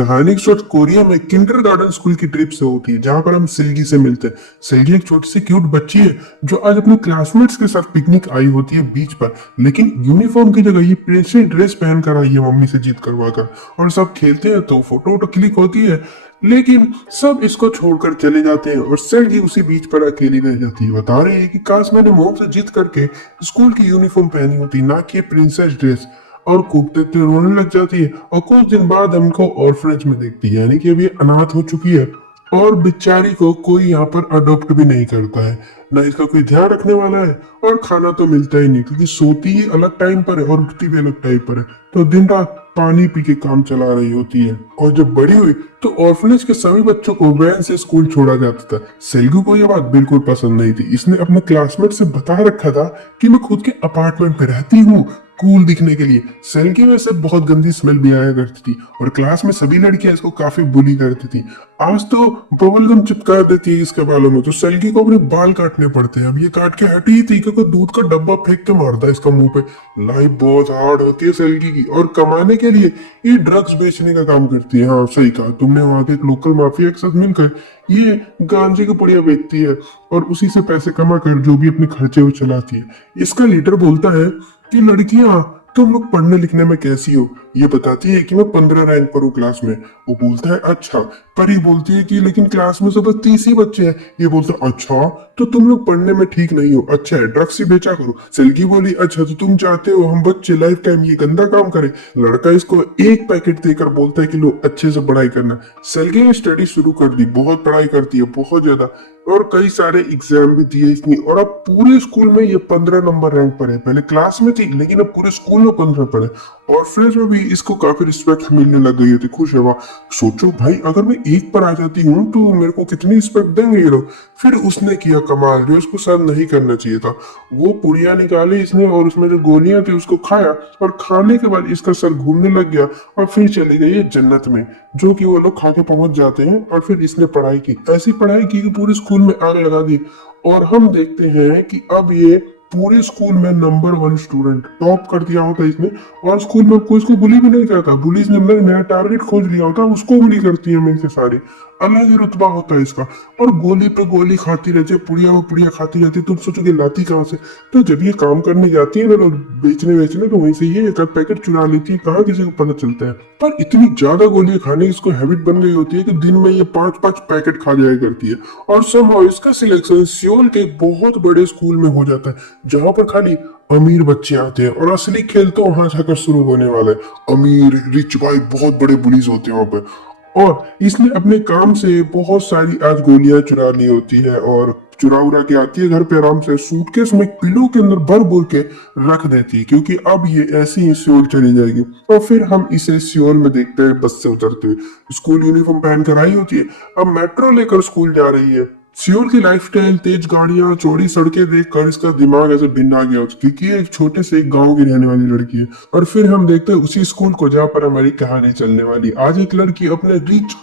कहानी की short Korea में किंडरगार्टन स्कूल की ट्रिप से होती है, जहाँ पर हम सिल्गी से मिलते हैं। सिल्गी एक छोटी सी क्यूट बच्ची है जो आज अपने क्लासमेट्स के साथ पिकनिक आई होती है बीच पर, लेकिन यूनिफॉर्म की जगह ये प्रिंसेस ड्रेस पहन कर आई है मम्मी से जीत करवा कर। और सब खेलते हैं तो फोटो वोटो क्लिक होती है, लेकिन सब इसको छोड़कर चले जाते हैं और सिल्गी उसी बीच पर अकेली रह जाती है। बता रही है कि काश मैंने मॉम से जीत करके स्कूल की यूनिफॉर्म पहनी होती, ना कि प्रिंसेस ड्रेस। और कूदते कूदते रोने लग जाती है और कुछ दिन बाद हमको ऑर्फनेज में देखती है, यानी कि अब ये अनाथ हो चुकी है और बेचारी को कोई यहाँ पर अडॉप्ट भी नहीं करता है, ना इसका कोई ध्यान रखने वाला है। और खाना तो मिलता ही नहीं क्योंकि सोती ही अलग टाइम पर है और उठती भी अलग टाइम पर है, तो दिन रात पानी पी के काम चला रही होती है। और जब बड़ी हुई तो ऑर्फनेज के सभी बच्चों को वैन से स्कूल छोड़ा जाता था। सेल्गू को यह बात बिल्कुल पसंद नहीं थी। इसने अपने क्लासमेट से बता रखा था कि मैं खुद के अपार्टमेंट में रहती हूँ कूल दिखने के लिए। सेल्गी में से बहुत गंदी स्मेल भी आया करती थी और क्लास में सभी लड़कियां इसको काफी बुली करती थी। आज तो बबल गम चिपका देती है इसके बालों में, तो सेल्गी को अपने बाल काटने पड़ते हैं। अब ये काट के हटी थी क्योंकि दूध का डब्बा फेंक के मारता है इसका मुंह पे। लाइफ बहुत हार्ड होती है सेल्गी की, और कमाने के लिए ये ड्रग्स बेचने का काम करती है। हाँ सही कहा तुमने, वहां के एक लोकल माफिया के साथ मिलकर ये गांजे की पुड़िया बेचती है और उसी से पैसे कमा कर जो भी अपने खर्चे वो चलाती है। इसका लीडर बोलता है कि लड़कियां तुम लोग पढ़ने लिखने में कैसी हो। ये बताती है कि मैं 15 रैंक पर हूँ क्लास में। वो बोलता है अच्छा। पर ये बोलती है कि लेकिन क्लास में सब 30 ही बच्चे हैं। ये बोलता है अच्छा तो तुम लोग पढ़ने में ठीक नहीं हो, अच्छा है ड्रग्स ही बेचा करो। सिल्की बोली अच्छा तो तुम चाहते हो हम बच्चे लाइफ टाइम ये गंदा काम करें। लड़का इसको एक पैकेट देकर बोलता है कि लो अच्छे से पढ़ाई करना। सिल्की ने स्टडी शुरू कर दी, बहुत पढ़ाई करती है, बहुत ज्यादा, और कई सारे एग्जाम भी दिए इसने। और अब पूरे स्कूल में ये 15 नंबर रैंक पर है। पहले क्लास में थी लेकिन अब पूरे स्कूल में 15 पर है। और फ्रेंड्स में भी इसको काफी रिस्पेक्ट मिलने लग गई थी। खुश है वह। सोचो भाई अगर मैं एक पर आ जाती हूँ तो मेरे को कितनी रिस्पेक्ट देंगे ये लोग। फिर उसने किया कमाल जो उसको शायद नहीं करना चाहिए था। वो पुड़िया निकाली इसने और उसमें जो गोलियां थी उसको खाया, और खाने के बाद इसका सर घूमने लग गया और फिर चली गई है जन्नत में, जो कि वो लोग खा के पहुंच जाते हैं। और फिर इसने पढ़ाई की, ऐसी पढ़ाई की कि पूरे स्कूल में आग लगा दी। और हम देखते हैं कि अब ये पूरे स्कूल में नंबर 1 स्टूडेंट, टॉप कर दिया होता इसने। और स्कूल में कोई इसको बुली भी नहीं करता। बुलीज ने नया टारगेट खोज लिया होता, उसको बुली करती है मिलके सारी। अलग ही रुतबा होता है इसका। और गोली पे गोली खाती रहती है, पुड़िया में पुड़िया खाती रहती है। तुम सोचोगे लाती कहाँ से। तो जब ये काम करने जाती है ना लोग बेचने तो वहीं से ये एक पैकेट चुरा लेती है, कहाँ किसी को पता चलता है। पर इतनी ज्यादा गोलियां खाने की इसको हैबिट बन गई होती है कि दिन में ये 5-5 पैकेट खा जाया करती है। और समहाउ इसका सिलेक्शन सियोल के एक बहुत बड़े स्कूल में हो जाता है, जहां पर खाली अमीर बच्चे आते हैं। और असली खेल तो वहां जाकर शुरू होने वाला है। अमीर रिच भाई बहुत बड़े बुलीज होते हैं वहां पे। और इसने अपने काम से बहुत सारी आज गोलियां चुरा ली होती है और चुरा उरा के आती है घर पे आराम से, सूटकेस में पिलो के अंदर भर भर के रख देती है, क्योंकि अब ये ऐसी ही सियोल चली जाएगी। और फिर हम इसे सियोल में देखते हैं बस से उतरते हुए। स्कूल यूनिफॉर्म पहन कर आई होती है, अब मेट्रो लेकर स्कूल जा रही है। सियोल की लाइफस्टाइल, तेज गाड़ियां, चौड़ी सड़कें देखकर इसका दिमाग ऐसे भिन्न आ गया क्योंकि ये एक छोटे से एक गांव की रहने वाली लड़की है। और फिर हम देखते हैं उसी स्कूल को जहाँ पर हमारी कहानी चलने वाली। आज एक लड़की अपने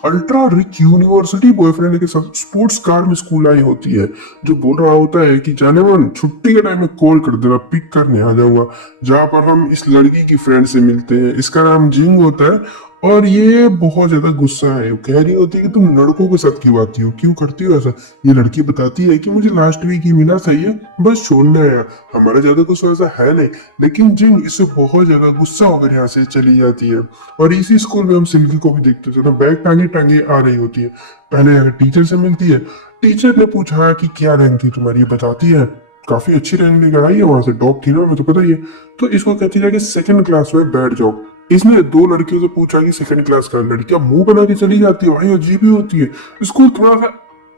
अल्ट्रा रिच यूनिवर्सिटी बॉयफ्रेंड के साथ स्पोर्ट्स कार में स्कूल आई होती है, जो बोल रहा होता है कि जाने मन छुट्टी के टाइम में कॉल कर देना, पिक करने आ जाऊंगा। जहाँ पर हम इस लड़की की फ्रेंड से मिलते हैं, इसका नाम जिंग होता है। और ये बहुत ज्यादा गुस्सा है, वो कह रही होती है कि तुम लड़कों के साथ क्यों आती हो, क्यों करती हो ऐसा। ये लड़की बताती है कि मुझे लास्ट वीक ही मिला सही है, बस छोड़ना है, हमारा ज्यादा कुछ ऐसा है नहीं। लेकिन जिन इससे बहुत ज्यादा गुस्सा होकर यहाँ से चली जाती है। और इसी स्कूल में हम सिल्की को भी देखते थे ना, बैग टांगे टांगे आ रही होती है। पहले अगर टीचर से मिलती है, टीचर ने पूछा कि क्या रैंक थी तुम्हारी, बताती है काफी अच्छी रैंक लेकर आई है, वहां से टॉप थी ना, मुझे तो पता ही है। तो इसको कहती है कि सेकंड क्लास में बैठ जाओ। इसने 2 लड़कियों से पूछा कि सेकंड क्लास का, लड़कियां मुंह बना के चली जाती है, भाई अजीब ही होती है। स्कूल थोड़ा सा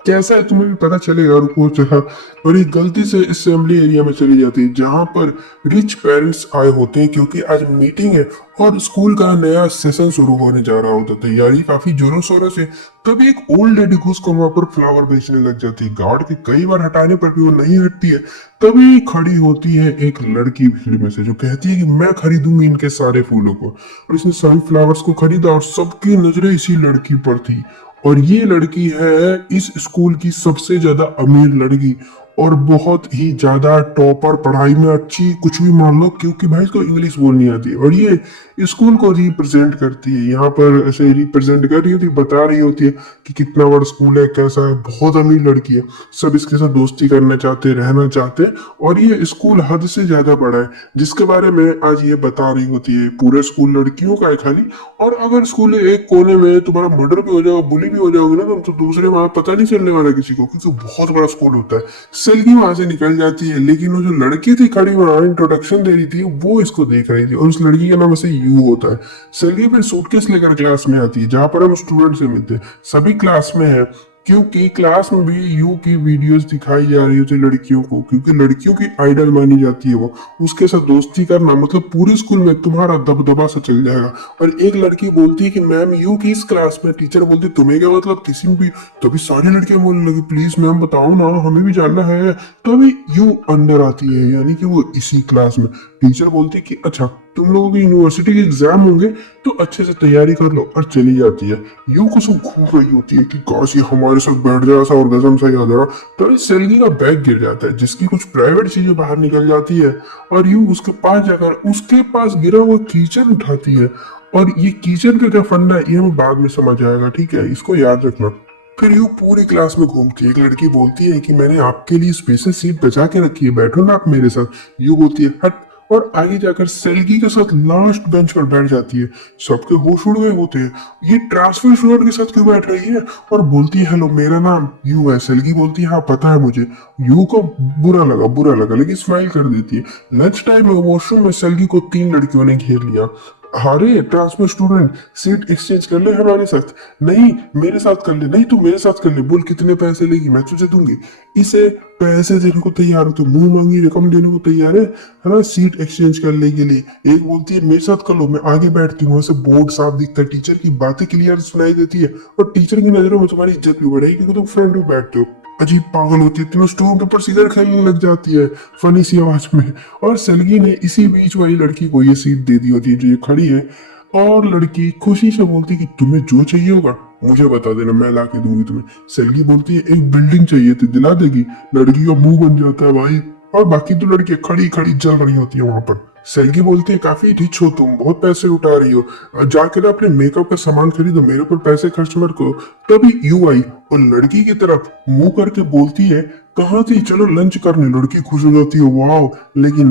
कैसा है तुम्हें भी पता चलेगा, रुको जरा। और ये गलती से असेंबली एरिया में चली जाती है जहां पर रिच पेरेंट्स आए होते हैं, क्योंकि आज मीटिंग है और स्कूल का नया सेशन शुरू होने जा रहा होता है। तैयारी काफी जोरों शोरों से। तभी एक ओल्ड लेडी घुस को वहां पर फ्लावर बेचने लग जाती है। गार्ड के कई बार हटाने पर भी वो नहीं हटती है। तभी खड़ी होती है एक लड़की भीड़ में से, जो कहती है कि मैं खरीदूंगी इनके सारे फूलों को। और इसने सारे फ्लावर्स को खरीदा और सबकी नजरें इसी लड़की पर थी। और ये लड़की है इस स्कूल की सबसे ज्यादा अमीर लड़की। और बहुत ही ज्यादा टॉपर, पढ़ाई में अच्छी, कुछ भी मान लो, क्योंकि भाई इसको इंग्लिश बोलनी आती है और ये स्कूल को रिप्रेजेंट करती है। यहाँ पर ऐसे रिप्रेजेंट कर रही होती है, बता रही होती है कि कितना बड़ा स्कूल है, कैसा है, बहुत अमीर लड़की है, सब इसके साथ दोस्ती करना चाहते, रहना चाहते हैं, और ये स्कूल हद से ज्यादा बड़ा है, जिसके बारे में आज ये बता रही होती है। पूरे स्कूल लड़कियों का है खाली, और अगर स्कूल एक कोने में तुम्हारा मर्डर भी हो जाओ, बुली भी हो जाओगे ना तुम, तो दूसरे वहां पता नहीं चलने वाला किसी को, क्योंकि बहुत बड़ा स्कूल होता है। सेल्गी वहां से निकल जाती है, लेकिन वो जो लड़की थी खड़ी वहां इंट्रोडक्शन दे रही थी, वो इसको देख रही थी, और उस लड़की का नाम ऐसे यू होता है। सेल्गी फिर सूटकेस लेकर क्लास में आती है, जहां पर हम स्टूडेंट से मिलते हैं, सभी क्लास में है, क्योंकि क्लास में भी यू की वीडियोस दिखाई जा रही होती लड़कियों को, क्योंकि लड़कियों की आइडल मानी जाती है वो। उसके साथ दोस्ती करना मतलब पूरे स्कूल में तुम्हारा दबदबा सा चल जाएगा। और एक लड़की बोलती है कि मैम यू की इस क्लास में, टीचर बोलती है तुम्हें क्या मतलब, किसी में भी। तभी सारी लड़कियां बोलने लगी प्लीज मैम बताओ ना, हमें भी जानना है। तभी यू अंदर आती है, यानी कि वो इसी क्लास में। टीचर बोलती है कि अच्छा तुम लोगों की यूनिवर्सिटी के एग्जाम होंगे तो अच्छे से तैयारी कर लो, और चली जाती है। यू को सब घूम रही होती है कि काश ये हमारे साथ बैठ जाए, ऐसा ऑर्गेजम सा याद आ रहा। तभी सेल्गी का बैग गिर जाता है, जिसकी कुछ प्राइवेट चीजें बाहर निकल जाती है, और यू उसके पास जाकर उसके पास गिरा हुआ कीचन उठाती है। और ये कीचन का क्या फंडा है ये हमें बाद में समझ आएगा, ठीक है, इसको याद रखना। फिर यू पूरी क्लास में घूमती है, एक लड़की बोलती है कि मैंने आपके लिए स्पेशल सीट बचा के रखी है, बैठो ना आप मेरे साथ। यू बोलती है हट, और आगे जाकर सेल्गी के साथ लास्ट बेंच पर बैठ जाती है। सबके होश उड़ गए होते हैं, ये ट्रांसफर स्टूडेंट के साथ क्यों बैठ रही है, और बोलती है हेलो मेरा नाम यू है। सेल्गी बोलती है हाँ पता है मुझे। यू को बुरा लगा लेकिन स्माइल कर देती है। लंच टाइम में वॉशरूम में सेल्गी को 3 लड़कियों ने घेर लिया। अरे ट्रांसफर स्टूडेंट, सीट एक्सचेंज कर ले हमारे साथ। नहीं मेरे साथ कर ले, नहीं तू मेरे साथ कर ले, बोल कितने पैसे लेगी, मैं तुझे दूंगी। इसे पैसे देने को तैयार हो तो मुंह मांगी रकम देने को तैयार है ना, सीट एक्सचेंज करने के लिए। एक बोलती है मेरे साथ कर लो, मैं आगे बैठती हूँ, वैसे बोर्ड साफ दिखता है, टीचर की बातें क्लियर सुनाई देती है, और टीचर की नजरों में तुम्हारी इज्जत भी बढ़ेगी क्योंकि तुम फ्रंट में बैठते हो। अजीब पागल होती है, तीनों स्टूल के ऊपर सीधर खेलने लग जाती है फनी सी आवाज में। और सेल्गी ने इसी बीच वाली लड़की को ये सीट दे दी होती है जो ये खड़ी है, और लड़की खुशी से बोलती है कि तुम्हें जो चाहिए होगा मुझे बता देना, मैं ला के दूंगी तुम्हें। सेल्गी बोलती है एक बिल्डिंग चाहिए थी, दिला देगी। लड़की का मुंह बन जाता है भाई, और बाकी तो लड़कियां खड़ी खड़ी जल रही होती है वहां पर। सेल्गी बोलती है काफी रिच हो तुम, बहुत पैसे उठा रही हो, जाकर अपने मेकअप का सामान खरीदो, मेरे ऊपर पैसे खर्च मत करो। तभी यू आई और लड़की की तरफ मुंह करके बोलती है कहाँ थी, चलो लंच करने। लड़की खुश हो जाती है वाह, लेकिन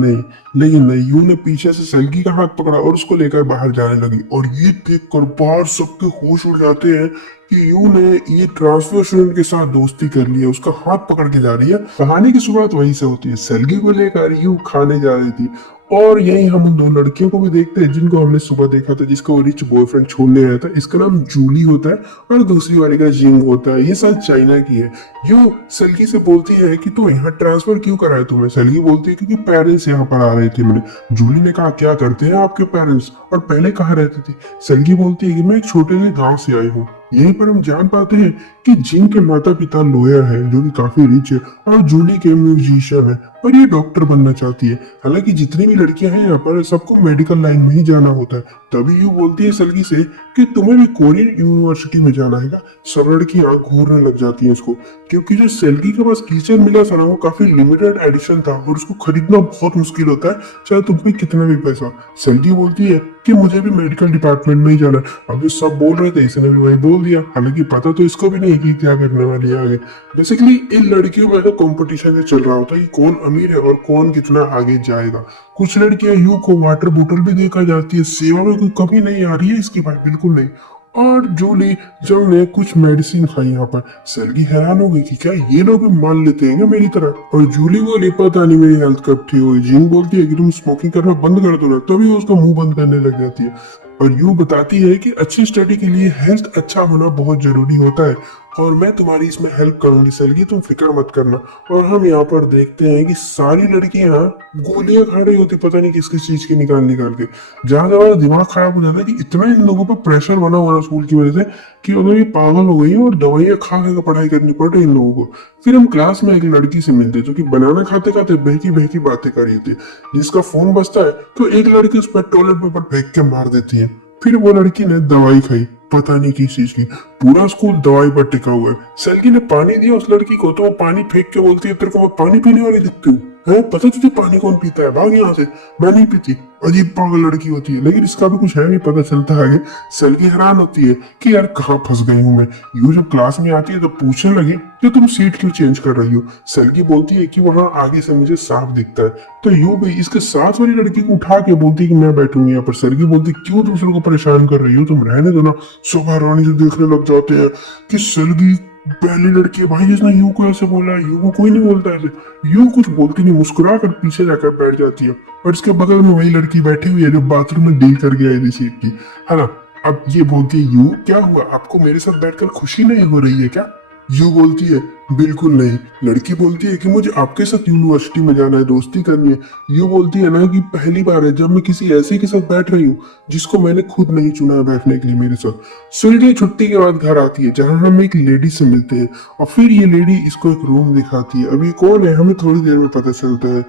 नहीं यू ने पीछे से सेल्गी का हाथ पकड़ा और उसको लेकर बाहर जाने लगी। और ये देखकर बाहर सबके होश उड़ जाते हैं कि यू ने ये ट्रांसफर स्टूडेंट के साथ दोस्ती कर ली है, उसका हाथ पकड़ के जा रही है। कहानी की शुरुआत वहीं से होती है, सेल्गी को लेकर यू खाने जा रही थी, और यही हम उन 2 लड़कियों को भी देखते हैं जिनको हमने सुबह देखा था, जिसका वो रिच बॉयफ्रेंड छोड़ने आया था। इसका नाम जूली होता है और दूसरी वाली का जिंग होता है। ये शायद चाइना की है। यू सेल्गी से बोलती है कि तू यहाँ ट्रांसफर क्यों कराया तुम्हें। सेल्गी बोलती है क्योंकि पेरेंट्स यहाँ पर आ रहे थे मेरे। जूली ने कहा क्या करते हैं आपके पेरेंट्स, और पहले कहाँ रहते थे। सेल्गी बोलती है कि मैं एक छोटे से गाँव से आई हूँ। यहीं पर हम जान पाते हैं कि जिन के माता पिता लॉयर है जो कि काफी रिच है, और जूली के म्यूजिशियन है, और ये डॉक्टर बनना चाहती है। हालांकि जितनी भी लड़कियां हैं यहाँ पर सबको मेडिकल लाइन में ही जाना होता है। तभी यू बोलती है सेल्गी से कि तुम्हें भी कोरियन यूनिवर्सिटी में जाना है। सब लड़कियां घूरने लग जाती हैं इसको, क्योंकि जो सेल्गी के पास कीचेन मिला था ना वो काफी लिमिटेड एडिशन था, और उसको खरीदना बहुत मुश्किल होता है चाहे तुम पे कितना भी पैसा। सेल्गी बोलती है कि मुझे भी मेडिकल डिपार्टमेंट में ही जाना है। अभी सब बोल रहे थे, इसने भी वही बोल दिया, हालांकि पता तो इसको भी नहीं कि क्या करने वाली है आगे। बेसिकली इन लड़कियों में तो कंपटीशन चल रहा होता है कि कौन अमीर है और कौन कितना आगे जाएगा। कुछ लड़कियां यू को वाटर बोतल भी देखा जाती है, सेवा में कोई कमी नहीं आ रही है इसकी भाई, बिल्कुल नहीं। और जूली जब ने कुछ मेडिसिन खाई यहाँ पर, सेल्गी हैरान हो गई कि क्या ये लोग भी मान लेते हैं क्या मेरी तरह। और जूली बोली पता नहीं मेरी हेल्थ कब ठीक हुई। जिंग बोलती है कि तुम स्मोकिंग करना बंद कर दो ना, तभी उसका मुंह बंद करने लग जाती है। और यू बताती है कि अच्छी स्टडी के लिए हेल्थ अच्छा होना बहुत जरूरी होता है, और मैं तुम्हारी इसमें हेल्प करूंगी सेल्गी, तुम फिक्र मत करना। और हम यहाँ पर देखते हैं कि सारी लड़कियां गोलियां खा रही होती, पता नहीं किस किस चीज की निकाल के। जहां हमारा दिमाग खराब हो जाता है कि इतना इन लोगों पर प्रेशर बना हुआ है स्कूल की वजह से कि उन्हें ये पागल हो गई है और दवाइयां खा के पढ़ाई करनी पड़ रही इन लोगों को। फिर हम क्लास में एक लड़की से मिलते हैं जो कि बनाना खाते खाते बहकी बहकी बातें कर रही होती है, जिसका फोन बजता है तो एक लड़की उस पर टॉयलेट पेपर फेंक के मार देती है। फिर वो लड़की ने दवाई खाई पता नहीं किस चीज की। पूरा स्कूल दवाई पर टिका हुआ है। सेल्गी ने पानी दिया उस लड़की को तो वो पानी फेंक के बोलती है, तेरे को मैं पानी पीने वाली दिखती हूँ? है पता तुझे पानी कौन पीता है? भाग यहाँ से। मैं नहीं पीती। अजीब पागल लड़की होती है, लेकिन इसका भी कुछ है नहीं पता चलता है आगे। सेल्गी हैरान होती है कि यार कहाँ फंस गई हूँ मैं। यू जब क्लास में आती है तो पूछने लगी कि तुम सीट क्यों चेंज कर रही हो। सेल्गी बोलती है कि वहां आगे से मुझे साफ दिखता है। तो यू भी इसके साथ वाली लड़की को उठा के बोलती है कि मैं बैठूंगी यहाँ पर। सेल्गी बोलती है, क्यों दूसरों को परेशान कर रही हो, तुम रहने दो ना। शोभा रानी से देखने लग जाते हैं कि सेल्गी पहली लड़की है भाई जिसने यू को ऐसे बोला है। यू को कोई नहीं बोलता ऐसे। यू कुछ बोलती नहीं, मुस्कुरा कर पीछे जाकर बैठ जाती है। और इसके बगल में वही लड़की बैठी हुई है जो बाथरूम में डील करके आई थी सीट की, है ना। अब ये बोलती है, यू क्या हुआ, आपको मेरे साथ बैठकर खुशी नहीं हो रही है क्या? यू बोलती है, बिल्कुल नहीं। लड़की बोलती है कि मुझे आपके साथ यूनिवर्सिटी में जाना है, दोस्ती करनी है। यू बोलती है ना कि पहली बार है जब मैं किसी ऐसे के साथ बैठ रही हूँ जिसको मैंने खुद नहीं चुना है बैठने के लिए मेरे साथ। सुलझी छुट्टी के बाद घर आती है जहां हम एक लेडी से मिलते हैं और फिर ये लेडी इसको एक रूम दिखाती है। अभी कौन है हमें थोड़ी देर में पता चलता है।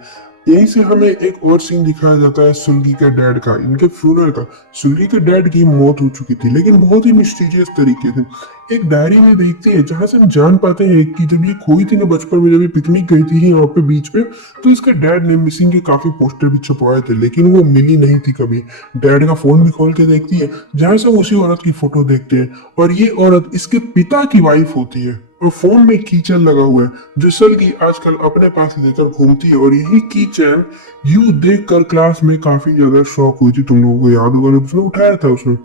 यहीं से हमें एक और सीन दिखाया जाता है सुलगी के डैड का, इनके फ्यूनरल का। सुलगी के डैड की मौत हो चुकी थी लेकिन बहुत ही मिस्टीरियस तरीके से। एक डायरी में देखते हैं जहां से हम जान पाते हैं कि जब ये खोई थी ना बचपन में, जब ये पिकनिक गई थी यहाँ पे बीच पे, तो इसके डैड ने मिसिंग के काफी पोस्टर भी छपवाए थे लेकिन वो मिली नहीं थी कभी। डैड का फोन भी खोल के देखती है जहां से उसी औरत की फोटो देखते हैं और ये औरत इसके पिता की वाइफ होती है। और फोन में की चैन लगा हुआ है जो सलगी आजकल अपने पास लेकर घूमती है। और यही की चैन यू देखकर क्लास में काफी ज्यादा शौक हुई थी। तुम लोगों को याद होगा जब उसने उठाया था उसने।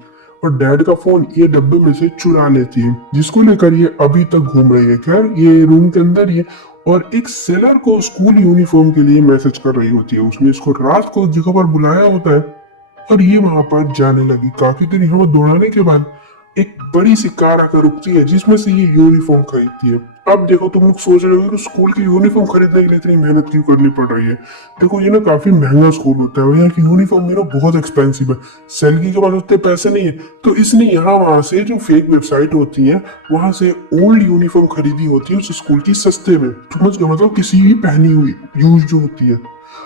और डैड का फोन ये डब्बे में से चुरा लेती है जिसको लेकर ये अभी तक घूम रही है। खैर ये रूम के अंदर ही है और एक सेलर को स्कूल यूनिफॉर्म के लिए मैसेज कर रही होती है। उसने इसको रात को जगह पर बुलाया होता है और ये वहां पर जाने लगी। काफी देर यहाँ दौड़ाने के बाद एक बड़ी सी कार आकर रुकती है जिसमें से ये यूनिफॉर्म खरीदती है। अब देखो तुम लोग सोच रहे हो कि स्कूल की यूनिफॉर्म खरीदने के लिए इतनी मेहनत क्यों करनी पड़ रही है। देखो ये ना काफी महंगा स्कूल होता है और यहाँ की यूनिफॉर्म भी ना बहुत एक्सपेंसिव है। सैलरी के पास उतने पैसे नहीं है तो इसने यहाँ वहां से जो फेक वेबसाइट होती है वहां से ओल्ड यूनिफॉर्म खरीदी होती है उस स्कूल की सस्ते में। समझ गए, मतलब किसी भी पहनी हुई यूज जो होती है।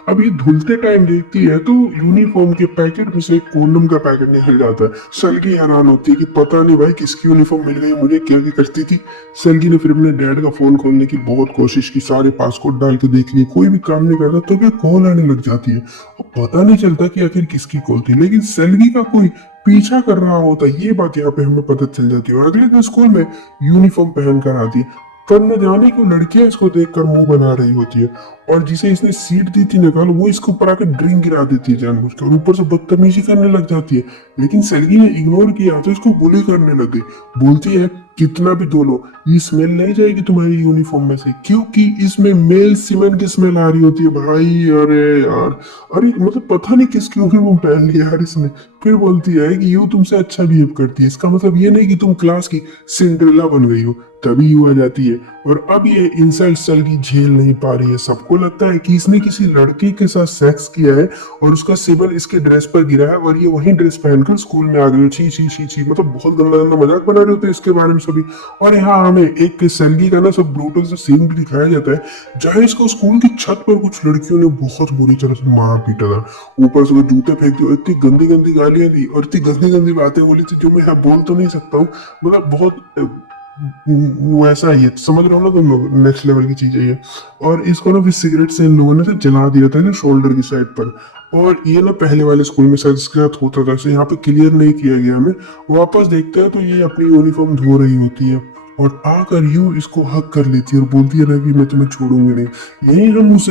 अब ये धुलते टाइम देखती है तो यूनिफॉर्म के पैकेट में से कॉन्डम का पैकेट निकल जाता है। सलगी हैरान होती है कि पता नहीं भाई किसकी यूनिफॉर्म मिल गई मुझे, क्या क्या करती थी। सलगी ने फिर अपने डैड का फोन खोलने की बहुत कोशिश की, सारे पासकोड डाल के देख लिए, कोई भी काम नहीं करता। तो क्या कॉल आने लग जाती है। अब पता नहीं चलता कि आखिर किसकी कॉल थी, लेकिन सलगी का कोई पीछा कर रहा होता है। ये बात यहाँ पे हमें पता चल जाती है। और अगले दिन स्कूल में यूनिफॉर्म पहन कर आती है पर न जाने क्यों लड़कियां इसको देखकर मुंह बना रही होती है और जिसे इसने सीट दी थी निकाल वो इसके ऊपर आकर ड्रिंक गिरा देती है जानबूझ के और ऊपर से बदतमीजी करने लग जाती है। लेकिन सलगी ने इग्नोर किया तो इसको बुली करने लग गई। बोलती है कितना भी धो लो ये स्मेल नहीं जाएगी तुम्हारी यूनिफॉर्म में से, क्योंकि इसमें मेल सीमेंट की स्मेल आ रही होती है भाई। अरे यार, अरे मतलब पता नहीं किसकी यूनिफॉर्म पहन लिया यार इसने। फिर बोलती है कि यू तुमसे अच्छा बिहेव करती है, इसका मतलब ये नहीं कि तुम क्लास की सिंड्रेला बन गई हो। तभी यू आ जाती है और अब ये इंसल्ट सलगी झेल नहीं पा रही है। सबको लगता है कि इसने किसी लड़के के साथ सेक्स किया है और उसका सेवन इसके ड्रेस पर गिरा है और ये वही ड्रेस पहनकर स्कूल में आ गई। छी छी छी छी, मतलब बहुत गंदा गंदा मजाक बना रहे होते हैं इसके बारे में सभी। और यहाँ हमें एक सलगी का ना सब ब्रूटल सा सीन भी दिखाया जाता है जहाँ इसको स्कूल की छत पर कुछ लड़कियों ने बहुत बुरी तरह से मार पीटा था। ऊपर से वो जूते फेंक दिए, इतनी गंदी गंदी गालियां दी और इतनी गंदी गंदी बातें बोली थी जो मैं यहाँ बोल तो नहीं सकता हूँ। मतलब बहुत वैसा ही है, समझ रहे हो ना तुम लोग, नेक्स्ट लेवल की चीज है ये। और इसको ना फिर सिगरेट से इन लोगों ने जला दिया था ना शोल्डर की साइड पर। और ये ना पहले वाले स्कूल में शायद इसके साथ होता था, यहाँ पे क्लियर नहीं किया गया हमें। वापस देखते हैं तो ये अपनी यूनिफॉर्म धो रही होती है और आकर यूं इसको हक कर लेती है और बोलती है ना कि मैं तुम्हें छोड़ूंगी नहीं। यही हम उस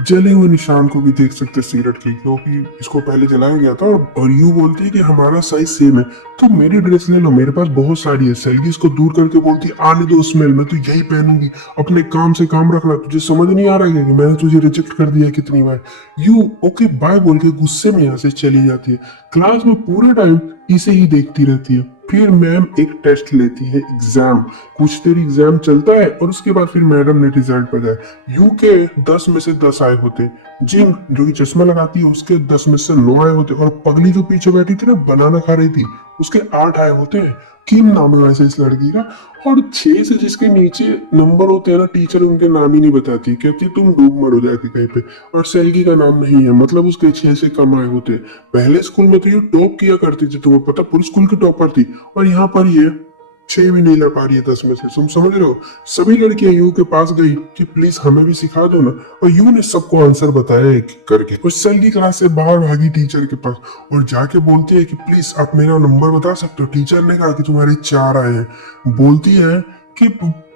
जले हुए निशान को भी देख सकते सिगरेट के, क्योंकि इसको पहले जलाया गया था। और यू बोलती है कि हमारा साइज सेम है तो मेरी ड्रेस ले लो, मेरे पास बहुत सारी है। सैलगी इसको दूर करके बोलती है आने दो स्मेल, मैं तो यही पहनूंगी, अपने काम से काम रखना, तुझे समझ नहीं आ रहा है कि मैंने तुझे रिजेक्ट कर दिया कितनी बार। यू ओके बाय बोल के गुस्से में यहाँ से चली जाती है। क्लास में पूरे टाइम इसे ही देखती रहती है। फिर मैम एक टेस्ट लेती है, एग्जाम। कुछ देर एग्जाम चलता है और उसके बाद फिर मैडम ने रिजल्ट बताया। यू के 10 में से 10 आए होते, जिंग जो कि चश्मा लगाती है उसके 10 में से 9 आए होते और पगली जो पीछे बैठी थी ना बनाना खा रही थी उसके 8 आए होते हैं। किम नाम है वैसे इस लड़की का। और 6 से जिसके नीचे नंबर होते हैं ना, टीचर उनके नाम ही नहीं बताती, कहती तुम डूब मरो जाके कहीं पे। और सेल्गी का नाम नहीं है, मतलब उसके 6 से कम आए होते। पहले स्कूल में तो ये टॉप किया करती थी, तुम्हें पता, पूरे स्कूल की टॉपर थी। और यहाँ पर ये 6 भी नहीं ला पा रही है 10 में से, तुम समझ रहे हो। सभी लड़कियां यू के पास गई कि प्लीज हमें भी सिखा दो ना, और यू ने सबको आंसर बताया एक एक करके। उस सेल की क्लास से बाहर भागी टीचर के पास और जाके बोलती है कि प्लीज आप मेरा नंबर बता सकते हो। टीचर ने कहा कि तुम्हारे 4 आए हैं। बोलती है कि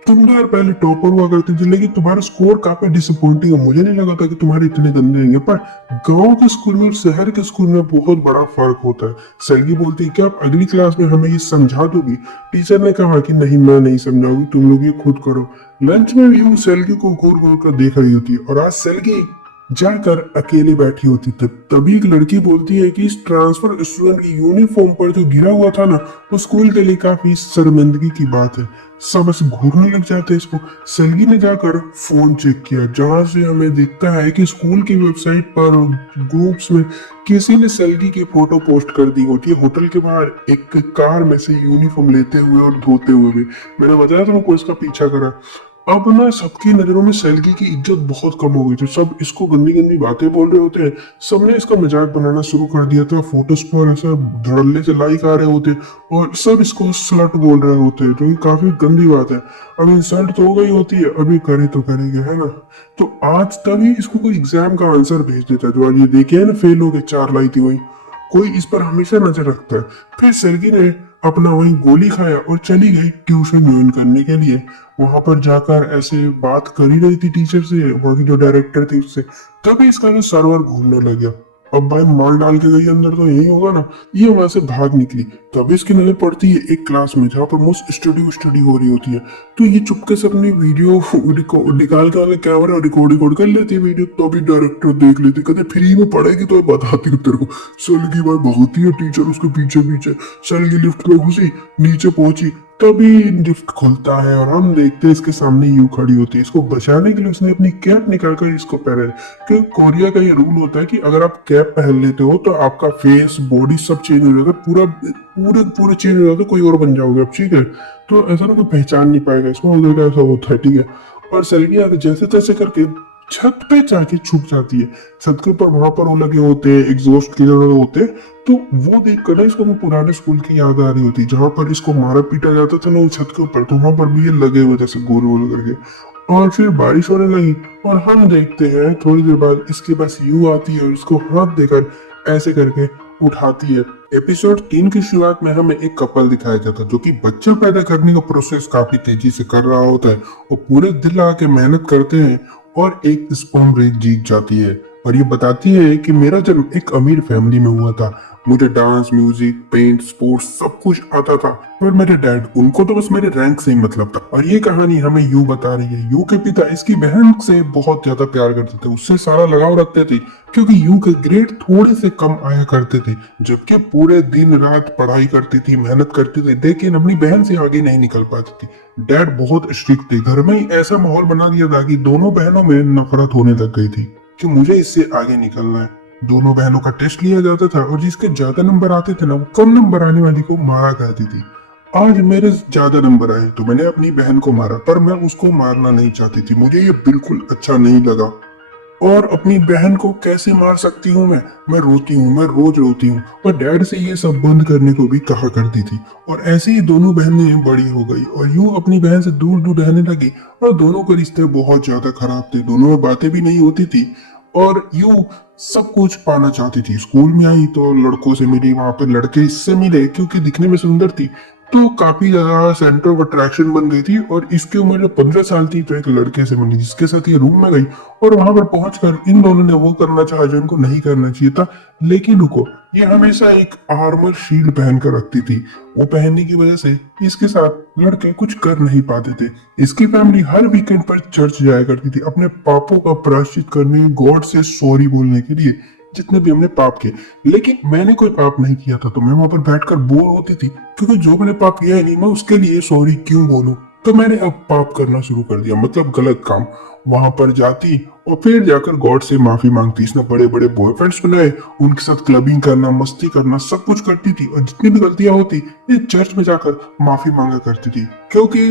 तुम ना यार पहले टॉपर हुआ करती थी, लेकिन तुम्हारा स्कोर काफी डिसअपॉइंटिंग है, मुझे नहीं लगा था कि तुम्हारे इतने गंदे होंगे। पर गांव के स्कूल में और शहर के स्कूल में बहुत बड़ा फर्क होता है। सैलगी बोलती है कि आप अगली क्लास में हमें ये समझा दोगी। टीचर ने कहा कि नहीं, मैं नहीं समझाऊंगी, तुम लोग ये खुद करो। लंच में भी वो सैलगी को घूर घूर कर देख रही होती है, और आज सैलगी जाकर अकेले बैठी होती। तभी एक लड़की बोलती है कि इस ट्रांसफर स्टूडेंट की यूनिफॉर्म पर जो गिरा हुआ था ना, वो स्कूल के लिए काफी शर्मिंदगी की बात है। सब ऐसे घूरने लग जाते हैं इसको। सैलगी ने जाकर फोन चेक किया, जहां से हमें दिखता है कि स्कूल की वेबसाइट पर ग्रुप्स में किसी ने सैलगी की फोटो पोस्ट कर दी होती है, होटल के बाहर एक कार में से यूनिफॉर्म लेते हुए और धोते हुए भी। मैंने बताया तुमको इसका पीछा करा। अब ना सबकी नजरों में सैलगी की इज्जत बहुत कम हो गई थी, सब इसको गंदी गंदी बातें बोल रहे होते हैं। सबने इसका मजाक बनाना शुरू कर दिया था, फोटोज पर ऐसा धड़ल्ले से लाइक आ रहे होते, और सब इसको स्लट बोल रहे होते हैं, जो कि काफी गंदी बात है। अब इंसल्ट तो हो गई होती है, अभी करे तो करेंगे, है ना। तो आज तभी इसको कोई एग्जाम का आंसर भेज देता है, जो आज ये देखे है ना, फेल हो गए 4 लाई थी वही। कोई इस पर हमेशा नजर रखता है। फिर सैलगी ने अपना वही गोली खाया और चली गई ट्यूशन ज्वाइन करने के लिए। वहां पर जाकर ऐसे बात कर ही रही थी टीचर से, वहां की जो डायरेक्टर थी उससे। तभी इसका जो सर्वर घूमने लग गया। अब भाई मार डाल के गई अंदर तो यही होगा ना। ये वहां से भाग निकली, तभी इसकी नजर पड़ती है एक क्लास में जहाँ पर मोस्ट स्टडी हो रही होती है। तो ये चुपके से अपनी वीडियो निकाल के वाले कैमरा रिकॉर्ड कर लेती है वीडियो। तो अभी डायरेक्टर देख लेती, कहते फ्री में पढ़ेगी तो बताती हूँ तेरे को। सलगी भाई भागती है, टीचर उसके पीछे पीछे। सलगी लिफ्ट में घुसी, नीचे पहुंची, तभी लिफ्ट खुलता है और हम देखते हैं इसके सामने यू खड़ी होती है। इसको बचाने के लिए उसने अपनी कैप निकालकर इसको पहने। क्योंकि कोरिया का ये रूल होता है कि अगर आप कैप पहन लेते हो तो आपका फेस बॉडी सब चेंज हो जाएगा, पूरा पूरे पूरे चेंज हो जाएगा, कोई और बन जाओगे आप, ठीक है। तो ऐसा ना कोई पहचान नहीं पाएगा इसमें, उधर का ऐसा होता है, ठीक है। और सैलरी आगे जैसे तैसे करके छत पे जाके छुप जाती है। छत के ऊपर वहां पर वो लगे होते हैं, एग्जॉस्ट के जगह होते हैं। तो वो देख कर ना इसको वो पुराने स्कूल की याद आ रही होती, जहां पर इसको मारा पीटा जाता था ना वो छत के ऊपर, तो वहां पर भी ये लगे हुए जैसे गोल गोल करके। और फिर बारिश होने लगी और हम देखते हैं थोड़ी देर बाद इसके पास यू आती है और इसको हाथ देकर ऐसे करके उठाती है। एपिसोड 3 की शुरुआत में हमें एक कपल दिखाया जाता है जो कि बच्चा पैदा करने का प्रोसेस काफी तेजी से कर रहा होता है और पूरे दिल लगा के मेहनत करते हैं और एक स्पर्म रेस जीत जाती है। और ये बताती है कि मेरा जन्म एक अमीर फैमिली में हुआ था, मुझे डांस, म्यूजिक, पेंट, स्पोर्ट्स सब कुछ आता था। पर मेरे डैड, उनको तो बस मेरे रैंक से ही मतलब था। और ये कहानी हमें यू बता रही है, यू के पिता इसकी बहन से बहुत ज्यादा प्यार करते थे, उससे सारा लगाव रखते थे क्योंकि यू के ग्रेड थोड़े से कम आया करते थे, जबकि पूरे दिन रात पढ़ाई करती थी, मेहनत करती थी, लेकिन अपनी बहन से आगे नहीं निकल पाती थी। डैड बहुत स्ट्रिक्ट थे, घर में ही ऐसा माहौल बना दिया था कि दोनों बहनों में नफरत होने लग गई थी कि मुझे इससे आगे निकलना है। दोनों बहनों का टेस्ट लिया जाता था और जिसके ज्यादा नंबर आते थे ना, वो कम नंबर आने वाली को मारा करती थी। आज मेरे ज्यादा नंबर आए तो मैंने अपनी बहन को मारा, पर मैं उसको मारना नहीं चाहती थी, मुझे ये बिल्कुल अच्छा नहीं लगा। और अपनी बहन को कैसे मार सकती हूँ मैं रोती हूँ, मैं रोज रोती हूँ। और डैड से ये सब बंद करने को भी कहा करती थी। और ऐसे ही दोनों बहनें बड़ी हो गई और यूं अपनी बहन से दूर दूर रहने लगी और दोनों के रिश्ते बहुत ज्यादा खराब थे, दोनों में बातें भी नहीं होती थी और यूं सब कुछ पाना चाहती थी। स्कूल में आई तो लड़कों से मिली, वहां पर लड़के इससे मिले क्योंकि दिखने में सुंदर थी, तो काफी ज्यादा सेंटर ऑफ अट्रैक्शन बन गई थी। और इसकी उम्र जब 15 साल थी तो एक लड़के से मिली जिसके साथ ये रूम में गई और वहां पर पहुंचकर इन दोनों ने वो करना चाहा जो इनको नहीं करना चाहिए था। लेकिन रुको, ये हमेशा एक आर्मर शील्ड पहन कर रखती थी, वो पहनने की वजह से इसके साथ लड़के कुछ कर नहीं पाते थे। इसकी फैमिली हर वीकेंड पर चर्च जाया करती थी अपने पापों का प्रायश्चित करने, गॉड से सॉरी बोलने के लिए, जितने भी हमने पाप किए। लेकिन मैंने कोई पाप नहीं किया था तो मैं वहां पर बैठकर बोर होती थी, क्योंकि जो मैंने पाप किया है नहीं, मैं उसके लिए सॉरी क्यों बोलूं। तो मैंने अब पाप करना शुरू कर दिया, मतलब गलत काम। वहां पर जाती और फिर जाकर गॉड से माफी मांगती। इसने बड़े बड़े बॉयफ्रेंड्स बनाए, उनके साथ क्लबिंग करना, मस्ती करना, सब कुछ करती थी, और जितनी भी गलतियां होती ये चर्च में जाकर माफी मांगा करती थी, क्योंकि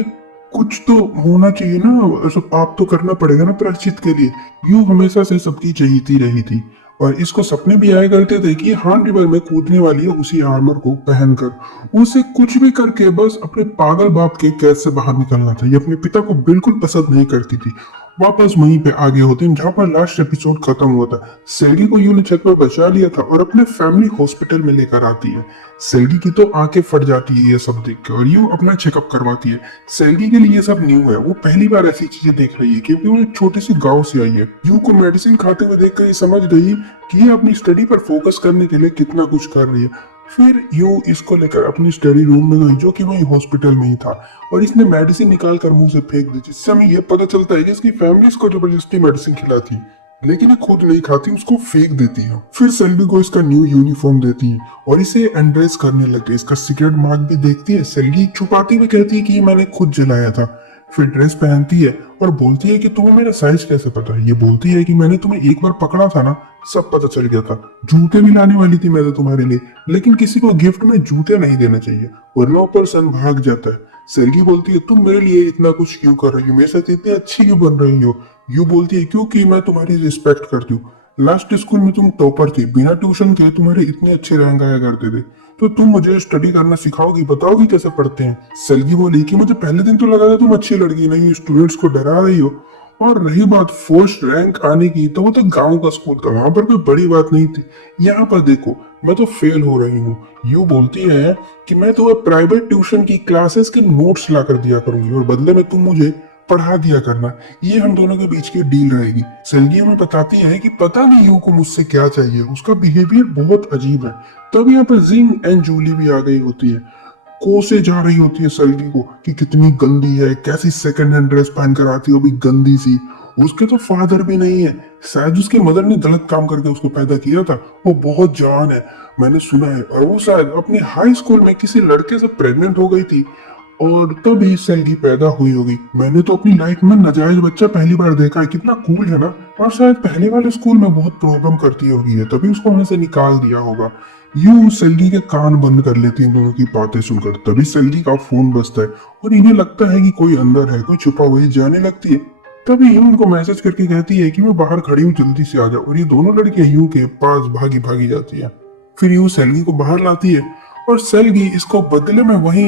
कुछ तो होना चाहिए ना, ऐसा पाप तो करना पड़ेगा ना प्रायश्चित के लिए। यूं हमेशा से सबकी चहीती रही थी, और इसको सपने भी आया करते थे कि हान रिवर में कूदने वाली है उसी आर्मर को पहनकर। उसे कुछ भी करके बस अपने पागल बाप के कैद से बाहर निकलना था। ये अपने पिता को बिल्कुल पसंद नहीं करती थी। वापस वहीं पे आगे होते हैं जहां पर लास्ट एपिसोड खत्म हुआ था। सेल्गी को यूं ने छत पर बचा लिया था और अपने फैमिली हॉस्पिटल में लेकर आती है। सेल्गी की तो आंखें फट जाती है ये सब देख के, और यूं अपना चेकअप करवाती है। सेल्गी के लिए ये सब न्यू है, वो पहली बार ऐसी चीजें देख रही है क्योंकि वो एक छोटे से गांव से आई है। यूं को मेडिसिन खाते हुए देखकर ये समझ गई कि ये अपनी स्टडी पर फोकस करने के लिए कितना कुछ कर रही है। फिर यू इसको लेकर अपनी स्टडी रूम में गई जो कि वही हॉस्पिटल में ही था, और इसने मेडिसिन निकाल कर मुंह से फेंक दी, जिससे हमें यह पता चलता है कि इसकी फैमिली इसको जबरदस्ती मेडिसिन खिलाती, लेकिन ये खुद नहीं खाती, उसको फेंक देती है। फिर सेल्वी को इसका न्यू यूनिफॉर्म देती है और इसे एंड्रेस करने लग गई। इसका सीक्रेट मार्क भी देखती है। सेल्वी छुपाती हुई कहती है कि ये मैंने खुद जलाया था। फिर ड्रेस पहनती है और बोलती है कि तुम्हें मेरा साइज कैसे पता है। ये बोलती है कि मैंने तुम्हें एक बार पकड़ा था ना, सब पता चल गया था। जूते भी लाने वाली थी मैं तो तुम्हारे लिए, लेकिन किसी को गिफ्ट में जूते नहीं देने चाहिए, वरना ऊपर सन भाग जाता है। सेल्गी बोलती है तुम मेरे लिए इतना कुछ क्यों कर रही हो, मेरे साथ इतनी अच्छी क्यों बन रही हो। यू बोलती है क्योंकि मैं तुम्हारी रिस्पेक्ट करती हूँ। लास्ट स्कूल में तुम टॉपर थी, बिना ट्यूशन के तुम्हारे इतने अच्छे रैंक आया करते थे, तो तुम मुझे स्टडी करना सिखाओगी, बताओगी कैसे पढ़ते हैं। सेल्गी बोली कि मुझे पहले दिन तो लगा था तुम अच्छी लड़की नहीं, स्टूडेंट्स को डरा रही हो। और रही बात फर्स्ट रैंक आने की, तो वो तो गांव का स्कूल था, वहां पर कोई बड़ी बात नहीं थी। यहाँ पर देखो मैं तो फेल हो रही हूँ। यू बोलती है कि मैं तुम्हें प्राइवेट ट्यूशन की क्लासेस के नोट्स ला कर दिया करूंगी और बदले में तुम मुझे पढ़ा दिया करना, ये हम दोनों के बीच की डील रहेगी। सेल्गी हमें बताती है कि पता नहीं यू को मुझसे क्या चाहिए, उसका बिहेवियर बहुत अजीब है। तब यहाँ पर जिंग एंड जूली भी आ गई होती है, कोसे जा रही होती है सेल्गी को कि कितनी गंदी है, कैसी सेकंड हैंड ड्रेस पहन कर आती है, वो भी गंदी सी। उसके तो फादर भी नहीं है, शायद उसकी मदर ने गलत काम करके उसको पैदा किया था। वो बहुत जवान है मैंने सुना है, और वो शायद अपने हाई स्कूल में किसी लड़के से प्रेग्नेंट हो गई थी और तभी सेल्गी पैदा हुई होगी। मैंने तो अपनी लाइफ में नाजायज बच्चा पहली बार देखा है, कितना कूल है ना। और शायद पहले वाले स्कूल में बहुत प्रॉब्लम करती होगी है, तभी उसको वहां से निकाल दिया होगा। यूं सेल्गी के कान बंद कर लेती है इन दोनों की बातें सुनकर। तभी सेल्गी का फोन बजता है और इन्हें लगता है कि कोई अंदर है, कोई छुपा हुआ है। जाने लगती है, तभी यूं उनको मैसेज करके कहती है कि मैं बाहर खड़ी हूँ, जल्दी से आ जाओ। और ये दोनों लड़कियां यूं के पास भागी भागी जाती है। फिर यूं सेल्गी को बाहर लाती है और सेल्गी इसको बदले में वही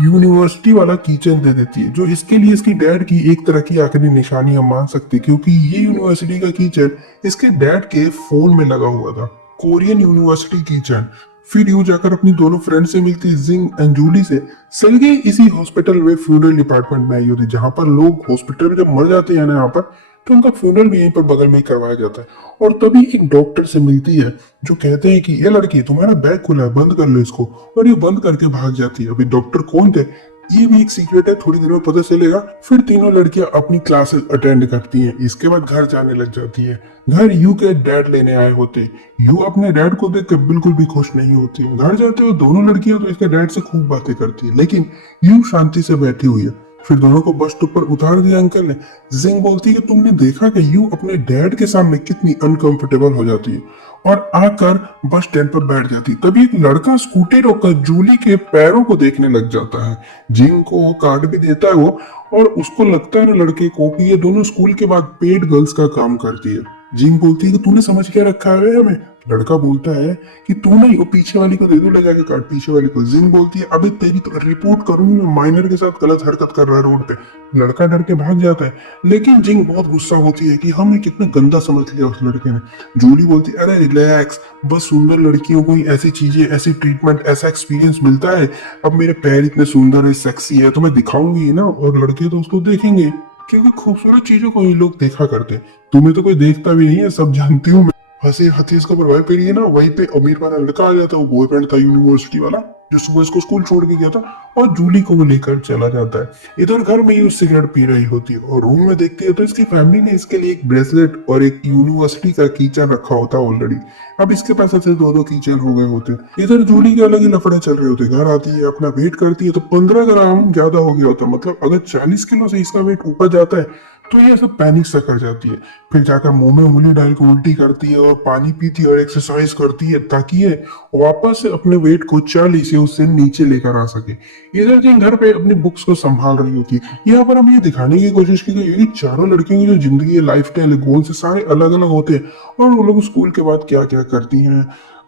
यूनिवर्सिटी वाला कीचेन दे देती है, जो इसके लिए इसकी डैड की एक तरह की आखिरी निशानी हम मान सकते हैं, क्योंकि ये यूनिवर्सिटी का कीचेन इसके डैड के फोन में लगा हुआ था, कोरियन यूनिवर्सिटी कीचेन। फिर यू जाकर अपनी दोनों फ्रेंड से मिलती, जिंग एंड जूली से। सेल्गी इसी हॉस्पिटल में फ्यूनरल डिपार्टमेंट में आई होती, जहां पर लोग हॉस्पिटल में जब मर जाते हैं ना यहाँ पर, तो उनका फ्यूनरल भी यहीं पर बगल में ही करवाया जाता है। और तभी एक डॉक्टर से मिलती है जो कहते हैं कि ये लड़की तुम्हारा बैग खुला है, बंद कर लो इसको। और ये बंद करके भाग जाती है। अभी डॉक्टर कौन थे ये भी एक सीक्रेट है, थोड़ी देर में पता चलेगा। फिर तीनों लड़कियां अपनी क्लासेस अटेंड करती हैं। इसके बाद घर जाने लग जाती है। घर यू के डैड लेने आए होते। यू अपने डैड को देख कर बिल्कुल भी खुश नहीं होती। घर जाते हुए दोनों लड़कियां तो इसके डैड से खूब बातें करती है, लेकिन यू शांति से बैठी हुई है। फिर दोनों को बस स्टॉप पर उतार दिया अंकल ने। जिंग बोलती है कि तुमने देखा कि यू अपने डैड के सामने कितनी अनकंफर्टेबल हो जाती है और आकर बस स्टैंड पर बैठ जाती। तभी एक लड़का स्कूटी रोककर जूली के पैरों को देखने लग जाता है। जिंग को वो कार्ड भी देता है वो, और उसको लगता है ना लड़के को कि ये दोनों स्कूल के बाद पेड गर्ल्स का काम करती है। जिंग बोलती है कि तूने समझ क्या रखा है हमें। लड़का बोलता है कि तू नहीं, वो पीछे वाली को दे दो ले जाके कार्ड, पीछे वाली को। जिंग बोलती है अबे तेरी तो रिपोर्ट करूंगी मैं, माइनर के साथ गलत हरकत कर रहा है रोड पे। लड़का डर के भाग जाता है, लेकिन जिंग बहुत गुस्सा होती है कि हमें कितना गंदा समझ लिया उस लड़के ने। जूली बोलती है अरे रिलैक्स, बस सुंदर लड़कियों को ही ऐसी चीजें, ऐसी ट्रीटमेंट, ऐसा एक्सपीरियंस मिलता है। अब मेरे पैर इतने सुंदर है, सेक्सी है, तो मैं दिखाऊंगी ना, और लड़के तो उसको देखेंगे, क्योंकि खूबसूरत चीजों को ये लोग देखा करते हैं। तुम्हें तो कोई देखता भी नहीं है, सब जानती हूँ मैं। हंसी हंसी इसको प्रभाव पड़ी है ना, वहीं पे अमीर वाला लड़का आ जाता है, वो बॉयफ्रेंड था यूनिवर्सिटी वाला, जो सुबह इसको स्कूल छोड़ के गया था, और जूली को वो लेकर चला जाता है। इधर घर में ही वो सिगरेट पी रही होती है और रूम में देखती है तो इसकी फैमिली ने इसके लिए एक ब्रेसलेट और एक यूनिवर्सिटी का कीचेन रखा होता है ऑलरेडी। अब इसके पास ऐसे दो दो कीचेन हो गए होते हैं। इधर जूली के अलग ही लफड़े चल रहे होते। घर आती है, अपना वेट करती है तो 15 ग्राम ज्यादा हो गया होता है। मतलब अगर 40 किलो से इसका वेट ऊपर जाता है तो ये सब पैनिक सा कर जाती है। फिर जाकर मुंह में उंगली डाल के उल्टी करती है और पानी पीती है और एक्सरसाइज करती है ताकि ये वापस से अपने वेट को 40 से उससे नीचे लेकर आ सके। इधर जिन घर पे अपनी बुक्स को संभाल रही होती है, यहाँ पर हम ये दिखाने की कोशिश की गई है कि चारों लड़कियों की जो जिंदगी है, लाइफ स्टाइल है, गोल से सारे अलग अलग होते हैं और वो लोग स्कूल के बाद क्या क्या करती हैं।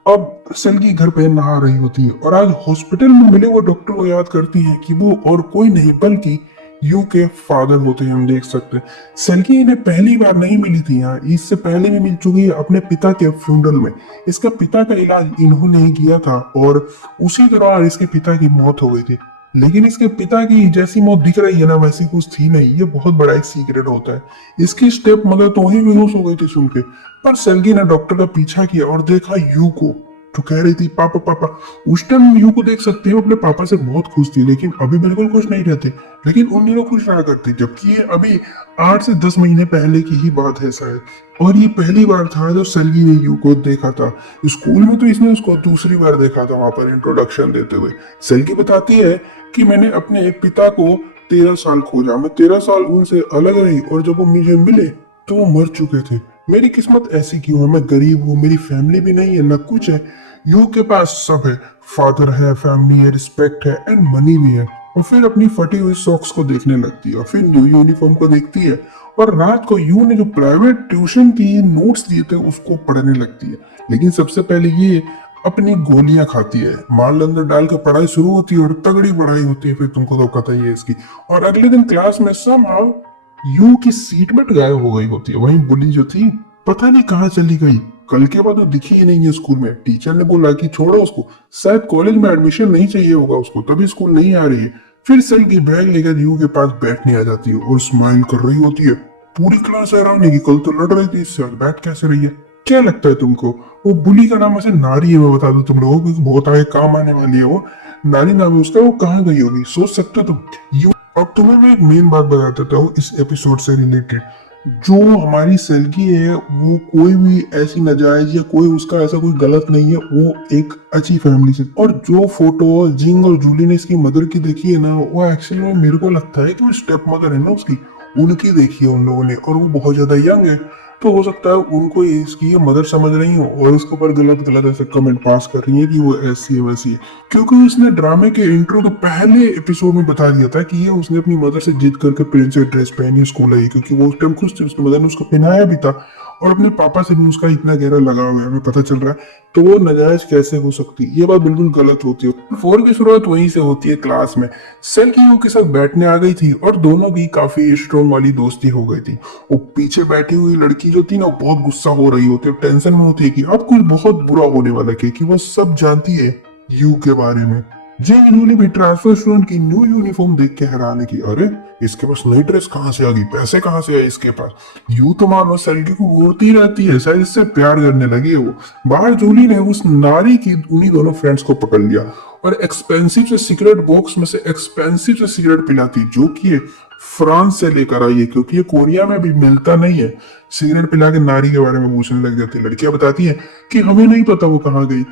अब सेल्गी घर पे नहा रही होती है और आज हॉस्पिटल में मिले वो डॉक्टर को याद करती है कि वो और कोई नहीं बल्कि यू के फादर होते हैं। हम देख सकते हैं सेल्गी इन्हें पहली बार नहीं मिली थी, यहाँ इससे पहले भी मिल चुकी है अपने पिता के फ्यूनरल में। इसका पिता का इलाज इन्होंने ही किया था और उसी दौरान इसके पिता की मौत हो गई थी। लेकिन इसके पिता की जैसी मौत दिख रही है ना, वैसी कुछ थी नहीं। ये बहुत बड़ा एक सीक्रेट होता है। इसकी स्टेप मदर तो वही बेहोश हो गई थी सुन के। पर सेल्गी ने डॉक्टर का पीछा किया और देखा यू को, तो कह रही थी पापा पापा। उस टाइम यू को देख सकते हो अपने पापा से बहुत खुश थी, लेकिन अभी बिल्कुल खुश नहीं रहते। लेकिन उन दिनों खुश रहा करती, जबकि ये अभी 8 से 10 महीने पहले की ही बात है शायद। और ये पहली बार था जब सेल्गी ने यू को देखा था। स्कूल में तो इसने उसको दूसरी बार देखा था, वहां पर इंट्रोडक्शन देते हुए। सेल्गी बताती है कि मैंने अपने पिता को 13 साल खोजा, मैं 13 साल उनसे अलग रही और जब वो मुझे मिले तो वो मर चुके थे। मेरी किस्मत ऐसी क्यों है, मैं गरीब हूँ, मेरी फैमिली भी नहीं है, न कुछ है। यू के पास सब है, फादर है, फैमिली है, रिस्पेक्ट है एंड मनी भी है। और फिर अपनी फटी हुई सॉक्स को देखने लगती है और फिर न्यू यूनिफॉर्म को देखती है और रात को यू ने जो प्राइवेट ट्यूशन की नोट्स दिए थे उसको पढ़ने लगती है। लेकिन सबसे पहले ये अपनी गोलियां खाती है, माल अंदर डाल के पढ़ाई शुरू होती है और तगड़ी पढ़ाई होती है। फिर तुमको तो पता ही है इसकी। और अगले दिन क्लास में समहाउ यू की सीट बेल्ट गायब हो गई होती है। वहीं बुली जो थी पता नहीं कहाँ चली गई। कल के बाद वो दिखी ही नहीं है स्कूल में। टीचर ने बोला कि छोड़ो उसको, शायद कॉलेज में एडमिशन नहीं चाहिए होगा उसको, तभी स्कूल नहीं आ रही है। फिर सेल की बैग लेकर यू के पास बैठने आ जाती है और स्माइल कर रही होती है। पूरी क्लास हैरान है कि कल तो लड़ रही थी इससे और बैठ कैसे रही है। क्या लगता है तुमको वो बुली का नाम वैसे नारी है? मैं बता दूं तुम लोगों को, क्योंकि बहुत आगे काम आने वाली है वो। नारी नाम है उसका। वो कहाँ गई होगी सोच सकते हो तुम? यू अब तुम्हें मैं एक मेन बात बता देता हूँ इस एपिसोड से रिलेटेड। जो हमारी सेल्गी है वो कोई भी ऐसी नाजायज या कोई उसका ऐसा कोई गलत नहीं है। वो एक अच्छी फैमिली से, और जो फोटो जिंग और जूली ने इसकी मदर की देखी है ना, वो एक्चुअली में मेरे को लगता है कि वो स्टेप मदर है ना उसकी, उनकी देखी है उन लोगों ने। और वो बहुत ज्यादा यंग है, तो हो सकता है उनको इसकी मदर समझ रही हो और उसके ऊपर गलत गलत ऐसे कमेंट पास कर रही है कि वो ऐसी है वैसी है। क्योंकि उसने ड्रामे के इंट्रो के पहले एपिसोड में बता दिया था कि ये उसने अपनी मदर से जिद करके प्रिंसेस ड्रेस पहनी स्कूल आई, क्योंकि वो उस टाइम खुश थी, उसकी मदर ने उसको पहनाया भी था और अपने पापा से भी उसका इतना गहरा लगाव है, हमें पता चल रहा है। तो वो नाजायज कैसे हो सकती है, ये बात बिल्कुल गलत होती है। फोर की शुरुआत वहीं से होती है क्लास में। सेल की यू के साथ बैठने आ गई थी और दोनों की काफी स्ट्रॉन्ग वाली दोस्ती हो गई थी। वो पीछे बैठी हुई लड़की जो थी ना, बहुत गुस्सा हो रही होती है, टेंशन में होती है कि अब कुछ बहुत बुरा होने वाला है, क्योंकि वो सब जानती है यू के बारे में। जिंग जूली भी ट्रांसफर स्टूडेंट की न्यू यूनिफॉर्म देख के हैरान है कि अरे इसके पास नई ड्रेस कहाँ से आ गई, पैसे कहाँ से आए इसके पास। यू तो मानो सेल्गी को घूरती रहती है, शायद इससे प्यार करने लगी है वो। बाहर जूली ने उस नारी की उन्हीं दोनों फ्रेंड्स को पकड़ लिया और एक्सपेंसिव से सिगरेट बॉक्स में से एक्सपेंसिव से सिगरेट पिलाती, जो कि फ्रांस से लेकर आई है, क्योंकि ये कोरिया में भी मिलता नहीं है। सिगरेट पिला के नारी के बारे में पूछने लग जाती है। लड़कियां बताती है कि हमें नहीं पता वो कहाँ गई,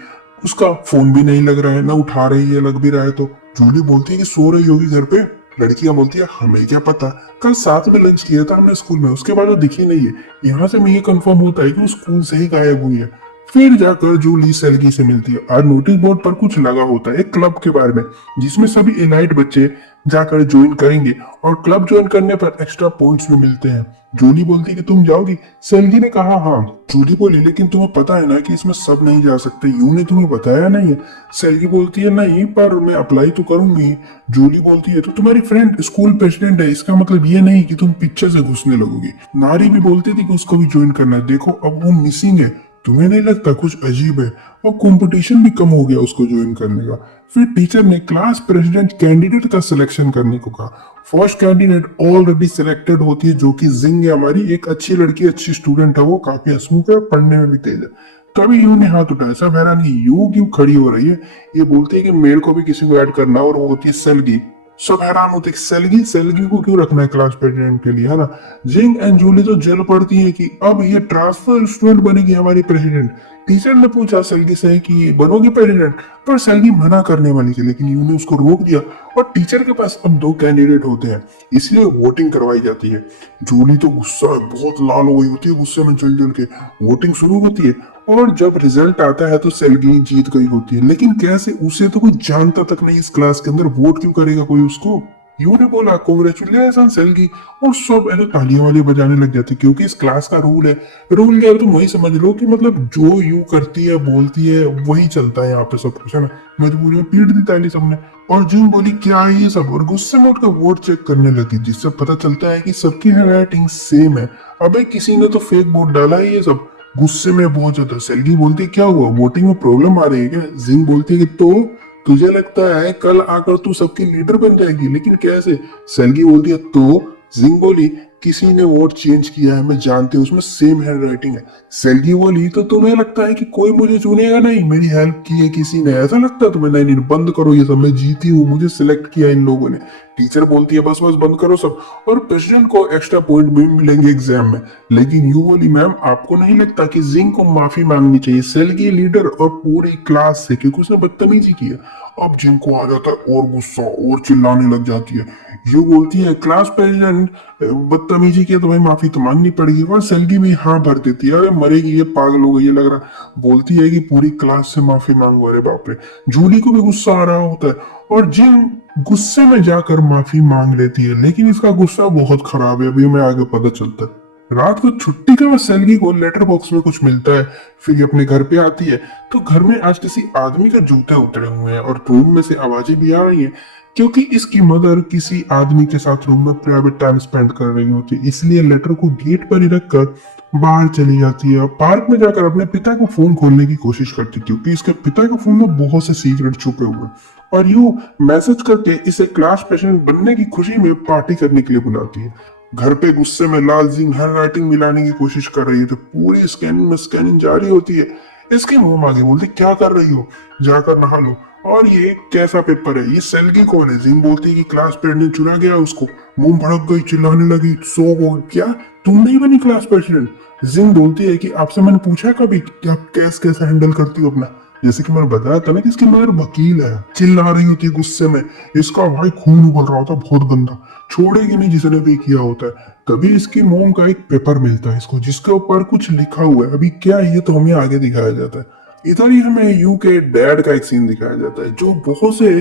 उसका फोन भी नहीं लग रहा है, ना उठा रही है, लग भी रहा है तो। जूली बोलती है कि सो रही होगी घर पे। लड़कियां बोलती है हमें क्या पता, कल साथ में लंच किया था हमने स्कूल में, उसके बाद वो दिखी नहीं है। यहाँ से मैं ये कंफर्म होता है कि वो स्कूल से ही गायब हुई है। फिर जाकर जूली सेल्गी से मिलती है और नोटिस बोर्ड पर कुछ लगा होता है एक क्लब के बारे में, जिसमें सभी एलाइट बच्चे जाकर ज्वाइन करेंगे और क्लब ज्वाइन करने पर एक्स्ट्रा पॉइंट्स भी मिलते हैं। जूली बोलती है कि तुम जाओगी? सेल्गी ने कहा हाँ। जूली बोली लेकिन तुम्हें पता है ना कि इसमें सब नहीं जा सकते, यू ने तुम्हें बताया नहीं है। सेल्गी बोलती है नहीं, पर मैं अप्लाई तो करूंगी। जूली बोलती है तो तुम्हारी फ्रेंड स्कूल प्रेसिडेंट है, इसका मतलब ये नहीं कि तुम पीछे से घुसने लगोगी। नारी भी बोलती थी कि उसको भी ज्वाइन करना है, देखो अब वो मिसिंग है, तुम्हें नहीं लगता कुछ अजीब है? और कंपटीशन भी कम हो गया उसको ज्वाइन करने का। फिर टीचर ने क्लास प्रेसिडेंट कैंडिडेट का सिलेक्शन करने को कहा। फर्स्ट कैंडिडेट ऑलरेडी सिलेक्टेड होती है, जो कि जिंग है हमारी, एक अच्छी लड़की, अच्छी स्टूडेंट है, वो काफी हंसमुख है, पढ़ने में भी तेज है। तभी यू ने हाथ उठाया। सब हैरान कि यू क्यों खड़ी हो रही है। ये बोलती है कि मेल को भी किसी को ऐड करना, और वो होती है सेल्गी। सब हैरान होते कि सेल्गी सेल्गी को क्यों रखना है क्लास प्रेसिडेंट के लिए, है ना। जिंग एंड जूली तो जल पड़ती है कि अब ये ट्रांसफर स्टूडेंट बनेगी हमारी प्रेसिडेंट। टीचर ने पूछा सेल्गी से कि बनोगी प्रेसिडेंट, पर सेल्गी मना करने वाली थी, लेकिन यूने उसको रोक दिया। और टीचर के पास अब दो कैंडिडेट होते हैं, इसलिए वोटिंग करवाई जाती है। जूली तो गुस्सा है, बहुत लाल हो गई होती है गुस्से में, जल जल के। वोटिंग शुरू होती है और जब रिजल्ट आता है तो सेल्गी जीत गई होती है, लेकिन कैसे, उसे तो कोई जानता तक नहीं इस क्लास के अंदर, वोट क्यों करेगा कोई उसको। यू ने बोला कॉन्ग्रेचुलेशन सेल्गी, और सब ऐसे तालियां वाली बजाने लग जाते, क्योंकि इस क्लास का रूल है। रूल क्या है तुम वही समझ लो कि मतलब जो यू करती है बोलती है वही चलता है यहाँ पे सब कुछ, है ना। मजबूरी में पीट दी ताली सबने। और जिन बोली क्या है ये सब, और गुस्से में उठकर वोट चेक करने लगी, जिससे पता चलता है कि सबकी हैंडराइटिंग सेम है। अबे किसी ने तो फेक वोट डाला है ये सब। गुस्से में बहुत ज्यादा सेल्गी बोलती है क्या हुआ, वोटिंग में प्रॉब्लम आ रही है क्या। जिंग बोलती है कि तो तुझे लगता है कल आकर तू सबकी लीडर बन जाएगी, लेकिन कैसे। सेल्गी बोलती है तो। जिंग बोली किसी ने वोट चेंज किया है, मैं जानती हूँ, उसमें सेम हैंड राइटिंग है। सेल्गी बोली तो तुम्हें लगता है कि कोई मुझे चुनेगा नहीं, मेरी हेल्प की है किसी ने, ऐसा लगता है तुम्हें। नहीं नहीं बंद करो ये सब, मैं जीती हूँ, मुझे सिलेक्ट किया इन लोगों ने। टीचर बोलती है बस बस बंद करो सब, और प्रेसिडेंट को एक्स्ट्रा पॉइंट भी मिलेंगे एग्जाम में। लेकिन यू बोली मैम आपको नहीं लगता कि जिंग को माफी मांगनी चाहिए सेल्गी लीडर और पूरी क्लास से, क्योंकि उसने बदतमीजी की है। अब जिनको आ जाता है और गुस्सा, और चिल्लाने लग जाती है। यू बोलती है क्लास प्रेसिडेंट बदतमीजी की है तो भाई माफी तो मांगनी पड़ेगी, और सेल्गी भी हाँ भर देती है, अरे मरेगी ये, पागल हो गई ये लग रहा। बोलती है कि पूरी क्लास से माफी मांगो, अरे बाप रे। जूली को भी गुस्सा आ रहा होता है, और जिन गुस्से में जाकर माफी मांग लेती है, लेकिन इसका गुस्सा बहुत खराब है, अभी हमें आगे पता चलता है। रात को छुट्टी के बाद सेल्गी को लेटर बॉक्स में कुछ मिलता है। फिर ये अपने घर पे आती है तो घर में आज किसी आदमी के जूते उतरे हुए हैं, और रूम में से आवाजें भी आ रही हैं, क्योंकि इसकी मदर किसी आदमी के साथ रूम में प्राइवेट टाइम स्पेंड कर रही होती है। इसलिए लेटर को गेट पर ही रखकर बाहर चली जाती है, और पार्क में जाकर अपने पिता को फोन खोलने की कोशिश करती है, क्योंकि इसके पिता के फोन में बहुत से सीक्रेट छुपे हुए हैं। और यू मैसेज करके इसे क्लास प्रेसिडेंट बनने की खुशी में पार्टी करने के लिए बुलाती है। घर पे गुस्से में लाल जिंग हैंड राइटिंग मिलाने की कोशिश कर रही है, तो पूरी स्कैनिंग में स्कैनिंग जारी होती है। इसके मुंह मांगे बोलती क्या कर रही हो, जाकर नहा लो। और ये कैसा पेपर है, ये सेल्गी कौन है। जिंग बोलती है कि क्लास प्रेसिडेंट चुना गया उसको। मुंह भड़क गई, चिल्लाने लगी सो वो क्या, तुम नहीं बनी क्लास प्रेसिडेंट। जिंग बोलती है कि आपसे मैंने पूछा कभी कि आप कैसे कैसे हैंडल करती हो अपना। जैसे कि मैंने बताया था ना कि इसकी मदर वकील है। चिल्ला रही होती है गुस्से में, इसका भाई खून उबल रहा होता बहुत गंदा, छोड़ेगी नहीं जिसने भी किया होता है। तभी इसकी मोम का एक पेपर मिलता है इसको, जिसके ऊपर कुछ लिखा हुआ है। अभी क्या है ये तो हमें आगे दिखाया जाता है। इधर ही हमें यू के डैड का एक सीन दिखाया जाता है, जो बहुत से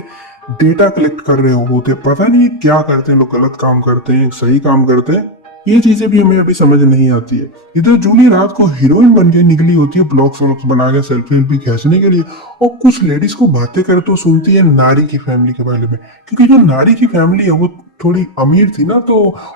डेटा कलेक्ट कर रहे होते हैं। पता नहीं क्या करते हैं लोग, गलत काम करते हैं सही काम करते हैं, ये चीजें भी हमें अभी समझ नहीं आती है। इधर जूली रात को हीरोइन बन के निकली होती है, ब्लॉग्स व्लॉग्स बना के सेल्फी वेल्फी खींचने के लिए। और कुछ लेडीज को बातें करे तो सुनती है नारी की फैमिली के बारे में, क्योंकि जो नारी की फैमिली है वो थोड़ी अमीर थी ना, तो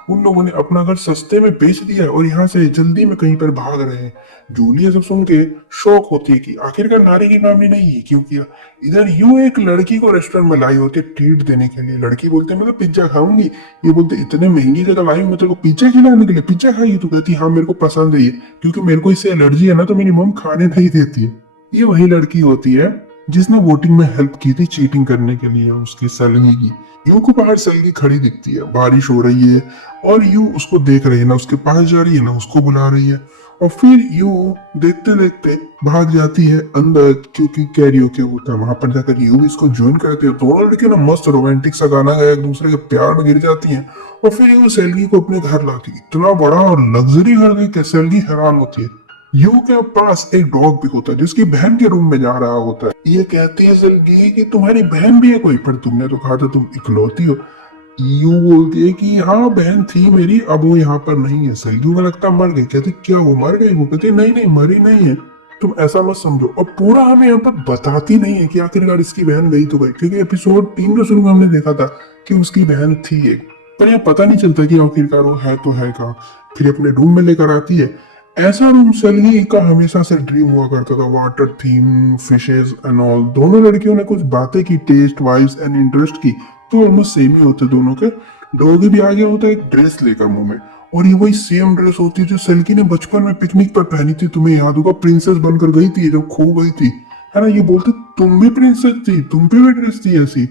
उन लोगों ने अपना घर सस्ते में बेच दिया और यहाँ से जल्दी में कहीं पर भाग रहे हैं। जूली ये सब सुन के शौक होती है कि आखिरकार नारी की फैमिली नहीं है क्यों किया। इधर यूं एक लड़की को रेस्टोरेंट में लाई होती है ट्रीट देने के लिए। लड़की बोलती है मैं तो पिज्जा खाऊंगी। ये बोलते इतने महंगी जगह लाई हूं मैं तेरे को पिज्जा खिलाने के लिए, पिज्जा खाएगी। तो कहती हाँ मेरे को पसंद है ये, क्योंकि मेरे को इससे एलर्जी है ना, तो मेरी मम खाने नहीं देती है। ये वही लड़की होती है जिसने वोटिंग में हेल्प की थी चीटिंग करने के लिए उसकी सलगी की। यू को बाहर सलगी खड़ी दिखती है, बारिश हो रही है और यू उसको देख रही है, ना उसके पास जा रही है ना उसको बुला रही है। और फिर यू देखते देखते भाग जाती है अंदर, क्योंकि कैरियोके होता है वहां पर। जाकर यू भी इसको ज्वाइन करते हैं। दोनों लड़के ना मस्त रोमांटिक सा गाना गाया, एक दूसरे के प्यार में गिर जाती हैं। और फिर यू सैलगी को अपने घर लाती है। इतना बड़ा और लग्जरी घर देख के सैलगी हैरान होती है। यू के पास एक डॉग भी होता है जिसकी बहन के रूम में जा रहा होता है। ये कहती है सैलगी कि तुम्हारी बहन भी है कोई, पर तुमने तो कहा था तुम इकलौती हो। यू बोलती है कि हाँ बहन थी मेरी, अब वो यहाँ पर नहीं है। सैलगी को लगता मर गई। कहती क्या वो मर गई। वो कहती नहीं नहीं मरी नहीं है, तुम ऐसा मत समझो। और पूरा हमें यहाँ पर बताती नहीं है कि आखिरकार इसकी बहन गई तो गई, क्योंकि एपिसोड 3 में शुरू में हमने देखा था कि उसकी बहन थी एक, पर यह पता नहीं चलता कि आखिरकार वो है तो है कहाँ। फिर अपने रूम में लेकर आती है। ऐसा रूम सैलगी का हमेशा से ड्रीम हुआ करता था, water theme, fishes and all. दोनों लड़कियों ने कुछ बातें की, टेस्ट वाइज एंड इंटरेस्ट की, तो ऑलमोस्ट सेम ही होते दोनों के। डॉगी भी आ गया होता है एक ड्रेस लेकर मुंह में, और ये वही सेम ड्रेस होती है जो सैलगी ने बचपन में पिकनिक पर पहनी थी। तुम्हें याद होगा प्रिंसेस बनकर गई थी जब खो गई थी, है ना। ये बोलते तुम भी प्रिंसेस थी, तुम पे भी ड्रेस थी ऐसी।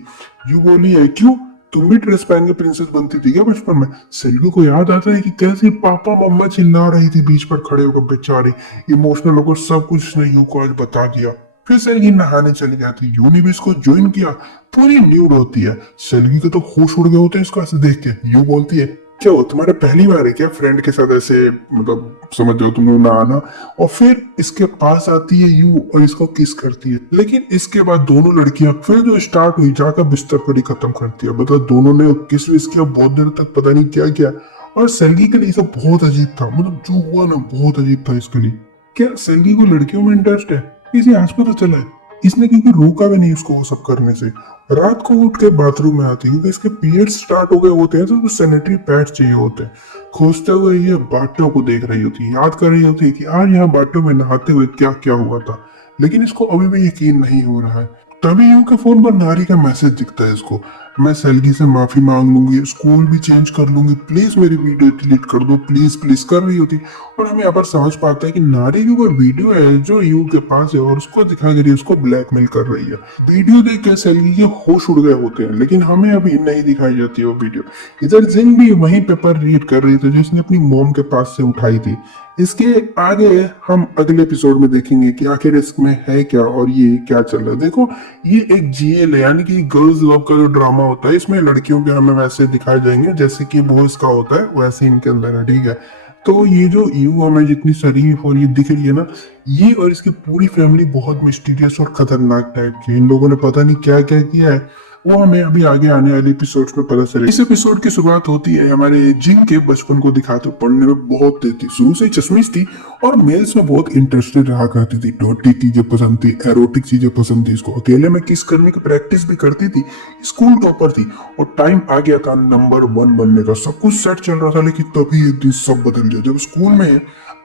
यू बोली है क्यों, तुम भी ड्रेस पहन के प्रिंसेस बनती थी क्या बचपन में? सेल्वी को याद आता है कि कैसे पापा मम्मा चिल्ला रही थी बीच पर खड़े होकर, बेचारी इमोशनल होकर सब कुछ उसने यू को आज बता दिया। फिर सेल्गी नहाने चली जाती, यू ने भी इसको ज्वाइन किया, पूरी न्यूड होती है। सेल्गी के तो होश उड़ गए होते हैं इसको ऐसे देख के। यू बोलती है, क्या वो तुम्हारा पहली बार है क्या फ्रेंड के साथ ऐसे, मतलब समझ जाओ तुम लोग ना आना? और फिर इसके पास आती है यू और इसको किस करती है। लेकिन इसके बाद दोनों लड़कियां फिर जो स्टार्ट हुई जाकर बिस्तर पर ही खत्म करती है। मतलब दोनों ने किस विस किया बहुत देर तक, पता नहीं क्या क्या। और सेल्गी के लिए सब बहुत अजीब था, मतलब जो हुआ ना बहुत अजीब था इसके लिए। क्या सेल्गी को लड़कियों में इंटरेस्ट है? इसे आज पता चला है। इसने क्योंकि रोका भी नहीं उसको वो सब करने से। रात को उठ के बाथरूम में आती है क्योंकि इसके पीरियड्स स्टार्ट हो गए होते हैं, तो सैनिटरी पैड्स चाहिए होते हैं। खोजते हुए ये बाटो को देख रही होती है, याद कर रही होती है कि आज यहाँ बाटो में नहाते हुए क्या क्या हुआ था। लेकिन इसको अभी भी यकीन नहीं हो रहा है। तभी यूं के फोन पर नारी का मैसेज दिखता है इसको, मैं सेल्गी से माफी मांग लूंगी, स्कूल भी चेंज कर लूंगी, प्लीज मेरी वीडियो डिलीट कर दो, प्लीज प्लीज कर रही होती। और हम यहाँ पर समझ पाते हैं कि नारी की कोई वीडियो है जो यू के पास है और उसको दिखा के उसको ब्लैकमेल कर रही है। वीडियो देख के सेल्गी के होश उड़ गए होते हैं, लेकिन हमें अभी नहीं दिखाई जाती वो वीडियो। इधर जिंग भी वहीं पेपर रीड कर रही थी जिसने अपनी मोम के पास से उठाई थी। इसके आगे हम अगले एपिसोड में देखेंगे कि आखिर इसमें है क्या और ये क्या चल रहा है। देखो, ये एक जीएल है, यानी कि गर्ल्स लव का जो ड्रामा होता है, इसमें लड़कियों के हमें वैसे दिखाए जाएंगे जैसे कि बॉयज का होता है, वैसे इनके अंदर है, ठीक है। तो ये जो यू हमें जितनी शरीफ और ये दिख रही है ना, ये और इसकी पूरी फैमिली बहुत मिस्टीरियस और खतरनाक टाइप की। इन लोगों ने पता नहीं क्या क्या किया है, वो हमें अभी आगे आने वाले एपिसोड्स में पता चलेगा। इस एपिसोड की शुरुआत होती है हमारे जिंग के बचपन को दिखाते, पढ़ने में बहुत तेज थी, शुरू से ही चश्मिश थी और मेल्स में बहुत इंटरेस्टेड रहा करती थी। डॉटी चीजें पसंद थी, एरोटिक चीजें पसंद थी, इसको अकेले में किस करने की प्रैक्टिस भी करती थी। स्कूल टॉपर थी और टाइम आ गया था नंबर 1 बनने का। सब कुछ सेट चल रहा था, लेकिन तभी एक दिन सब बदल गया जब स्कूल में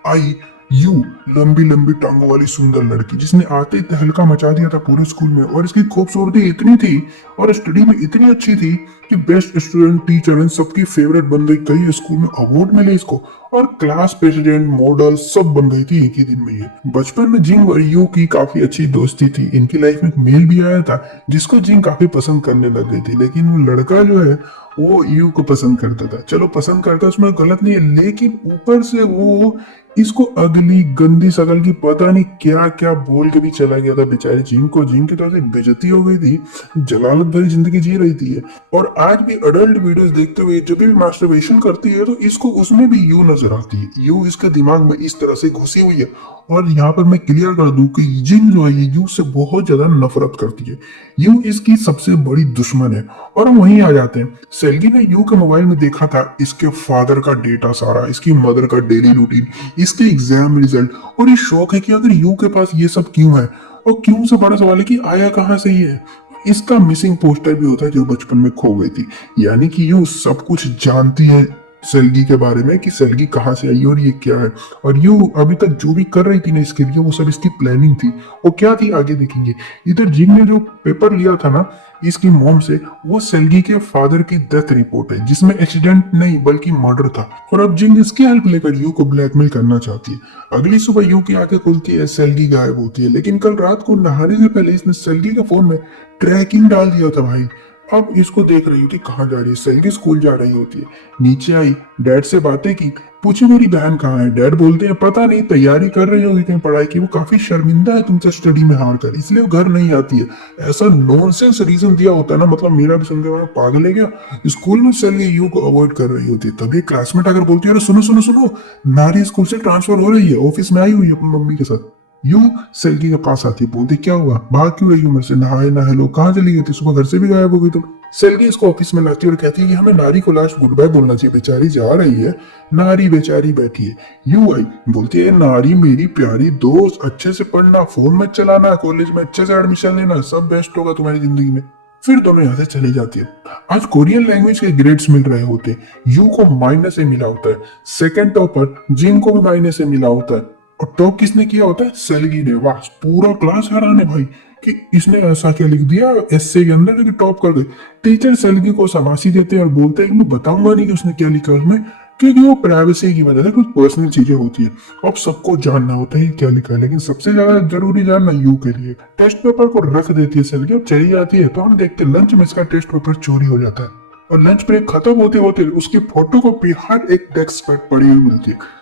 आई यू, लंबी लंबी टांगों वाली सुंदर लड़की, जिसने आते ही तहलका मचा दिया था पूरे स्कूल में। और इसकी खूबसूरती इतनी थी और स्टडी में इतनी अच्छी थी कि बेस्ट स्टूडेंट, टीचर एंड सबकी फेवरेट बन गई। कई स्कूल में अवार्ड मिले इसको और क्लास प्रेसिडेंट, मॉडल सब बन गई थी एक ही दिन में। ये बचपन में जिंग और यू की काफी अच्छी दोस्ती थी। इनकी लाइफ में एक मेल भी आया था जिसको जिंग काफी पसंद करने लग गई थी, लेकिन वो लड़का जो है वो यू को पसंद करता था। चलो पसंद करता उसमें गलत नहीं है, लेकिन ऊपर से वो इसको अगली गंदी शकल की पता नहीं क्या क्या बोल के भी चला गया था बेचारे जिंग को। जिंग की तरफ से बेइज्जती हो गई थी, जलालत भरी जिंदगी जी रही थी ये। और आज भी अडल्ट वीडियोस देखते हुए जब भी मास्टरबेशन करती है तो इसको उसमें भी यू नजर आती है। यू इसके दिमाग में इस तरह से घुसी हुई है। और यहाँ पर मैं क्लियर कर दूं कि जिंग जो है ये यू से बहुत ज्यादा नफरत करती है। यू इसकी सबसे बड़ी दुश्मन है। और हम वहीं आ जाते हैं, सेल्गी ने यू के मोबाइल में देखा था इसके फादर का डेटा सारा, इसकी मदर का डेली रूटीन, इसके एग्जाम रिजल्ट। और ये शौक है कि अगर यू के पास ये सब क्यों है, और क्यों से बड़ा सवाल है कि आया कहाँ से ये है। इसका मिसिंग पोस्टर भी होता है जो बचपन में खो गई थी। यानी कि यू सब कुछ जानती है सेल्गी के बारे में कि सेल्गी कहाँ से आई और ये क्या है। और यू अभी तक जो भी कर रही थी ना इसके लिए, वो सब इसकी प्लानिंग थी। वो क्या थी आगे देखेंगे। इधर जिंग ने जो पेपर लिया था ना इसकी मॉम से, वो सेल्गी के फादर की डेथ रिपोर्ट है जिसमें एक्सीडेंट नहीं बल्कि मर्डर था। और अब जिंग इसकी हेल्प लेकर यू को ब्लैकमेल करना चाहती है। अगली सुबह यू की आंखें खुलती है, सेल्गी गायब होती है। लेकिन कल रात को नहाने से पहले इसने सेल्गी के फोन में ट्रैकिंग डाल दिया था भाई। अब इसको देख रही होती कहाँ जा रही है, सेल्गी स्कूल जा रही होती है। नीचे आई, डैड से बातें की, पूछी मेरी बहन कहाँ है। डैड बोलते हैं पता नहीं, तैयारी कर रही होगी कहीं पढ़ाई की, वो काफी शर्मिंदा है तुमसे स्टडी में हार कर, इसलिए वो घर नहीं आती है। ऐसा नॉनसेंस रीजन दिया होता है ना, मतलब मेरा भी सुन के मैं पागल है क्या। स्कूल में सेल्गी यू को अवॉइड कर रही होती है। तभी क्लासमेट अगर बोलती है अरे सुनो सुनो सुनो, नारी स्कूल से ट्रांसफर हो रही है, ऑफिस में आई हुई है अपनी मम्मी के साथ। यू सेल्गी के पास आती है, बोलती क्या हुआ, भाग क्यों रही हूँ मेरे से, नहाए ना हेलो, कहाँ चली गई थी, सुबह घर से भी गायब हो गई तुम। सेल्गी इसको ऑफिस में लाती है और कहती है कि हमें नारी को लास्ट गुड बाय बोलना चाहिए, बेचारी जा रही है। नारी बेचारी बैठी है। यू आई, बोलती है नारी मेरी प्यारी दोस्त, अच्छे से पढ़ना, फोन मत चलाना, कॉलेज में अच्छे से एडमिशन लेना, सब बेस्ट होगा तुम्हारी जिंदगी में। फिर दोनों यहाँ से चली जाती है। आज कोरियन लैंग्वेज के ग्रेड्स मिल रहे होते हैं। यू को माइनस से मिला होता है, सेकंड टॉपर जिंग को भी माइनस से मिला होता है। और टॉप किसने किया होता है, सेल्गी ने। वाह, पूरा क्लास हैरान है भाई कि इसने ऐसा क्या लिख दिया एस्से के अंदर कि टॉप कर गई। टीचर सेल्गी को शाबाशी देते हैं और बोलते हैं कि मैं बताऊंगा नहीं कि उसने क्या लिखा उसमें, क्योंकि वो प्राइवेसी की वजह से कुछ पर्सनल चीजें होती है। अब सबको जानना होता है क्या लिखा है, लेकिन सबसे ज्यादा जरूरी जानना यू के लिए। टेस्ट पेपर को रख देती है सेल्गी और चली जाती है। तो हम देखते हैं लंच में इसका टेस्ट पेपर चोरी हो जाता है। और लंच ब्रेक खत्म होते होते उसकी फोटोकॉपी हर एक डेस्क पर पड़ी हुई मिलती है।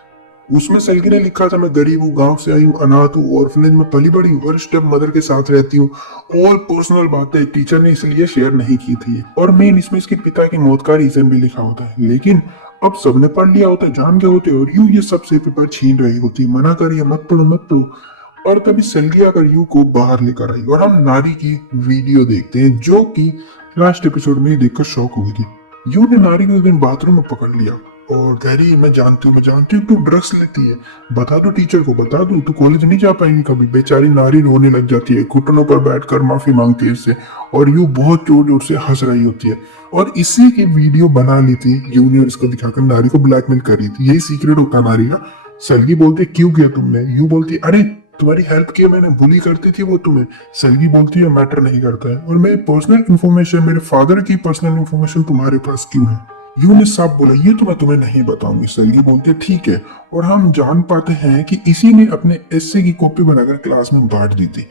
उसमें सलगी ने लिखा था, मैं गरीब हूँ, गांव से आई हूँ, अनाथ हूँ, ऑर्फनेज में पली बड़ी हूँ और स्टेप मदर के साथ रहती हूँ। ऑल पर्सनल बातें टीचर ने इसलिए शेयर नहीं की थी। और मेन इसमें इसके पिता के मौत का रीजन भी लिखा होता है, लेकिन अब सबने पढ़ लिया होता है, जान गए होते, और यूं ये सबसे पेपर छीन रही होती, मना करिए, मत पढ़ो मत पढ़ो। और तभी सलगी आकर यू को बाहर लेकर आई और हम नारी की वीडियो देखते हैं, जो कि लास्ट एपिसोड में ही देखकर शॉक हुई थी। यू ने नारी को एक दिन बाथरूम में पकड़ लिया और कह रही, मैं जानती हूँ तू ड्रग्स लेती है, बता दो टीचर को, बता दो, तू कॉलेज नहीं जा पाएंगी कभी। बेचारी नारी रोने लग जाती है, घुटनों पर बैठकर माफी मांगती है इससे, और यू बहुत जोर जोर से हंस रही होती है। और इसी की वीडियो बना ली थी यू ने, इसको दिखाकर नारी को ब्लैकमेल कर रही थी। यही सीक्रेट होता नारी का। सलगी बोलती, क्यों किया तुमने? यू बोलती, अरे तुम्हारी हेल्प की मैंने, बुली करती थी वो तुम्हें। सलगी बोलती है, मैटर नहीं करता है, और मेरी पर्सनल इंफॉर्मेशन, मेरे फादर की पर्सनल इंफॉर्मेशन तुम्हारे पास क्यों है? यू ने साफ बोला, ये तो मैं तुम्हें नहीं बताऊंगी। सलगी बोलती है, ठीक है। और हम जान पाते हैं कि इसी ने अपने एस्से की कॉपी बनाकर क्लास में बांट दी थी।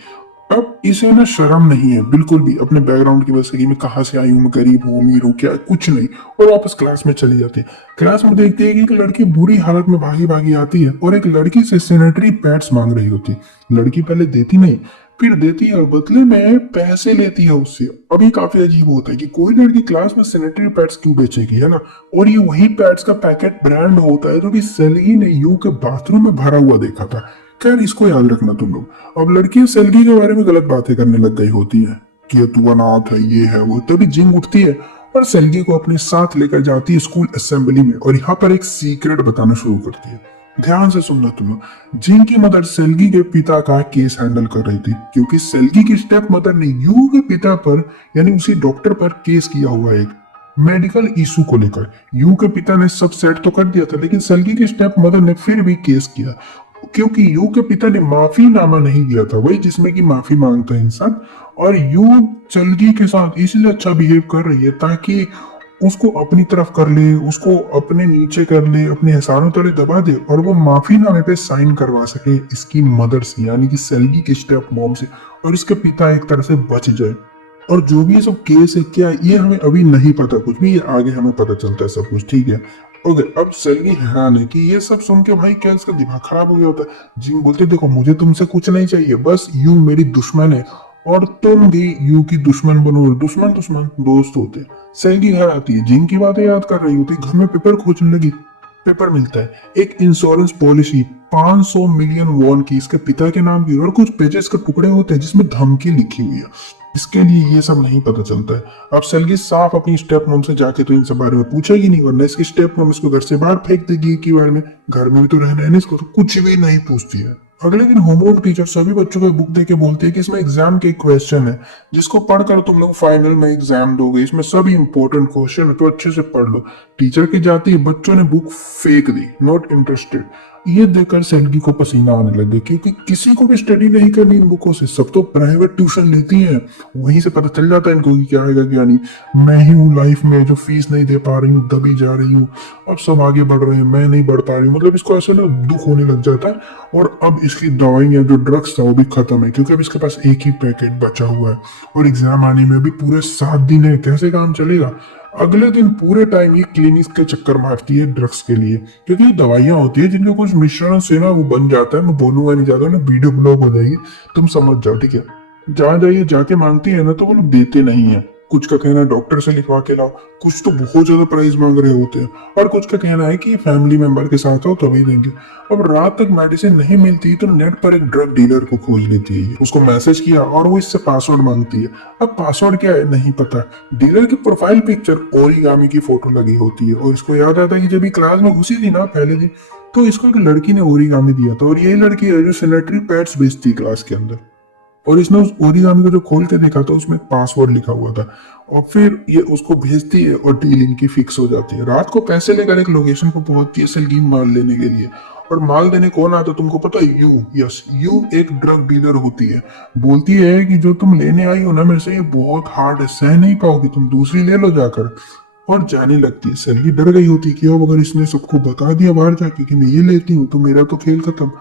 अब इसे ना शर्म नहीं है बिल्कुल भी अपने बैकग्राउंड की वजह से कि मैं कहाँ से आई हूँ, मैं गरीब हूँ, अमीर हूँ, क्या, कुछ नहीं। और वापस क्लास में चली जाती है। क्लास में देखती है कि एक लड़की बुरी हालत में भागी भागी आती है और एक लड़की से सैनिटरी पैड्स मांग रही होती है। लड़की पहले देती नहीं, फिर देती है और बदले में पैसे लेती है उससे। अब ये काफी अजीब होता है कि कोई लड़की क्लास में सैनिटरी पैड्स क्यों बेचेगी, है ना? और ये वही पैड्स का पैकेट ब्रांड होता है जो कि सलगी ने यू के बाथरूम में भरा हुआ देखा था। खैर, इसको याद रखना तुम लोग। अब लड़की सलगी के बारे में गलत बातें करने लग गई होती है कि तू अनाथ है, ये है वो। तभी जिंग उठती है और सलगी को अपने साथ लेकर जाती है स्कूल असेंबली में, और यहाँ पर एक सीक्रेट बताना शुरू करती है। ध्यान से सुनना तुम लोग। जिंग की मदर सलगी के पिता का केस हैंडल कर रही थी, क्योंकि सलगी की स्टेप मदर ने यू के पिता पर, यानी उसी डॉक्टर पर केस किया हुआ एक मेडिकल इशू को लेकर। यू के पिता ने सब सेट तो कर दिया था, लेकिन सलगी की स्टेप मदर ने फिर भी केस किया, क्योंकि यू के पिता ने माफीनामा नहीं दिया था, वही जिसमें कि माफी मांगता है इंसान। और यू सलगी के साथ इसलिए अच्छा बिहेव कर रही है ताकि उसको अपनी तरफ कर ले, उसको अपने नीचे कर ले, अपने एहसानों तले दबा दे, और वो माफीनामे पे साइन करवा सके इसकी मदर से, यानी कि सलगी की स्टेप मॉम से, और इसके पिता एक तरह से बच जाए। और जो भी ये सब केस है, क्या ये हमें अभी नहीं पता कुछ भी, ये आगे हमें पता चलता है सब कुछ, ठीक है? ओके, अब सलगी हैरान है कि ये सब सुन के भाई क्या इसका दिमाग खराब हो गया होता है। जिंग बोलते, देखो मुझे तुमसे कुछ नहीं चाहिए, बस यू मेरी दुश्मन है और तुम भी यू की दुश्मन बनो। दुश्मन दुश्मन दोस्त होते हैं। सलगी घर आती है, जिंग की बातें याद कर रही होती, घर में पेपर खोजने लगी। पेपर मिलता है, एक इंश्योरेंस पॉलिसी 500 मिलियन वॉन की, इसके पिता के नाम की, और कुछ पेजेस के टुकड़े होते हैं जिसमें धमकी लिखी हुई है। इसके लिए ये सब नहीं पता चलता है। अब सलगी साफ अपनी स्टेप मॉम से जाके तो इन सब बारे में पूछेगी नहीं, वरना इसकी स्टेप मॉम इसको घर से बाहर फेंक देगी एक ही बार में। घर में भी तो रहना है ना इसको, तो कुछ भी नहीं पूछती है। अगले दिन होमवर्क टीचर सभी बच्चों को बुक देके बोलती है कि इसमें एग्जाम के क्वेश्चन है, जिसको पढ़कर तुम लोग फाइनल में एग्जाम दोगे, इसमें सभी इंपॉर्टेंट क्वेश्चन है, तो अच्छे से पढ़ लो। टीचर के जाते ही बच्चों ने बुक फेंक दी, नॉट इंटरेस्टेड। ये देखकर सलगी को पसीना आने लगे, क्योंकि किसी को भी स्टडी नहीं करनी इन बुकों से, सब तो प्राइवेट ट्यूशन लेती हैं, वहीं से पता चल जाता है इनको कि क्या आएगा क्या नहीं। मैं ही हूँ लाइफ में जो फीस नहीं दे पा रही हूँ, दबी जा रही हूँ, अब सब आगे बढ़ रहे हैं, मैं नहीं बढ़ पा रही हूँ। मतलब इसको ऐसे ना दुख होने लग जाता है। और अब इसकी दवाइयाँ, जो ड्रग्स था वो भी खत्म है, क्योंकि अब इसके पास एक ही पैकेट बचा हुआ है, और एग्जाम आने में भी पूरे 7 दिन है, कैसे काम चलेगा? अगले दिन पूरे टाइम ये क्लिनिक के चक्कर मारती है ड्रग्स के लिए, क्योंकि ये दवाइयां होती है जिनके कुछ मिश्रण से ना वो बन जाता है। मैं बोलूंगा नहीं ज्यादा, ना वीडियो ब्लॉग हो जाएगी, तुम समझ जाओ, ठीक है? जहाँ जाइए जाके मांगती है ना, तो वो लोग देते नहीं है। कुछ का कहना है डॉक्टर से लिखवा के लाओ, कुछ तो बहुत ज्यादा प्राइस मांग रहे होते हैं, और कुछ का कहना है कि फैमिली मेंबर के साथ हो तभी देंगे। अब रात तक मेडिसिन नहीं मिलती तो नेट पर एक ड्रग डीलर को खोज लेती है, उसको मैसेज किया और वो इससे पासवर्ड मांगती है। अब पासवर्ड क्या है नहीं पता। डीलर की प्रोफाइल पिक्चर ओरिगामी की फोटो लगी होती है, और इसको याद आता है कि जब ये क्लास में घुसी थी ना पहले दिन, तो इसको एक लड़की ने ओरिगामी दिया था, और यही लड़की है जो सैनिटरी पैड्स बेचती क्लास के अंदर। और इसने उस ओरिगामी को जो खोल के देखा था, उसमें पासवर्ड लिखा हुआ था, और फिर ये उसको भेजती है और डील इनकी फिक्स हो जाती है। रात को पैसे लेकर एक लोकेशन पर पहुंचती है सलगी माल लेने के लिए। और माल देने कौन आता तुमको पता है? यू। यस, यू एक ड्रग डीलर होती है। बोलती है कि जो तुम लेने आई हो ना मेरे से, ये बहुत हार्ड है, सह नहीं पाओगी, तुम दूसरी ले लो जाकर। और जाने लगती है। सलगी डर गई होती है कि अब अगर इसने सबको बता दिया बाहर जाके कि मैं ये लेती हूँ, तो मेरा तो खेल खत्म।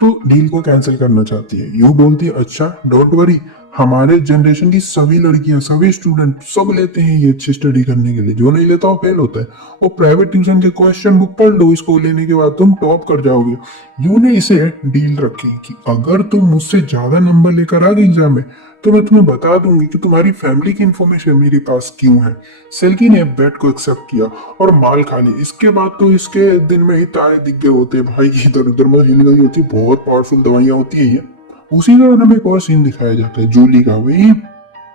तो डील को कैंसिल करना चाहती है। यू बोलती है, अच्छा डोंट वरी, हमारे जनरेशन की सभी लड़कियां, सभी स्टूडेंट सब लेते हैं ये अच्छी स्टडी करने के लिए। जो नहीं लेता वो फेल होता है। वो प्राइवेट ट्यूशन के क्वेश्चन बुक पढ़ लो, इसको लेने के बाद तुम टॉप कर जाओगे। यू ने इसे डील रखी कि अगर तुम मुझसे ज्यादा नंबर लेकर आ गए एग्जाम में तो मैं तुम्हें बता दूंगी कि तुम्हारी फैमिली की इंफॉर्मेशन मेरे पास क्यों है। सेल्गी ने बेट को एक्सेप्ट किया और माल खा ली। इसके बाद तो इसके दिन में ही तारे दिख गए होते भाई, इधर उधर में हिल गई होती। बहुत पावरफुल दवाइयां होती है ये। उसी दौरान हमें एक और सीन दिखाया जाता है। जूली का वही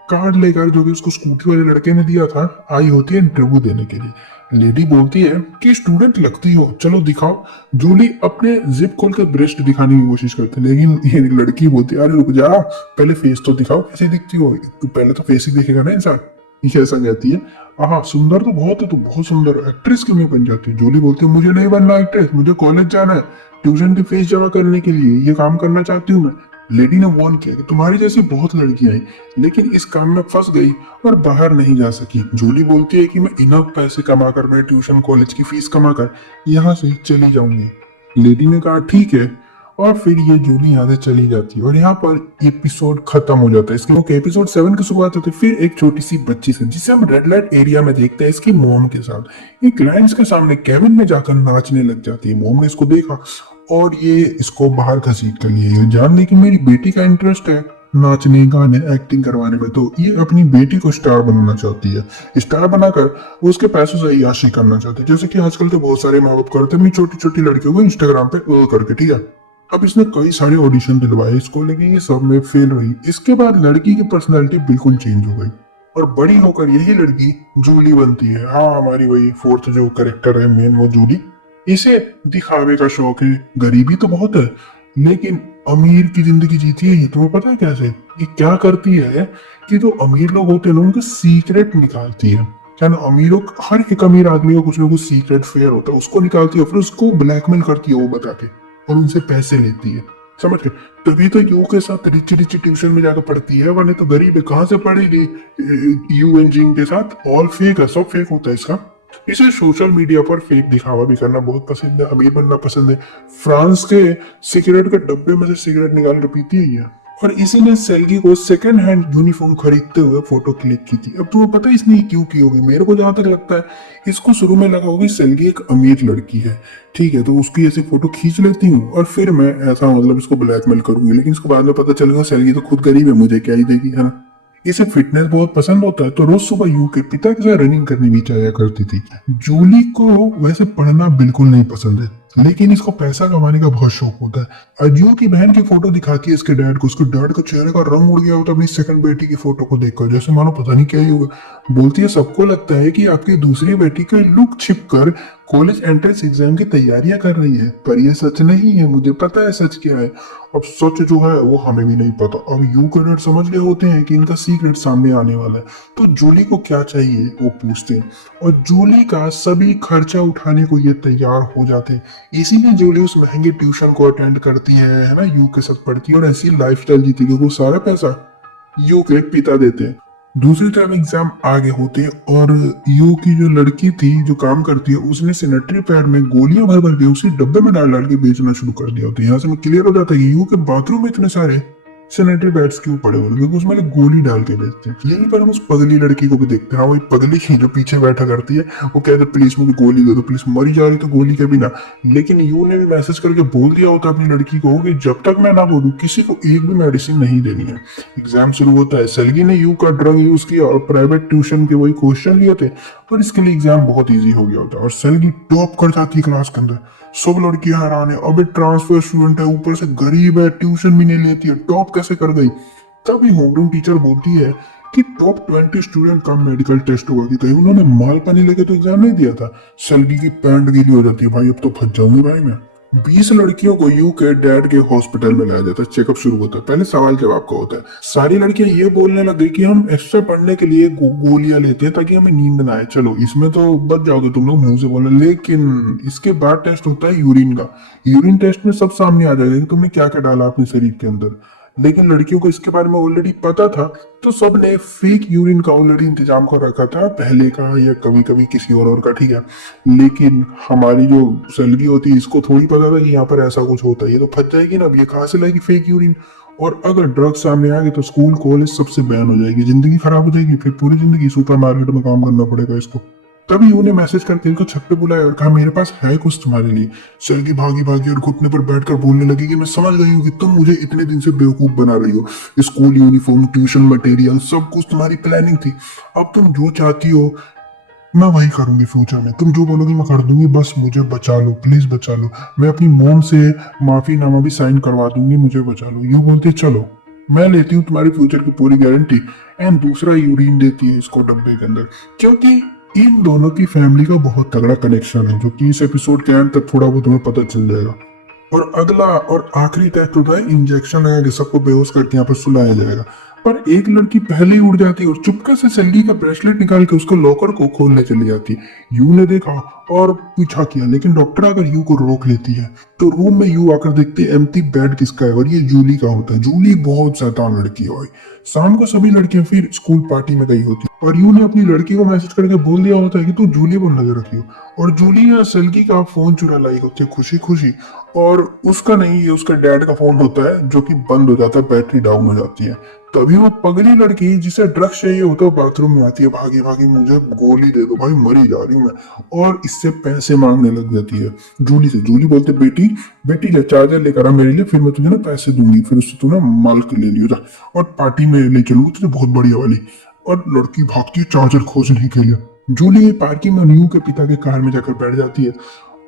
कार्ड लेकर जो कि उसको स्कूटी वाले लड़के ने दिया था आई होती है इंटरव्यू देने के लिए। लेडी बोलती है कि स्टूडेंट लगती हो, चलो दिखाओ। जूली अपने जिप खोल कर ब्रेस्ट दिखाने की कोशिश करती है, लेकिन ये लड़की बोलती है अरे रुक जा, पहले फेस तो दिखाओ कैसे दिखती हो। तो पहले तो फेस ही देखेगा ना इंसान। ये ऐसा कहती है। हाँ सुंदर तो बहुत है, तो बहुत सुंदर, एक्ट्रेस क्यों नहीं बन जाती। जूली बोलती है मुझे नहीं बनना एक्ट्रेस, मुझे कॉलेज जाना है ट्यूशन की फीस जमा करने के लिए, ये काम करना चाहती हूँ मैं। लेडी ने वार्न किया कि तुम्हारी जैसी बहुत लड़कियां हैं, लेकिन इस काम में फंस गई और बाहर नहीं जा सकी। जूली बोलती है कि मैं इनफ पैसे कमा कर, मैं ट्यूशन कॉलेज की फीस कमा कर यहाँ से चली जाऊंगी। लेडी ने कहा ठीक है, और फिर ये जूली यहाँ से चली जाती है और यहाँ पर एपिसोड खत्म हो जाता है। इसके एपिसोड 7 की शुरुआत होती है। फिर एक छोटी सी बच्ची से जिसे हम रेड लाइट एरिया में देखते हैं, इसकी मोम के साथ एक क्लाइंट्स के सामने केविन में जाकर नाचने लग जाती है। मोम ने इसको देखा और ये इसको बाहर घसीट कर लिया। ये जान ली कि मेरी बेटी का इंटरेस्ट है नाचने, गाने, एक्टिंग करवाने में, तो ये अपनी बेटी को स्टार बनाना चाहती है। स्टार बनाकर वो उसके पैसों से याशी करना चाहती है, जैसे कि आजकल के बहुत सारे माँ बाप करते हैं अपनी छोटी छोटी लड़कियों को इंस्टाग्राम पे करके। ठीक है, अब इसने कई सारे ऑडिशन दिलवाए इसको, लेकिन ये सब में फेल रही। इसके बाद लड़की की पर्सनैलिटी बिल्कुल चेंज हो गई और बड़ी होकर यही लड़की जूली बनती है। हाँ, हमारी वही फोर्थ जो कैरेक्टर है मेन, वो जूली। इसे दिखावे का शौक है, गरीबी तो बहुत है लेकिन अमीर की जिंदगी जीती है ये। तुम्हें पता है कैसे? ये क्या करती है कि जो अमीर लोग होते हैं ना उनके सीक्रेट निकालती है। क्या ना, अमीरों, हर एक अमीर आदमी का कुछ ना कुछ सीक्रेट फेयर होता है, उसको निकालती है, फिर उसको ब्लैकमेल करती है वो बता के, और उनसे पैसे लेती है। समझ गए? तभी तो यू के साथ रिच रिच ट्यूशन में जाकर पढ़ती है, वरना तो गरीब है, कहाँ से पढ़ेगी यू एंड जिंग के साथ। ऑल फेक है, सब फेक होता है इसका। इसे सोशल मीडिया पर फेक दिखावा भी करना बहुत पसंद है, अमीर बनना पसंद है। फ्रांस के सिगरेट के डब्बे में से सिगरेट निकाल कर पीती है ये। और इसी ने सेल्गी को सेकंड हैंड यूनिफॉर्म खरीदते हुए फोटो क्लिक की थी। अब तुम्हें पता है इसने क्यों की होगी? मेरे को जहां तक लगता है इसको शुरू में लगा होगी सेल्गी एक अमीर लड़की है, ठीक है, तो उसकी ऐसी फोटो खींच लेती हूँ और फिर मैं ऐसा मतलब इसको ब्लैकमेल करूंगी। लेकिन इसको बाद में पता चलेगा सेल्गी तो खुद गरीब है, मुझे क्या ही देगी, है ना। इसे फिटनेस बहुत पसंद होता है, तो रोज सुबह यू के पिता के साथ रनिंग करने भी जाया करती थी। जूली को वैसे पढ़ना बिल्कुल नहीं पसंद है, लेकिन इसको पैसा कमाने का बहुत शौक होता है। अजू की बहन की फोटो दिखाती है इसके डैड को, उसके डैड का चेहरे का रंग उड़ गया होता है अपनी सेकंड बेटी की फोटो को देखकर, जैसे मानो पता नहीं क्या ही होगा। बोलती है सबको लगता है कि आपकी दूसरी बेटी का लुक छिप कर कॉलेज एंट्रेंस एग्जाम की तैयारियां कर रही है, पर ये सच नहीं है, मुझे पता है सच क्या है। अब सच जो है वो हमें भी नहीं पता। अब यू कैडेट समझ गए होते हैं कि इनका सीक्रेट सामने आने वाला है, तो जूली को क्या चाहिए वो पूछते हैं और जूली का सभी खर्चा उठाने को ये तैयार हो जाते हैं। इसीलिए जूली उस महंगे ट्यूशन को अटेंड करती है ना, यू के साथ पढ़ती है और ऐसी लाइफस्टाइल जीती क्योंकि वो सारा पैसा यू के पिता देते हैं। दूसरी तरफ एग्जाम आगे होते हैं और यू की जो लड़की थी जो काम करती है उसने सैनिटरी पैड में गोलियां भर भर के उसी डब्बे में डाल डाल के बेचना शुरू कर दिया होता है। यहाँ से मैं क्लियर हो जाता है कि यू के बाथरूम में इतने सारे सैनिटरी पैड्स क्यों पड़े हुए, क्योंकि उसमें गोली डाल के बेचते हैं। यहीं पर हम उस पगली लड़की को भी देखते हैं। हाँ, वही पगली की जो पीछे बैठा करती है, वो कहते पुलिस मुझे गोली दे दो, पुलिस मरी जा रही तो गोली के बिना। लेकिन यू ने भी मैसेज करके बोल दिया होता अपनी लड़की को कि जब तक मैं ना बोलूं किसी को एक भी मेडिसिन नहीं देनी है। एग्जाम शुरू होता है, सेल्गी ने यू का ड्रग यूज किया और प्राइवेट ट्यूशन के वही क्वेश्चन लिए थे, पर इसके लिए एग्जाम बहुत ईजी हो गया होता है और सेल्गी टॉप कर जाती है क्लास के अंदर। सब लड़कियां हैरान है, अबे ट्रांसफर स्टूडेंट है, ऊपर से गरीब है, ट्यूशन भी नहीं लेती है, टॉप कैसे कर गई। तभी होमरूम टीचर बोलती है कि टॉप 20 स्टूडेंट का मेडिकल टेस्ट हुआ कि कहीं उन्होंने माल पानी लेके तो एग्जाम नहीं दिया था। सेल्गी की पैंट गीली हो जाती है, भाई अब तो फंस जाऊंगी भाई मैं। 20 लड़कियों को यू के डैड के हॉस्पिटल में लाया जाता है, चेकअप शुरू होता है। पहले सवाल जवाब का होता है। सारी लड़कियां ये बोलने लग गई कि हम एक्स्ट्रा पढ़ने के लिए गोलियां लेते हैं ताकि हमें नींद ना आए। चलो इसमें तो बच जाओगे तुम लोग मुंह से बोलने, लेकिन इसके बाद टेस्ट होता है यूरिन का। यूरिन टेस्ट में सब सामने आ जाएगा कि तुमने क्या क्या डाला अपने शरीर के अंदर। लेकिन लड़कियों को इसके बारे में ऑलरेडी पता था, तो सबने फेक यूरिन का ऑलरेडी इंतजाम कर रखा था पहले का, या कभी कभी किसी और का, ठीक है। लेकिन हमारी जो सेल्गी होती है इसको थोड़ी पता था कि यहाँ पर ऐसा कुछ होता है, ये तो फंस जाएगी ना। अब ये कहाँ से लाएगी फेक यूरिन। और अगर ड्रग्स सामने आ गए तो स्कूल कॉलेज सबसे बैन हो जाएगी, जिंदगी खराब हो जाएगी, फिर पूरी जिंदगी सुपरमार्केट में काम करना पड़ेगा इसको। तभी उन्हें मैसेज करके इनको छत पे बुलाया और कहा मेरे पास है कुछ तुम्हारे लिए। सेल्गी भागी भागी और घुटने पर बैठकर बोलने लगी कि मैं समझ गई हूँ कि तुम मुझे इतने दिन से बेवकूफ बना रही हो। स्कूल यूनिफॉर्म, ट्यूशन मटेरियल, सब कुछ तुम्हारी प्लानिंग थी। अब तुम जो चाहती हो मैं वही करूंगी फ्यूचर में, तुम जो बोलोगी मैं कर दूंगी, बस मुझे बचा लो, प्लीज बचा लो। मैं अपनी मोम से माफीनामा भी साइन करवा दूंगी, मुझे बचा लो। यू बोलते चलो मैं लेती हूँ तुम्हारे फ्यूचर की पूरी गारंटी। एंड दूसरा यूरिन देती है इसको डब्बे के अंदर, क्योंकि इन दोनों की फैमिली का बहुत तगड़ा कनेक्शन है, जो कि इस एपिसोड के एंड तक थोड़ा बहुत तुम्हें पता चल जाएगा। और अगला और आखिरी टेस्ट होता है इंजेक्शन है कि सबको बेहोश करके यहाँ पर सुलाया जाएगा। पर एक लड़की पहले ही उड़ जाती है और चुपके से सेल्गी का ब्रेसलेट निकाल के उसको लॉकर को खोलने चली जाती है। यू ने देखा और पीछा किया, लेकिन डॉक्टर आकर यू को रोक लेती है। तो रूम में यू आकर देखते हैं एम्प्टी बेड किसका है, और ये जूली का होता है। जूली बहुत शैतान लड़की है। शाम को सभी लड़कियां फिर स्कूल पार्टी में गई होती है और यू ने अपनी लड़की को मैसेज करके बोल दिया होता है कि तू जूली पर नजर रखियो। और जूली या सेल्गी का फोन चुरा लाई होती है खुशी खुशी, और उसका नहीं, ये उसका डैड का फोन होता है जो कि बंद हो जाता है, बैटरी डाउन हो जाती है। तभी वो पगली लड़की जिसे ड्रग्स चाहिए होता है बाथरूम में आती है, भागी भागी मुझे गोली दे दो भाई, मरी जा रही हूँ मैं, और इससे पैसे मांगने लग जाती है जूली से। जूली बोलते बेटी बेटी जा चार्जर लेकर आ मेरे लिए, फिर मैं तुझे ना पैसे दूंगी, फिर उससे तू ना माल्क ले लियो जा और पार्टी में ले चलूंगी तुझे बहुत बढ़िया वाली। और लड़की भागती है चार्जर खोजने के लिए। जूली पार्किंग में न्यू के पिता के कार में जाकर बैठ जाती है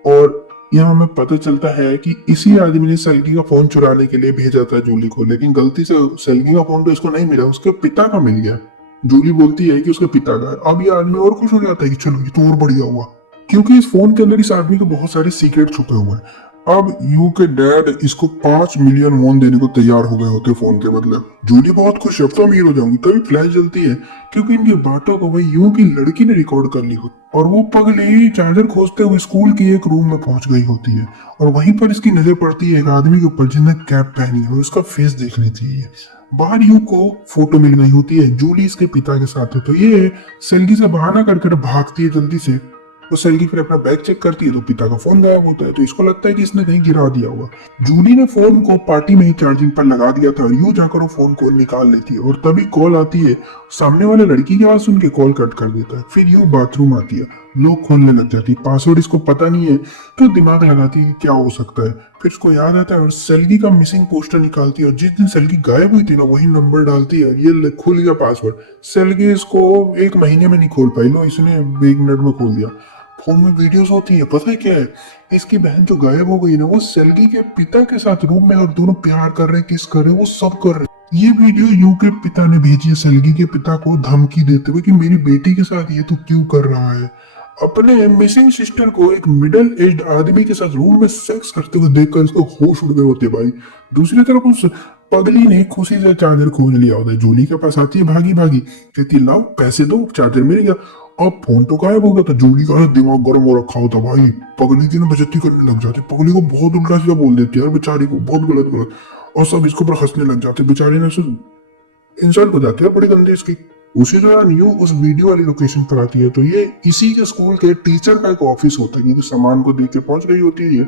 और यहाँ हमें पता चलता है कि इसी आदमी ने सेल्गी का फोन चुराने के लिए भेजा था जूली को, लेकिन गलती से सेल्गी का फोन तो इसको नहीं मिला, उसके पिता का मिल गया। जूली बोलती है कि उसके पिता का है। अब ये आदमी और खुश हो जाता है कि चलो ये तो और बढ़िया हुआ, क्योंकि इस फोन के अंदर इस आदमी के बहुत सारे सीक्रेट छुपे हुए हैं। अब यू के डैड इसको 5 मिलियन वॉन देने को तैयार हो गए होते फोन के बदले। जूली बहुत खुश है, अब तो अमीर हो जाऊंगी। तभी फ्लैश जलती है क्योंकि इनकी बातों को वही यू की लड़की ने रिकॉर्ड कर ली होती और वो पगली चार्जर खोजते हुए स्कूल की एक रूम में पहुंच गई होती है। और वहीं पर इसकी नजर पड़ती है एक आदमी के ऊपर जिसने कैप पहनी है, उसका फेस देख लेती है। बाहर यू को फोटो मिल गई होती है, जूली इसके पिता के साथ है। तो ये सेल्गी से बहाना कर कर भागती है जल्दी से। वो सेल्गी फिर अपना बैग चेक करती है तो पिता का फोन गायब होता है, तो इसको लगता है कि इसने कहीं गिरा दिया होगा। जूली ने फोन को पार्टी में ही चार्जिंग पर लगा दिया था और यूं जाकर वो फोन को निकाल लेती है। और तभी कॉल आती है, सामने वाले लड़की की आवाज सुन के कॉल कट कर देता है। फिर यूं बाथरूम आती है, लॉक खोलने लग जाती है, पासवर्ड इसको पता नहीं है तो दिमाग लगाती है क्या हो सकता है। फिर इसको याद आता है और सेल्गी का मिसिंग पोस्टर निकालती है और जिस दिन सेल्गी गायब हुई थी ना वही नंबर डालती है। ये खुल गया पासवर्ड। सेल्गी इसको 1 महीने में नहीं खोल पाई, लो इसने 1 मिनट में खोल दिया। फोन में वीडियोस होती है, पता है क्या है, इसकी बहन जो गायब हो गई ना वो सेल्गी के पिता के साथ रूम में और दोनों प्यार कर रहे हैं, किस कर रहे हैं, वो सब कर रहे हैं। ये वीडियो यू के पिता ने भेजी है सेल्गी के पिता को धमकी देते हुए कि मेरी बेटी के साथ ये तू क्यों कर रहा है। अपने मिसिंग सिस्टर को एक मिडिल एज्ड आदमी के साथ रूम में सेक्स करते हुए देखकर इसको होश उड़ गए होते भाई। दूसरी तरफ उस पगली ने खुशी से चार्जर खोज लिया होता है। जूली के पास आती है भागी भागी, कहती लाओ पैसे दो, चार्जर मिल गया। अब फोन तो गायब हो गया था। जूली का दिमाग गर्म हो रखा होता भाई, पगली की ना बेइज्जती करने लग जाती, पगली को बहुत उल्टा सीधा बोल देती है यार, बेचारी को बहुत गलत गलत, और सब इसके ऊपर हंसने लग जाते, बेचारी ने इंसल्ट हो जाती है बड़ी गंदी इसकी। उसी दौरान यू उस वीडियो वाली लोकेशन पर आती है, तो ये इसी के स्कूल के टीचर का एक ऑफिस होता है, क्योंकि सामान को देख के पहुंच गई होती है ये।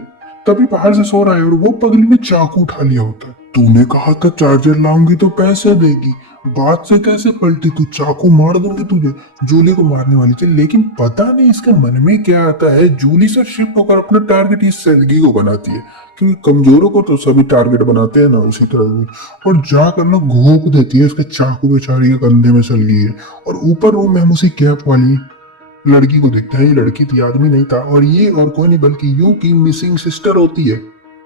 तभी बाहर से सो रहा है और वो पगली ने चाकू उठा लिया होता है। तूने कहा था चार्जर लाऊंगी तो पैसे देगी, बात से कैसे पलटी, तू चाकू मार दूंगी तुझे, जूली को मारने वाली थी। लेकिन पता नहीं इसके मन में क्या आता है, जूली से शिफ्ट होकर अपना टारगेट इस सेल्गी को बनाती है, क्योंकि कमजोरों को तो सभी टारगेट बनाते हैं ना, उसी तरह और जाकर ना घोंप देती है इसके चाकू बेचारी के कंधे में चल गई है। और ऊपर रूम में हम उसी कैप वाली लड़की को देखते हैं, ये लड़की थी, आदमी नहीं था, और ये और कोई नहीं बल्कि यू की मिसिंग सिस्टर होती है।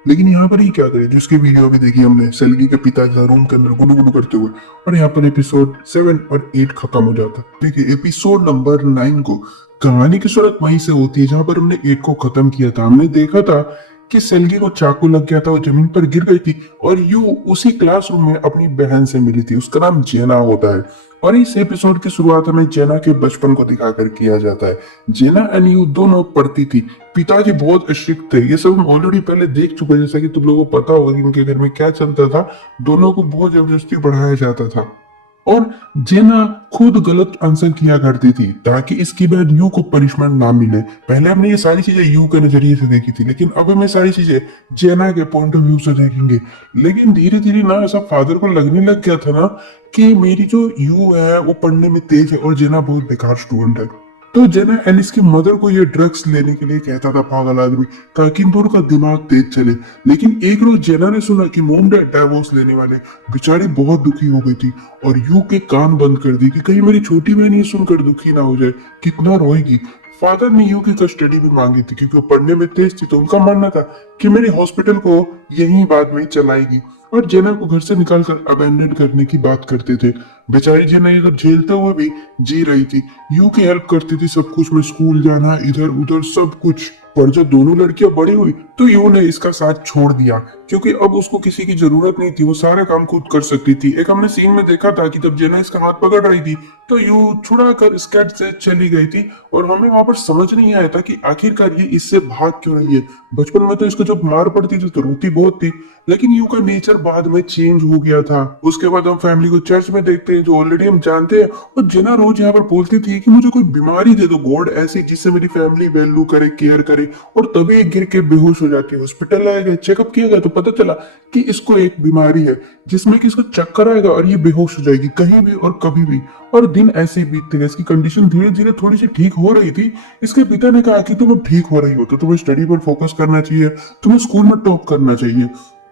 लेकिन यहाँ पर ये क्या करे, जिसकी वीडियो भी देखी हमने सेल्गी के पिता के रूम के अंदर गुडू गुडू करते हुए, और यहाँ पर एपिसोड 7 और 8 खत्म हो जाता है। देखिए एपिसोड नंबर 9 को कहानी की शुरुआत वहीं से होती है जहां पर हमने 8 को खत्म किया था। हमने देखा था कि सेल्गी को चाकू लग गया था, वो जमीन पर गिर गई थी और यू उसी क्लासरूम में अपनी बहन से मिली थी, उसका नाम जेना होता है। और इस एपिसोड की शुरुआत हमें जेना के बचपन को दिखाकर किया जाता है। जेना एंड यू दोनों पढ़ती थी, पिताजी बहुत स्ट्रिक्ट थे, ये सब हम ऑलरेडी पहले देख चुके हैं, जैसा कि तुम लोगों को पता होगा कि उनके घर में क्या चलता था, दोनों को बहुत जबरदस्ती पढ़ाया जाता था। और जेना खुद गलत आंसर किया करती थी ताकि इसके बाद यू को पनिशमेंट ना मिले। पहले हमने ये सारी चीजें यू के नजरिए से देखी थी, लेकिन अब हमें सारी चीजें जेना के पॉइंट ऑफ व्यू से देखेंगे। लेकिन धीरे धीरे ना ऐसा फादर को लगने लग गया था ना कि मेरी जो यू है वो पढ़ने में तेज है और जेना बहुत बेकार स्टूडेंट है। तो जेना एलिस की मदर को ये ड्रग्स लेने के लिए कहता था, पागल आदमी, ताकि इनपुर का दिमाग तेज चले। लेकिन एक रोज जेना ने सुना कि मोम डैड डाइवोर्स लेने वाले। बेचारी बहुत दुखी हो गई थी और यू के कान बंद कर दी कि कहीं मेरी छोटी बहन ये सुनकर दुखी ना हो जाए। कितना रोएगी। फादर ने यू की कस्टडी भी मांगी थी क्योंकि वो पढ़ने में तेज थी, तो उनका मानना था कि मेरी हॉस्पिटल को यही बाद में चलाएगी। और जेना को घर से निकालकर अबेंडन करने की बात करते थे। बेचारी जेना ये सब झेलते हुए भी जी रही थी। यू की हेल्प करती थी सब कुछ में, स्कूल जाना, इधर उधर सब कुछ। पर जब दोनों लड़कियां बड़ी हुई तो यू ने इसका साथ छोड़ दिया क्योंकि अब उसको किसी की जरूरत नहीं थी, वो सारे काम खुद कर सकती थी। एक हमने सीन में देखा था कि जब जेना इसका हाथ पकड़ रही थी तो यू छुड़ा कर स्केट से चली गई थी और हमें वहां पर समझ नहीं आया था कि आखिरकार ये इससे भाग क्यों रही है। बचपन में तो इसको जब मार पड़ती थी तो रोती बहुत थी, लेकिन यू का नेचर बाद में चेंज हो गया था। उसके बाद हम फैमिली को चर्च में देखते हैं जो ऑलरेडी हम जानते हैं। और जेना रोज यहाँ पर बोलती थी कि मुझे कोई बीमारी दे दो गॉड ऐसी जिससे मेरी फैमिली वैल्यू करे, केयर करे। और तभी गिर के बेहोश हो जाती है। हॉस्पिटल लाया गया, चेकअप किया गया तो पता चला कि इसको एक बीमारी है जिसमें कि इसको चक्कर आएगा और ये बेहोश हो जाएगी कहीं भी और कभी भी। और दिन ऐसे ही बीतते गए। इसकी कंडीशन धीरे धीरे थोड़ी सी ठीक हो रही थी। इसके पिता ने कहा कि तुम अब ठीक हो रही हो तो तुम्हें स्टडी पर फोकस करना चाहिए, तुम्हें स्कूल में टॉप करना चाहिए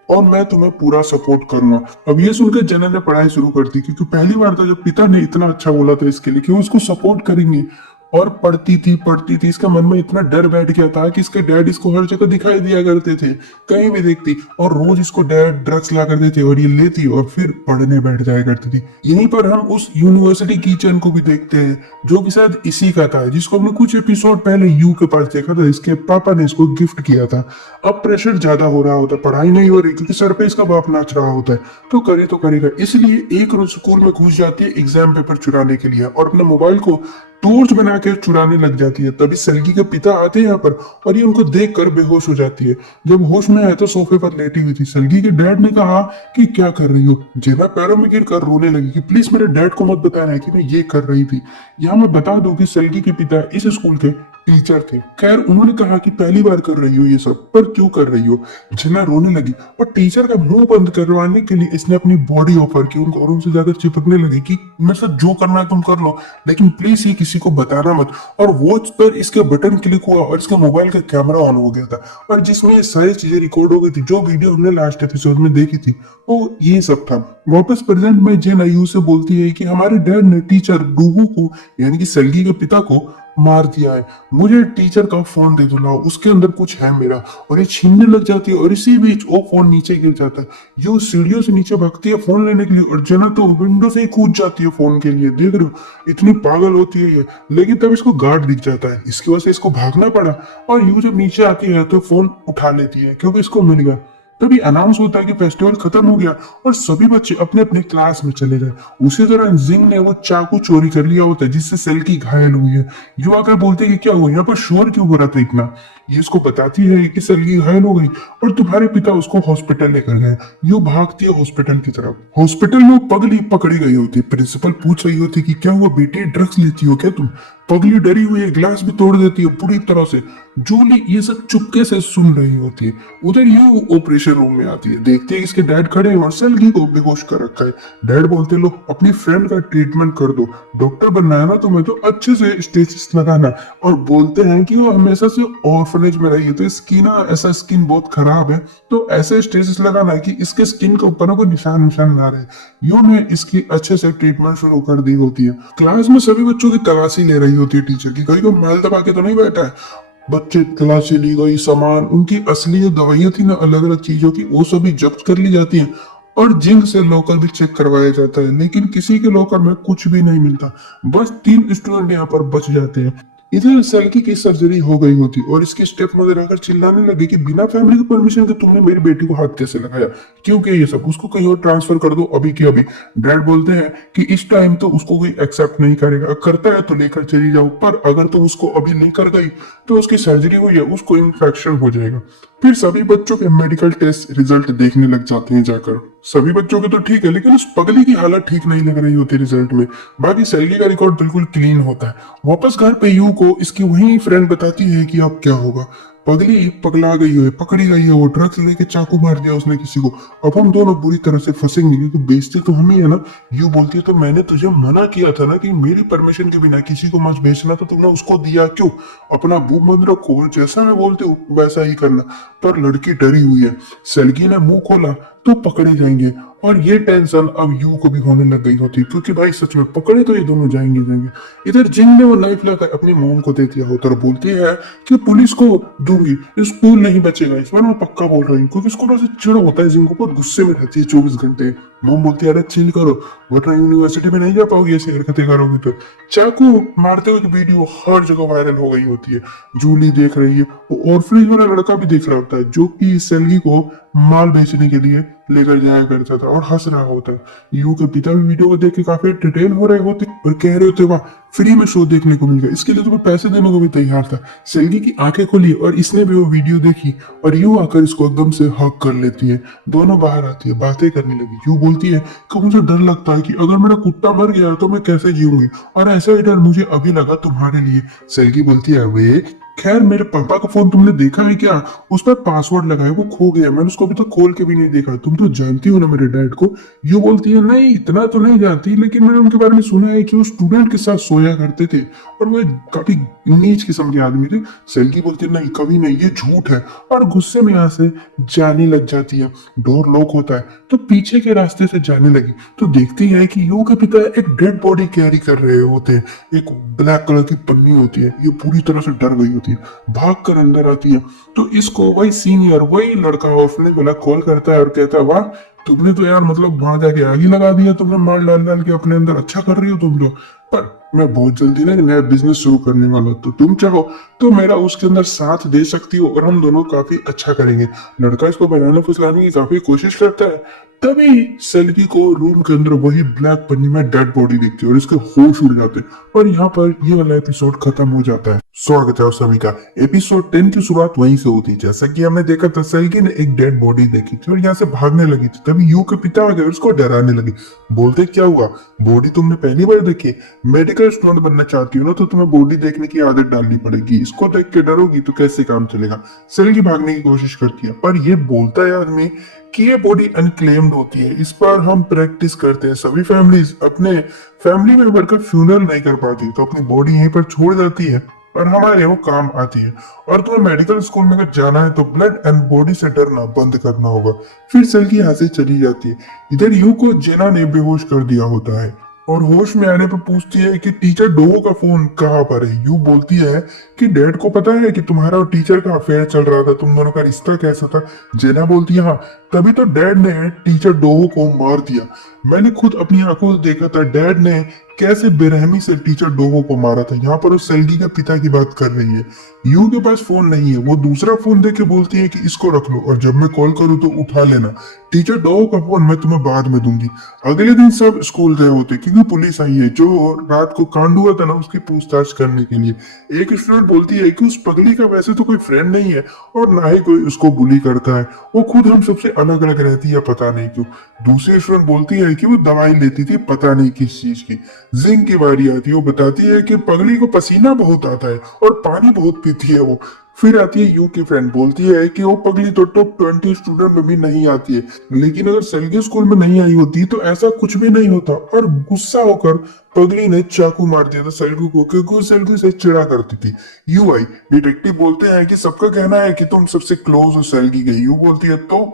और मैं तुम्हें पूरा सपोर्ट करूंगा। अब ये सुनकर जेना ने पढ़ाई शुरू कर दी क्योंकि पहली बार था जब पिता ने इतना अच्छा बोला था इसके लिए कि वो इसको सपोर्ट करेंगे। और पढ़ती थी। इसका मन में इतना डर बैठ गया था कि इसके डैड इसको हर जगह दिखाई दिया करते थे, कहीं भी देखती। और रोज इसको डैड ड्रग्स ला करते थे और ये लेती और फिर पढ़ने बैठ जाया करती थी। यहीं पर हम उस यूनिवर्सिटी किचन को भी देखते हैं जो कि शायद इसी का था, जिसको हमने कुछ एपिसोड पहले यू के पास देखा था। इसके पापा ने इसको गिफ्ट किया था। अब प्रेशर ज्यादा हो रहा होता, पढ़ाई नहीं हो रही क्योंकि सर पे इसका बाप नाच रहा होता है, तो करे तो करेगा। इसलिए एक रोज स्कूल में घुस जाती है एग्जाम पेपर चुराने के लिए और अपने मोबाइल को टॉर्च बना के चुराने लग जाती है। तभी सलगी के पिता आते हैं यहाँ पर और ये उनको देख कर बेहोश हो जाती है। जब होश में आए तो सोफे पर लेटी हुई थी। सलगी के डैड ने कहा कि क्या कर रही हो। जेना पैरों में गिर कर रोने लगी कि प्लीज मेरे डैड को मत बताना कि मैं ये कर रही थी। यहाँ मैं बता दूं कि सलगी के पिता इस स्कूल के टीचर थे। खैर उन्होंने कहा कि पहली बार कर रही हो ये सब, पर क्यों कर रही हो। जेना रोने लगी और टीचर का मुंह बंद करवाने के लिए इसने अपनी बॉडी ऑफर की उनको और उनसे ज्यादा चिपकने लगी कि मेरे साथ जो करना है तुम कर लो, लेकिन प्लीज ये किसी को बताना मत। और वॉच पर इसके बटन क्लिक हुआ और इसका मोबाइल का कैमरा ऑन हो गया था और जिसमें ये सारी चीजें रिकॉर्ड हो गई थी। जो वीडियो हमने लास्ट एपिसोड में देखी थी वो ये सब था। वापस प्रेजेंट में जेना यू से बोलती है कि हमारे डैड ने टीचर डूहू को यानी कि सलगी के पिता को मार दिया है, मुझे टीचर का फोन दे दो लाओ, उसके अंदर कुछ है मेरा। और ये छीनने लग जाती है और इसी बीच वो फोन नीचे गिर जाता है। ये सीढ़ियों से नीचे भागती है फोन लेने के लिए और जेना तो विंडो से ही कूद जाती है फोन के लिए। देख रहे हो इतनी पागल होती है ये। लेकिन तब इसको गार्ड दिख जाता है, इसकी वजह से इसको भागना पड़ा और यू जब नीचे आती है तो फोन उठा लेती है क्योंकि इसको मिल गया। तभी अनाउंस होता है कि फेस्टिवल खत्म हो गया और सभी बच्चे अपने अपने क्लास में चले गए। उसी दौरान जिंग ने वो चाकू चोरी कर लिया होता है जिससे सलगी घायल हुई है। यू आकर बोलते हैं कि क्या हुआ, यहाँ पर शोर क्यों हो रहा था इतना। ये इसको बताती है कि सलगी घायल हो गई और तुम्हारे पिता उसको हॉस्पिटल लेकर गए। यू भागती है हॉस्पिटल की तरफ। हॉस्पिटल में पगली पकड़ी गई होती है। प्रिंसिपल पूछ रही होती कि क्या हुआ बेटी, ड्रग्स लेती हो क्या तुम। पगली डरी हुई है, ग्लास भी तोड़ देती है पूरी तरह से। जूली ये सब चुपके से सुन रही होती है। उधर यू ऑपरेशन रूम में आती है, देखती है कि इसके डैड खड़े हैं और सलगी को बेहोश कर रखा है। डैड बोलते लो अपनी फ्रेंड का ट्रीटमेंट कर दो, डॉक्टर बनना है ना तुम्हें तो अच्छे से स्टेचेस लगाना। और बोलते हैं कि वो हमेशा से ऑर्फनेज में रही है तो इसकी ना ऐसा स्किन बहुत खराब है, तो ऐसे स्टेचेस लगाना है कि इसके स्किन के ऊपर ना कोई निशान ना रहे। यू ने इसकी अच्छे से ट्रीटमेंट शुरू कर दी होती है। क्लास में सभी बच्चों की तलाशी ले रही होती है टीचर की, कहीं को माल दबा के तो नहीं बैठा है। बच्चे तलाशी ली गई, सामान उनकी असली जो दवाइयां थी ना अलग अलग चीजों की वो सभी जब्त कर ली जाती हैं और जिंक से लॉकर भी चेक करवाया जाता है। लेकिन किसी के लॉकर में कुछ भी नहीं मिलता, बस 3 स्टूडेंट यहाँ पर बच जाते हैं। इधर सलगी की सर्जरी हो गई होती और इसकी स्टेप मदर आकर चिल्लाने लगी कि बिना फैमिली की परमिशन के तुमने मेरी बेटी को हाथ कैसे लगाया, क्यों किया ये सब, उसको कहीं और ट्रांसफर कर दो अभी के अभी। डैड बोलते हैं कि इस टाइम तो उसको कोई एक्सेप्ट नहीं करेगा, करता है तो लेकर चली जाओ, पर अगर तुम उसको अभी नहीं कर गई तो उसकी सर्जरी हुई है उसको इन्फेक्शन हो जाएगा। फिर सभी बच्चों के मेडिकल टेस्ट रिजल्ट देखने लग जाते हैं जाकर। सभी बच्चों के तो ठीक है, लेकिन उस पगली की हालत ठीक नहीं लग रही होती रिजल्ट में। बाकी सैलरी का रिकॉर्ड बिल्कुल क्लीन होता है। वापस घर पे यू को इसकी वही फ्रेंड बताती है कि अब क्या होगा। पगली पगला गई है, पकड़ी गई है, वो ड्रग्स लेके चाकू मार दिया उसने किसी को। अब हम दोनों बुरी तरह से फंसेंगे क्योंकि बेइज्जती तो हम ही है ना। यू बोलती है तो मैंने तुझे मना किया था ना कि मेरी परमिशन के बिना किसी को मत बेचना, तो तुमने उसको दिया क्यों? अपना मुंह बंद रखो और जैसा मैं बोलती हूँ वैसा ही करना। पर लड़की डरी हुई है। सेल्गी ने मुंह खोला तो पकड़े जाएंगे, और ये टेंशन अब यू को भी होने लग गई होती क्योंकि भाई सच में पकड़े तो ये दोनों जाएंगे। इधर जिन ने वो नाइफ लाकर अपनी मोम को दे दिया होता और बोलती है कि पुलिस को दूंगी, स्कूल नहीं बचेगा। इस बार मैं पक्का बोल रही हूँ क्योंकि स्कूलों से चिड़ होता है, जिनको बहुत गुस्से में रहती है 24 घंटे। मोम बोलती है अरे चिल करो, वरना यूनिवर्सिटी में नहीं जा पाओगी ऐसी हरकतें करोगी तो। चाकू मारते हुए वीडियो हर जगह वायरल हो गई होती है। जूली देख रही है, वो ऑर्फनेज वाला लड़का भी देख रहा होता है जो कि सेल्गी को माल बेचने के लिए लेकर जाया करता था और हंस रहा होता है। यू के पिता भी वीडियो को देख के काफी डिटेल हो रहे होते और कह रहे होते वाह फ्री में शो देखने को मिल गया, इसके लिए तुम्हें पैसे देने को भी तैयार था। सेल्गी की आंखें खुली और इसने भी वो वीडियो देखी और यू आकर इसको एकदम से हक कर लेती है। दोनों बाहर आती है, बातें करने लगी। यू बोलती है कि मुझे डर लगता है कि अगर मेरा कुत्ता मर गया तो मैं कैसे जीऊंगी, और ऐसा ही डर मुझे अभी लगा तुम्हारे लिए। सेल्गी बोलती है वे खैर मेरे पापा का फोन तुमने देखा है क्या? उस पर पासवर्ड लगा है, वो खो गया, मैंने उसको अभी तक खोल के भी नहीं देखा। तुम तो जानती हो ना मेरे डैड को। यू बोलती है नहीं इतना तो नहीं जानती, लेकिन मैंने उनके बारे में सुना है कि वो स्टूडेंट के साथ सोया करते थे और वो काफी नीच किस्म के आदमी थे। सेल्गी बोलती है नहीं कभी नहीं, ये झूठ है, और गुस्से में यहाँ से जाने लग जाती है। डोर लॉक होता है तो पीछे के रास्ते से जाने लगी तो देखती है कि यू के पिता एक डेड बॉडी कैरी कर रहे होते हैं। एक ब्लैक कलर की पन्नी होती है। ये पूरी तरह से डर गई होती है, भाग कर अंदर आती है तो इसको वही सीनियर वही लड़का ऑर्फनेज वाला कॉल करता है और कहता है वाह तुमने तो यार मतलब वहां जाके आग ही लगा दिया, तुमने माल डाल डाल के अपने अंदर, अच्छा कर रही हो तुम तो। पर मैं बहुत जल्दी ना नया बिजनेस शुरू करने वाला हूँ, तो तुम चाहो तो मेरा उसके अंदर साथ दे सकती हो और हम दोनों काफी अच्छा करेंगे। लड़का इसको बनाने फुसलाने की काफी कोशिश करता है। तभी सेल्गी को रूम के अंदर वही ब्लैक पन्नी में डेड बॉडी दिखती है और इसके होश उड़ जाते हैं, और यहाँ पर ये वाला एपिसोड खत्म हो जाता है। स्वागत है आप सभी का। एपिसोड 10 की शुरुआत वहीं से होती है। जैसा कि हमने देखा था सेल्गी ने एक डेड बॉडी देखी थी और यहाँ से भागने लगी थी। तभी यू के पिता आ गए, उसको डराने लगे। बोलते क्या हुआ, बॉडी तुमने पहली बार देखी? मेडिकल स्टूडेंट बनना चाहती हो ना, तो तुम्हें बॉडी देखने की आदत डालनी पड़ेगी। इसको देख के डरोगी तो कैसे काम चलेगा। सेल्गी भागने की कोशिश करती है पर ये बोलता है आदमी कि ये बॉडी अनक्लेम्ड होती है, इस पर हम प्रैक्टिस करते हैं। सभी फैमिलीज अपने फैमिली मेंबर का फ्यूनरल नहीं कर पाती तो अपनी बॉडी यहीं पर छोड़ जाती है और हमारे वो काम आती है। और तुम्हें मेडिकल स्कूल में अगर जाना है तो ब्लड एंड बॉडी से डरना बंद करना होगा। फिर सेल्गी यहाँ से चली जाती है। इधर यू को जेना ने बेहोश कर दिया होता है और होश में आने पर पूछती है कि टीचर डोगो का फोन कहाँ पर है। यू बोलती है कि डैड को पता है कि तुम्हारा और टीचर का अफेयर चल रहा था, तुम दोनों का रिश्ता कैसा था? जेना बोलती है हाँ, तभी तो डैड ने टीचर डोगो को मार दिया। मैंने खुद अपनी आंखों से देखा था डैड ने कैसे बेरहमी से टीचर डोगो को मारा था। यहाँ पर वो सेल्गी के पिता की बात कर रही है। यू के पास फोन नहीं है, वो दूसरा फोन देके बोलती है कि इसको रख लो और जब मैं कॉल करूँ तो उठा लेना। टीचर डोगो का फोन मैं तुम्हें बाद में दूंगी। अगले दिन सब स्कूल गए होते क्योंकि पुलिस आई है जो रात को कांड हुआ था ना उसकी पूछताछ करने के लिए। एक स्टूडेंट बोलती है कि उस पगली का वैसे तो कोई फ्रेंड नहीं है और ना ही कोई उसको बुली करता है, वो खुद हम सबसे अलग अलग रहती है पता नहीं क्यों। दूसरी स्टूडेंट बोलती है कि वो दवाई लेती थी पता नहीं किस चीज की। जिंग की बारी आती है, वो बताती है कि पगली को पसीना बहुत आता है और पानी बहुत पीती है वो। फिर आती है यू की फ्रेंड, बोलती है कि वो पगली तो टॉप 20 स्टूडेंट में भी नहीं आती है, लेकिन अगर सेल्गी स्कूल में नहीं आई होती तो ऐसा कुछ भी नहीं होता। और गुस्सा होकर पगली ने चाकू मार दिया था सेल्गी को क्योंकि वो सेल्गी से चिढ़ा करती थी। यू आई डिटेक्टिव बोलते हैं कि सबका कहना है कि तुम सबसे क्लोज हो सेल्गी के। यू बोलती है तो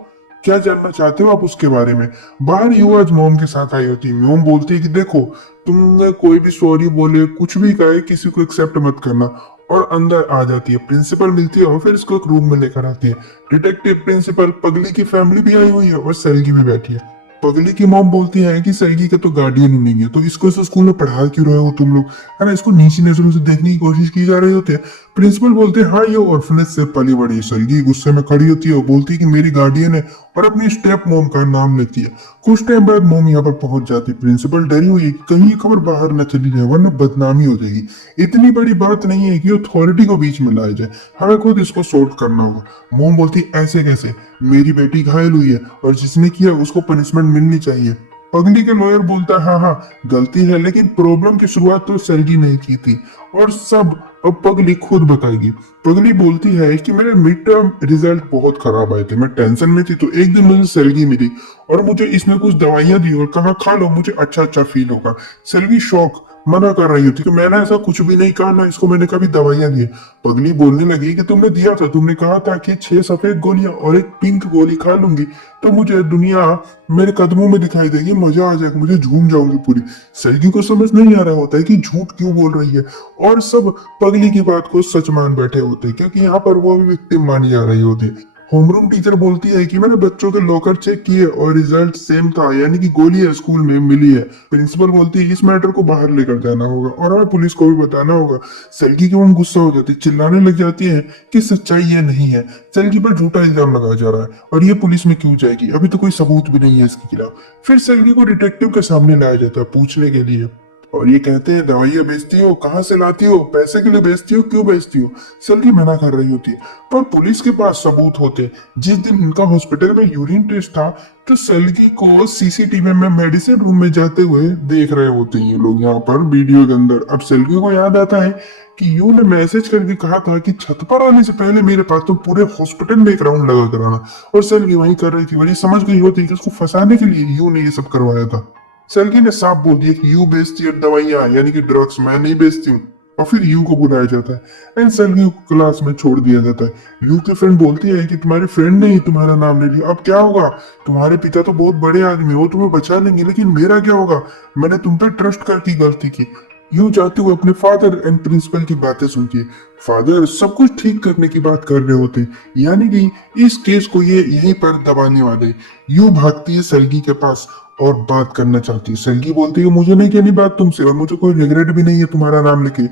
क्या जानना चाहते हो आप उसके बारे में? बाहर यू आज मोम के साथ आई होती है। मोम बोलती है कि देखो तुमने कोई भी सॉरी बोले कुछ भी कहे किसी को एक्सेप्ट मत करना, और अंदर आ जाती है। प्रिंसिपल मिलती है और फिर इसको एक रूम में लेकर आती है। डिटेक्टिव प्रिंसिपल, पगली की फैमिली भी आई हुई है और सेल्गी भी बैठी है। पगली की मॉम बोलती है कि सेल्गी का तो गार्डियन ही नहीं है तो इसको इस स्कूल में पढ़ा क्यों रहे हो तुम लोग, है ना? इसको नीची नजरों से देखने की कोशिश की जा रही होती है। प्रिंसिपल बोलते हैं हाँ ये ऑर्फनेज से पली बड़ी है। सलगी गुस्से में खड़ी होती है और बोलती है कि मेरी गार्डियन है और अपनी स्टेप मॉम का नाम लेती है। कुछ टाइम बाद मॉम यहाँ पर पहुंच जाती है। प्रिंसिपल डरी हुई है कि कहीं ये खबर बाहर न चली जाए वरना बदनामी हो जाएगी। इतनी बड़ी बात नहीं है कि अथॉरिटी को बीच में लाया जाए, हमें खुद इसको सॉर्ट करना होगा। मॉम बोलती है ऐसे कैसे, मेरी बेटी घायल हुई है और जिसने किया उसको पनिशमेंट मिलनी चाहिए। पगली के लॉयर बोलता है हाँ हाँ गलती है, लेकिन प्रॉब्लम की शुरुआत तो सैलरी ने की थी और सब अब पगली खुद बताएगी। पगली बोलती है कि मेरे मिड टर्म रिजल्ट बहुत खराब आए थे, मैं टेंशन में थी, तो एक दिन मुझे सैलरी मिली और मुझे इसने कुछ दवाइयां दी और कहा खा लो, मुझे अच्छा अच्छा फील होगा। सैलरी शौक मना कर रही होती कि मैंने ऐसा कुछ भी नहीं कहा, ना इसको मैंने कभी दवाइयां दी। पगली बोलने लगी कि तुमने दिया था, तुमने कहा था कि 6 सफेद गोलियां और एक पिंक गोली खा लूंगी तो मुझे दुनिया मेरे कदमों में दिखाई देगी, मजा आ जाएगा, मुझे झूम जाऊंगी पूरी। सैलरी को समझ नहीं आ रहा होता है कि झूठ क्यों बोल रही है और सब पगली की बात को सच मान बैठे होते हैं क्योंकि यहाँ पर वो भी विक्टिम मानी जा रही होती है। होमरूम टीचर बोलती है कि मैंने बच्चों के लॉकर चेक किए और रिजल्ट सेम था, यानी कि गोली है स्कूल में मिली है। प्रिंसिपल बोलती है इस मैटर को बाहर लेकर जाना होगा और हमें पुलिस को भी बताना होगा। सलगी की मम गुस्सा हो जाती है, चिल्लाने लग जाती है कि सच्चाई ये नहीं है, सलगी पर झूठा इल्जाम लगाया जा रहा है और ये पुलिस में क्यों जाएगी, अभी तो कोई सबूत भी नहीं है इसके खिलाफ। फिर सलगी को डिटेक्टिव के सामने लाया जाता है पूछने के लिए और ये कहते हैं दवाइयां बेचती हो, कहाँ से लाती हो, पैसे के लिए बेचती हो, क्यों बेचती हो। सलगी मना कर रही होती है पर पुलिस के पास सबूत होते। जिस दिन उनका हॉस्पिटल में यूरिन टेस्ट था तो सलगी को सीसीटीवी में मेडिसिन रूम में जाते हुए देख रहे होते हैं ये लोग यहाँ पर वीडियो के अंदर। अब सलगी को याद आता है कि यू ने मैसेज करके कहा था कि छत पर आने से पहले मेरे पास तो पूरे हॉस्पिटल में एक राउंड लगा कर आना, और सलगी वही कर रही थी और ये समझ गई होती कि उसको फंसाने के लिए यू ने ये सब करवाया था। सलगी ने साफ बोल दिया कि यू बेचती है दवाइयां यानी कि ड्रग्स, मैं नहीं बेचती हूँ। और फिर यू को बुलाया जाता है एंड सलगी को क्लास में छोड़ दिया जाता है। यू की फ्रेंड बोलती है कि तुम्हारे फ्रेंड ने ही तुम्हारा नाम ले लिया, अब क्या होगा, तुम्हारे पिता तो बहुत बड़े आदमी हो, तुम्हें बचा लेंगे, लेकिन मेरा क्या होगा, मैंने तुम पे ट्रस्ट करके गलती की। यूं जाते हुए अपने फादर एंड प्रिंसिपल की बातें सुनती है। फादर सब कुछ ठीक करने की बात कर रहे होते हैं, यानी कि इस केस को ये यहीं पर दबाने वाले। यूं भागती है सलगी के पास और बात करना चाहती है। सलगी बोलती है मुझे नहीं कहनी बात तुमसे और मुझे कोई रिग्रेट भी नहीं है तुम्हारा नाम लेके,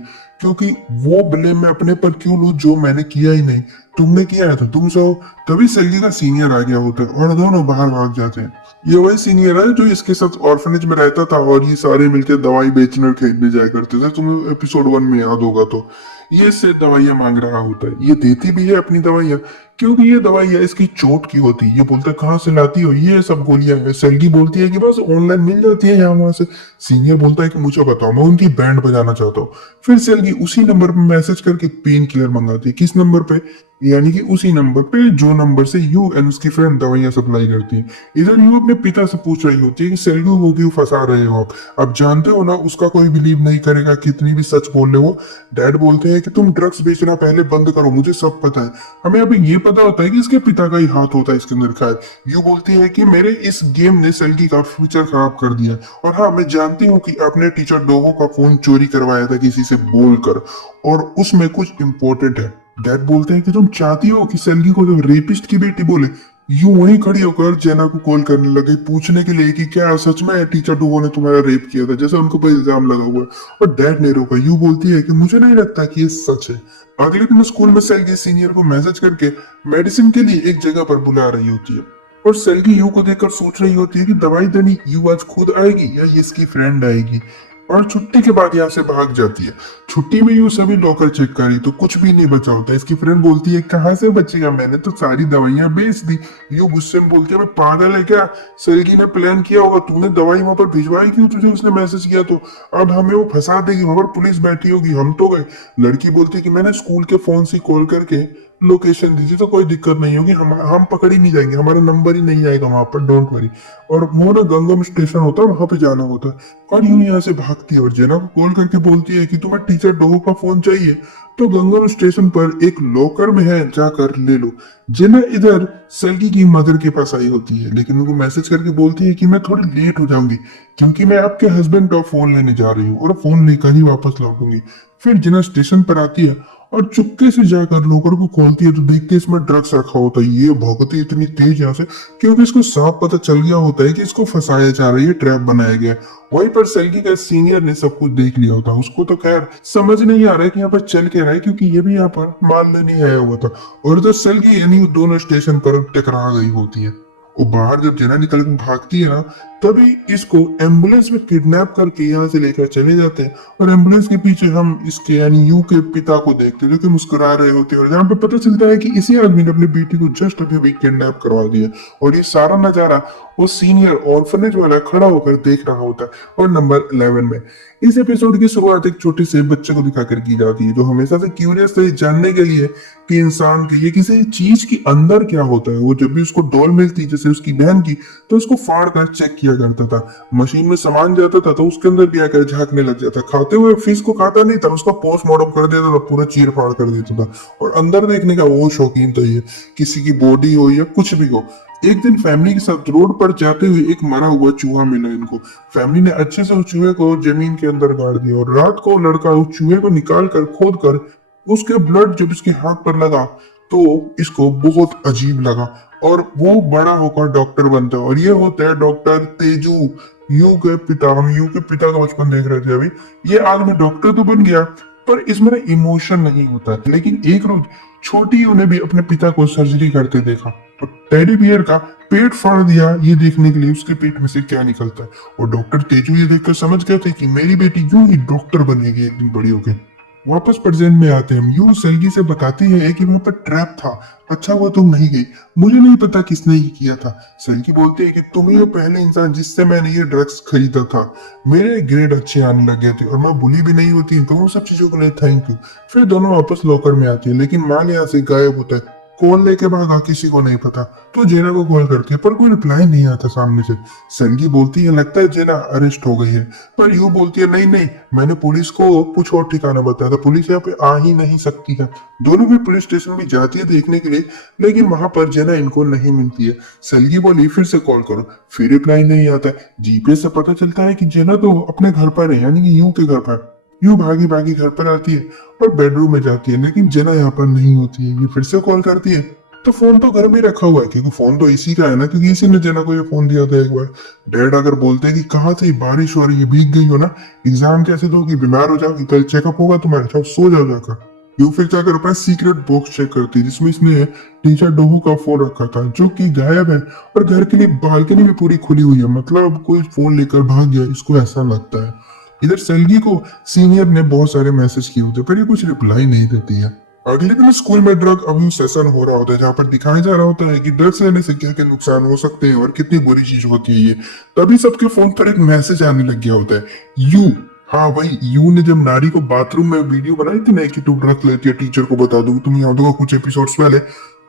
क्योंकि वो ब्लेम मैं अपने पर क्यों लूं जो मैंने किया ही नहीं, तुमने किया है तो तुम सहो। तभी सलगी का सीनियर आ गया होता है और दोनों बाहर भाग जाते हैं। ये वही सीनियर है जो इसके साथ ऑर्फनेज में रहता था और ये सारे मिलकर दवाई बेचने और खरीदने जाया करते थे, तुम्हें एपिसोड 1 में याद होगा। तो ये इससे दवाइयां मांग रहा होता है, ये देती भी है अपनी दवाइयां क्योंकि ये दवाइयां इसकी चोट की होती है। ये बोलता है कहाँ से लाती हो ये सब गोलियां है। सलगी बोलती है कि बस ऑनलाइन मिल जाती है यहाँ वहां से। सीनियर बोलता है कि मुझे बताओ, मैं उनकी बैंड बजाना चाहता हूँ। फिर सलगी उसी नंबर पर मैसेज करके पेन किलर मंगाती है। किस नंबर पे, यानी कि उसी नंबर पे जो नंबर से यू एंड उसकी फ्रेंड दवाइयां सप्लाई करती है। इधर यू अपने पिता से पूछ रही होती है कि सलगी को क्यों फंसा रहे हो आप, अब जानते हो ना उसका कोई बिलीव नहीं करेगा कितनी भी सच बोल रहे हो। डैड बोलते हैं कि तुम ड्रग्स बेचना पहले बंद करो, मुझे सब पता है। हमें अभी ये पता होता है कि इसके पिता का ही हाथ होता है इसके अंदर शायद। यू बोलती है कि मेरे इस गेम ने सलगी का फ्यूचर खराब कर दिया, और हाँ मैं जानती हूँ कि आपने टीचर डोगो का फोन चोरी करवाया था किसी से बोलकर और उसमें कुछ इंपॉर्टेंट है। डैड बोलते हैं कि तुम चाहती हो कि सलगी को जब रेपिस्ट की बेटी बोले। यू वहीं खड़ी होकर जेना को कॉल करने लगे पूछने के लिए कि क्या सच में टीचर डोगो ने तुम्हारा रेप किया था जैसे उनको पर इल्जाम लगा हुआ है, और डैड ने रोका। यू बोलती है कि मुझे नहीं लगता कि ये सच है। अगले दिन स्कूल में सलगी सीनियर को मैसेज करके मेडिसिन के लिए एक जगह पर बुला रही होती है और सलगी यू को देखकर सोच रही होती है कि दवाई देनी यू आज खुद आएगी या ये इसकी फ्रेंड आएगी, और छुट्टी के बाद यहाँ से भाग जाती है। छुट्टी में यू सभी लॉकर चेक करी तो कुछ भी नहीं बचा होता। इसकी फ्रेंड बोलती है कहाँ से बचेगा, मैंने तो सारी दवाइयां बेच दी। यू गुस्से में बोलती है मैं पागल है क्या, सलगी ने प्लान किया होगा, तूने दवाई वहां पर भिजवाई क्यों, तुझे उसने मैसेज किया तो अब हमें वो फंसा देगी, वहां पर पुलिस बैठी होगी, हम तो गए। लड़की बोलती है कि मैंने स्कूल के फोन से कॉल करके लोकेशन दीजिए तो कोई दिक्कत नहीं होगी, हम पकड़ ही नहीं जाएंगे, हमारा नंबर ही नहीं आएगा वहां पर, डोंट वरी। और वो ना गंगम स्टेशन होता है वहां पे जाना होता है। और यूं यहाँ से भागती है और जेना को कॉल करके बोलती है कि तुम्हें टीचर डोगो का फोन चाहिए तो गंगम स्टेशन पर एक लॉकर में है, जाकर ले लो। जेना इधर सलगी की मदर के पास आई होती है लेकिन उनको मैसेज करके बोलती है कि मैं थोड़ी लेट हो जाऊंगी क्योंकि मैं आपके हस्बैंड का फोन लेने जा रही हूँ और फोन लेकर ही वापस लौटूंगी। फिर जेना स्टेशन पर आती है और चुपके से जाकर लॉकर को खोलती है तो देखती है इसमें ड्रग्स रखा होता है। ये भौंकती है इतनी तेज यहाँ से क्योंकि इसको साफ पता चल गया होता है कि इसको फंसाया जा रहा है, ये ट्रैप बनाया गया है। वहीं पर सेल्गी का सीनियर ने सब कुछ देख लिया होता, उसको तो खैर समझ नहीं आ रहा है कि यहाँ पर चल के रहा है क्योंकि ये भी यहाँ पर मान लेने आया हुआ था। और तो सेल्गी यानी वो दोनों स्टेशन पर टकरा गई होती है। वो बाहर जब जेना निकल कर भागती है ना, तभी इसको एम्बुलेंस में किडनैप करके यहाँ से लेकर चले जाते हैं। और एम्बुलेंस के पीछे हम इसके यानी यू के पिता को देखते हैं जो कि मुस्कुरा रहे होते हैं। और यहाँ पे पता चलता है कि इसी आदमी ने अपनी बेटी को जस्ट अभी अभी किडनैप करवा दिया। और ये सारा नजारा वो सीनियर ऑर्फनेज वाला खड़ा होकर देख रहा होता है। और नंबर 11 में इस एपिसोड की शुरुआत एक छोटे से बच्चे को दिखाकर की जाती है जो हमेशा से क्यूरियस है जानने के लिए कि इंसान के ये किसी चीज के अंदर क्या होता है। वो जब भी उसको डॉल मिलती जैसे उसकी बहन की तो उसको फाड़ कर चेक किया करता था। मशीन में सामान जाता था तो उसके अंदर भी आकर झांकने लग जाता। खाते हुए फिश को खाता नहीं था, उसका पोस्टमार्टम कर देता था, पूरा चीर फाड़ कर देता था। और अंदर देखने का वो शौकीन था, ये किसी की बॉडी हो या कुछ भी हो। एक दिन फैमिली के साथ रोड पर जाते हुए एक मरा हुआ चूहा मिला इनको। फैमिली ने अच्छे से उस चूहे को जमीन के अंदर गाड़ दिया और रात को लड़का उस चूहे को निकाल कर खोद कर उसके ब्लड जब इसके हाथ पर लगा तो इसको बहुत अजीब लगा और वो बड़ा होकर डॉक्टर बनता है। और ये होता है डॉक्टर तेजू, यू के पिता। हम यू के पिता का बचपन देख रहे थे अभी। ये आदमी डॉक्टर तो बन गया पर इसमें इमोशन नहीं होता। लेकिन एक रोज छोटी यू ने भी अपने पिता को सर्जरी करते देखा और टेडी बियर का पेट फाड़ दिया ये देखने के लिए उसके पेट में से क्या निकलता है। और डॉक्टर तेजू ये देखकर समझ गए थे कि मेरी बेटी यूं ही डॉक्टर बनेगी एक दिन बड़ी होकर। वापस प्रेजेंट में आते हैं। यू सेल्गी से बताती है कि वहां पर ट्रैप था, अच्छा हुआ तुम नहीं गई, मुझे नहीं पता किसने ये किया था। सेल्गी बोलती है कि तुम ही वो पहले इंसान जिससे मैंने ये ड्रग्स खरीदा था। मेरे ग्रेड अच्छे आने लग गए थे और मैं बुली भी नहीं होती, तो उन सब चीजों के लिए थैंक यू। फिर दोनों वापस लॉकर में आती है लेकिन माल यहाँ से गायब होता है। कॉल लेके भागा किसी को नहीं पता। तो जेना को कॉल करती है पर कोई रिप्लाई नहीं आता सामने से। सेल्गी बोलती है लगता है जेना अरेस्ट हो गई है। पर यू बोलती है नहीं नहीं, मैंने पुलिस को कुछ और ठिकाना बताया था, पुलिस यहाँ पे आ ही नहीं सकती है। दोनों भी पुलिस स्टेशन में जाती है देखने के लिए लेकिन वहां पर जेना इनको नहीं मिलती है। सेल्गी बोली फिर से कॉल करो, फिर रिप्लाई नहीं आता। जीपीएस से पता चलता है कि जेना तो अपने घर पर है यानी कि यू के घर पर। यूं भागी भागी घर पर आती है और बेडरूम में जाती है लेकिन जेना यहाँ पर नहीं होती है। ये फिर से कॉल करती है तो फोन तो घर में रखा हुआ है क्योंकि फोन तो इसी का है ना, क्योंकि इसी ने जेना को ये फोन दिया था एक बार। डैड अगर बोलते हैं कि कहाँ थे, बारिश हो रही है, भीग गई हो ना, एग्जाम कैसे दोगी, बीमार हो जाओगी, कल चेकअप होगा तुम्हारा, जाओ सो जाओ जाकर। यू फिर जाकर अपना सीक्रेट बॉक्स चेक करती है जिसमें इसने टीचर डोहू का फोन रखा था जो कि गायब है और घर के लिए बालकनी में पूरी खुली हुई है। मतलब कोई फोन लेकर भाग गया, इसको ऐसा लगता है। इधर सेल्गी को सीनियर ने बहुत सारे मैसेज किए होते पर ये कुछ रिप्लाई नहीं देती है। अगले दिन स्कूल में ड्रग अब्यूज सेशन हो रहा होता है जहाँ पर दिखाया जा रहा होता है कि ड्रग्स लेने से क्या क्या नुकसान हो सकते हैं और कितनी बुरी चीज होती है ये। तभी सबके फोन पर एक मैसेज आने लग गया होता है। यू, हाँ भाई, यू ने जब नारी को बाथरूम में वीडियो बनाई थी ना कि तू ड्रग्स लेती है, टीचर को बता दूंगी, तुम याद होगा कुछ एपिसोड्स पहले,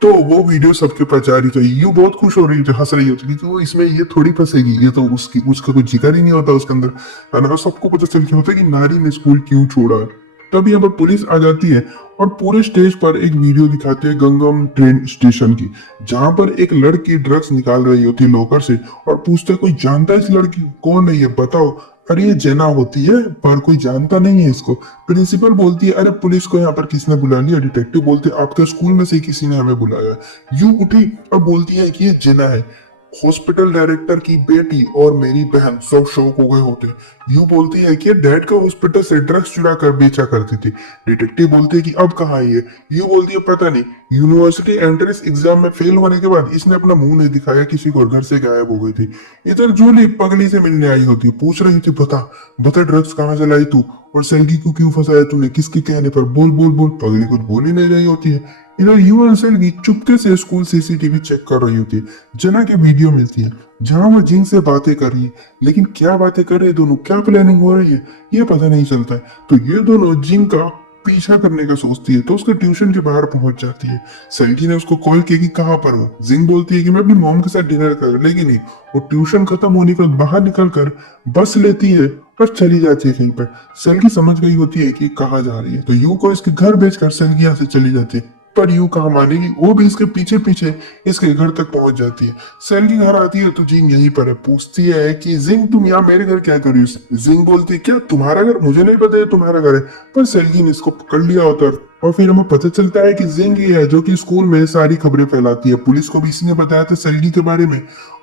तो वो वीडियो सबके पास जा रही थी। यू बहुत खुश हो रही थी, हंस रही होती कि वो इसमें ये थोड़ी फंसेगी, ये तो उसका कोई जिक्र ही नहीं होता उसके अंदर, है ना। सबको पता चल गया होता है कि नारी ने स्कूल क्यों छोड़ा है। तब यहाँ पर पुलिस आ जाती है और पूरे स्टेज पर एक वीडियो दिखाती है गंगम ट्रेन स्टेशन की, जहां पर एक लड़की ड्रग्स निकाल रही होती है लॉकर से और पूछते कोई जानता है इस लड़की कौन है ये बताओ। अरे ये जेना होती है पर कोई जानता नहीं है इसको। प्रिंसिपल बोलती है अरे पुलिस को यहाँ पर किसने बुला लिया। डिटेक्टिव बोलते हैं आपके स्कूल में से किसी ने हमें बुलाया। यू उठी और बोलती है कि ये जेना है, हॉस्पिटल डायरेक्टर की बेटी और मेरी बहन सब शौक हो गए होते। यू बोलती है कि डैड का हॉस्पिटल से ड्रग्स चुरा कर बेचा करती थी। डिटेक्टिव बोलते हैं कि अब कहाँ है ये। यू बोलती है पता नहीं, यूनिवर्सिटी एंट्रेंस एग्जाम में फेल होने के बाद इसने अपना मुंह नहीं दिखाया किसी को, घर से गायब हो गई थी। इधर जूली पगली से मिलने आई होती है, पूछ रही थी बता बता ड्रग्स कहाँ से लाई तू और सेल्गी को क्यों फंसाया तूने, किसके कहने पर, बोल बोल बोल। पगली कुछ बोल ही नहीं रही होती है। इधर यू और सेल्गी चुपके से स्कूल सीसीटीवी चेक कर रही होती है। जना की वीडियो मिलती है जहां वो जिन से बातें कर रही है, लेकिन क्या बातें कर रहे दोनों, क्या प्लानिंग हो रही है ये पता नहीं चलता है। तो ये दोनों जिन का पीछा करने का सोचती है तो उसके ट्यूशन के बाहर पहुंच जाती है। सेल्गी ने उसको कॉल किया कि कहाँ पर हो। जिंग बोलती है कि मैं अपनी मॉम के साथ डिनर कर, लेकिन नहीं, वो ट्यूशन खत्म होने के बाद बाहर निकल कर बस लेती है और चली जाती है कहीं पर। सेल्गी समझ गई होती है कि कहाँ जा रही है तो यू को इसके घर भेजकर सेल्गी यहाँ से चली जाती है। पर यू कहाँ मानेगी, वो भी इसके पीछे पीछे इसके घर तक पहुंच जाती है। सेल्गी घर आती है तो जिंग यहीं पर है। पूछती है कि जिंग तुम यहाँ मेरे घर क्या कर रही हो। जिंग बोलती है क्या तुम्हारा घर, मुझे नहीं पता है तुम्हारा घर है। पर सेल्गी ने इसको पकड़ लिया होता है, और फिर हमें पता चलता है कि जिंग ही है जो कि स्कूल में सारी खबरें फैलाती है। पुलिस को भी इसी ने बताया था सेल्गी के बारे में,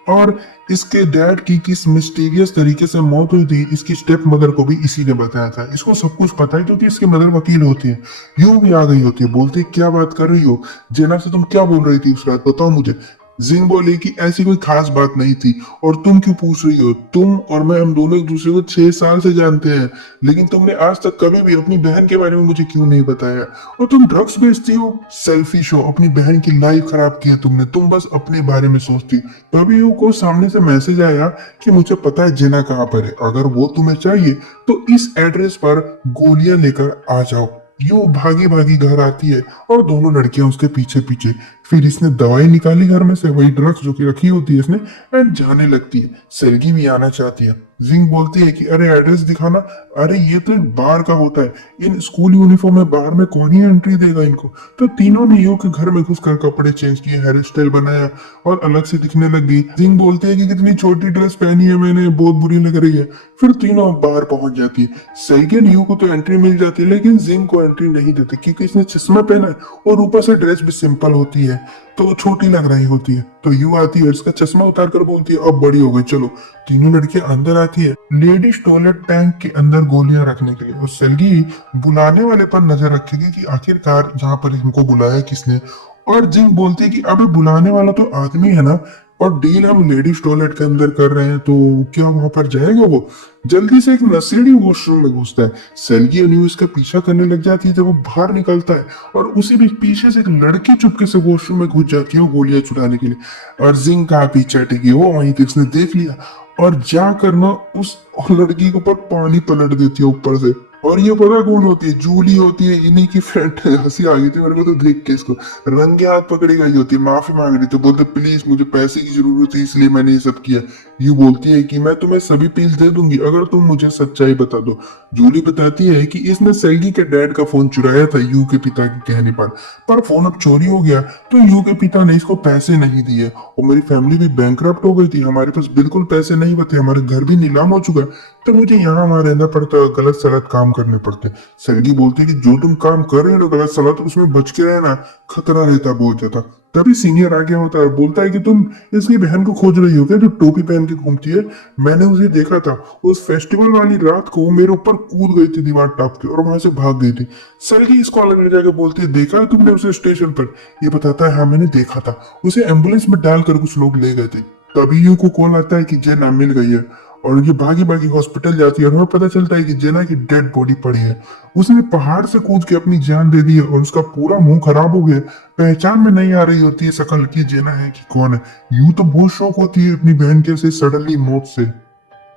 और इसके डैड की किस मिस्टीरियस तरीके से मौत हुई थी इसकी स्टेप मदर को भी इसी ने बताया था। इसको सब कुछ पता है क्योंकि इसकी मदर वकील होती है। यूं भी आ गई होती है, बोलती है क्या बात कर रही हो जेना से, तुम क्या बोल रही थी उस रात, बताओ मुझे। जिंग बोली कि ऐसी कोई खास बात नहीं थी, और तुम क्यों पूछ रही हो, तुम और मैं हम दोनों एक दूसरे को 6 साल से जानते हैं, लेकिन तुमने आज तक कभी भी अपनी बहन के बारे में मुझे क्यों नहीं बताया। और तुम ड्रग्स बेचती हो, सेल्फिश हो, अपनी बहन की लाइफ खराब की है तुमने, तुम बस अपने बारे में सोचती। तभी यू को सामने से मैसेज आया कि मुझे पता है जेना कहाँ पर है, अगर वो तुम्हें चाहिए तो इस एड्रेस पर गोलियां लेकर आ जाओ। यू भागी भागी घर आती है और दोनों लड़कियां उसके पीछे पीछे। फिर इसने दवाई निकाली घर में से, वही ड्रग्स जो कि रखी होती है इसने, एंड जाने लगती है। सेल्गी भी आना चाहती है। जिंग बोलती है कि अरे एड्रेस दिखाना, अरे ये तो एक बार का होता है, इन स्कूल यूनिफॉर्म में बाहर में कौन ही एंट्री देगा इनको। तो तीनों ने यू के घर में घुसकर कपड़े चेंज किए, हेयर स्टाइल बनाया और अलग से दिखने लग गई। जिंग बोलती है कि कितनी छोटी ड्रेस पहनी है मैंने, बहुत बुरी लग रही है। फिर तीनों बाहर पहुंच जाती है। सेल्गी और यू को तो एंट्री मिल जाती है, लेकिन जिंग को एंट्री नहीं देते क्योंकि इसने चश्मा पहना है और ऊपर से ड्रेस भी सिंपल होती है, तो वो छोटी लग रही होती है। तो यू आती है, इसका चश्मा उतार कर बोलती है अब बड़ी हो गई चलो। तीनों लड़कियां अंदर आती है लेडीज टॉयलेट टैंक के अंदर गोलियां रखने के लिए, और सेल्गी बुलाने वाले पर नजर रखेगी कि आखिरकार यहाँ पर इनको बुलाया किसने। और जिंग बोलती है कि अबे बुलाने वाला तो आदमी है ना, और डील हम लेडीज टॉयलेट के अंदर कर रहे हैं, तो क्या वहां पर जाएगा वो। जल्दी से एक नशेड़ी वॉशरूम में घुसता है। सेल्गी और न्यू इसका पीछा करने लग जाती है जब वो बाहर निकलता है, और उसी बीच पीछे से एक लड़की चुपके से वॉशरूम में घुस जाती है वो गोलियां चुराने के लिए। और जिंग का पीछे टिकी वो वहीं तक उसने देख लिया, और जाकर ना उस लड़की के ऊपर पानी पलट देती है ऊपर से। और ये पता कौन होती है, जूली होती है, इन्हीं की फ्रेंड। हंसी आ गई थी मेरे को तो देख के इसको। रंगे हाथ पकड़ी गई होती है, माफी मांग रही थी, बोलते प्लीज मुझे पैसे की जरूरत है इसलिए मैंने ये सब किया। यू बोलती है कि मैं तुम्हें सभी पीस दे दूंगी अगर तुम मुझे सच्चाई बता दो। जूली बताती है कि इसने सेल्गी के डैड का फोन चुराया था यू के पिता के कहने पर फोन अब चोरी हो गया, तो यू के पिता ने इसको पैसे नहीं दिए, और मेरी फैमिली भी बैंकरप्ट हो गई थी, हमारे पास बिल्कुल पैसे नहीं बचे, हमारे घर भी नीलाम हो चुका है, तो मुझे यहाँ वहां रहना पड़ता है, गलत सलत काम करने पड़ते। सेल्गी बोलती है कि जो तुम काम कर रहे हो गलत सलत, उसमें बच के रहना, खतरा रहता बहुत ज्यादा। तभी सीनियर आगे होता है, बोलता है कि तुम इसकी बहन को खोज रही हो क्या जो टोपी पहन के घूमती है, मैंने उसे देखा था उस फेस्टिवल वाली रात को, मेरे ऊपर कूद गई थी दीवार टप के और वहां से भाग गई थी। सेल्गी इसको अलग ले जाकर बोलती है देखा है तुमने उसे स्टेशन पर। ये बताता है हाँ मैंने देखा था, उसे एम्बुलेंस में डालकर कुछ लोग ले गए थे। तभी यू को कॉल आता है कि जेना मिल गई है, और ये भागी भागी हॉस्पिटल जाती है और हमें पता चलता है कि जेना की डेड बॉडी पड़ी है। उसने पहाड़ से कूद के अपनी जान दे दी है और उसका पूरा मुंह खराब हो गया, पहचान में नहीं आ रही होती है शक्ल की जेना है कि कौन है। यू तो बहुत शौक होती है अपनी बहन के से सडनली मौत से।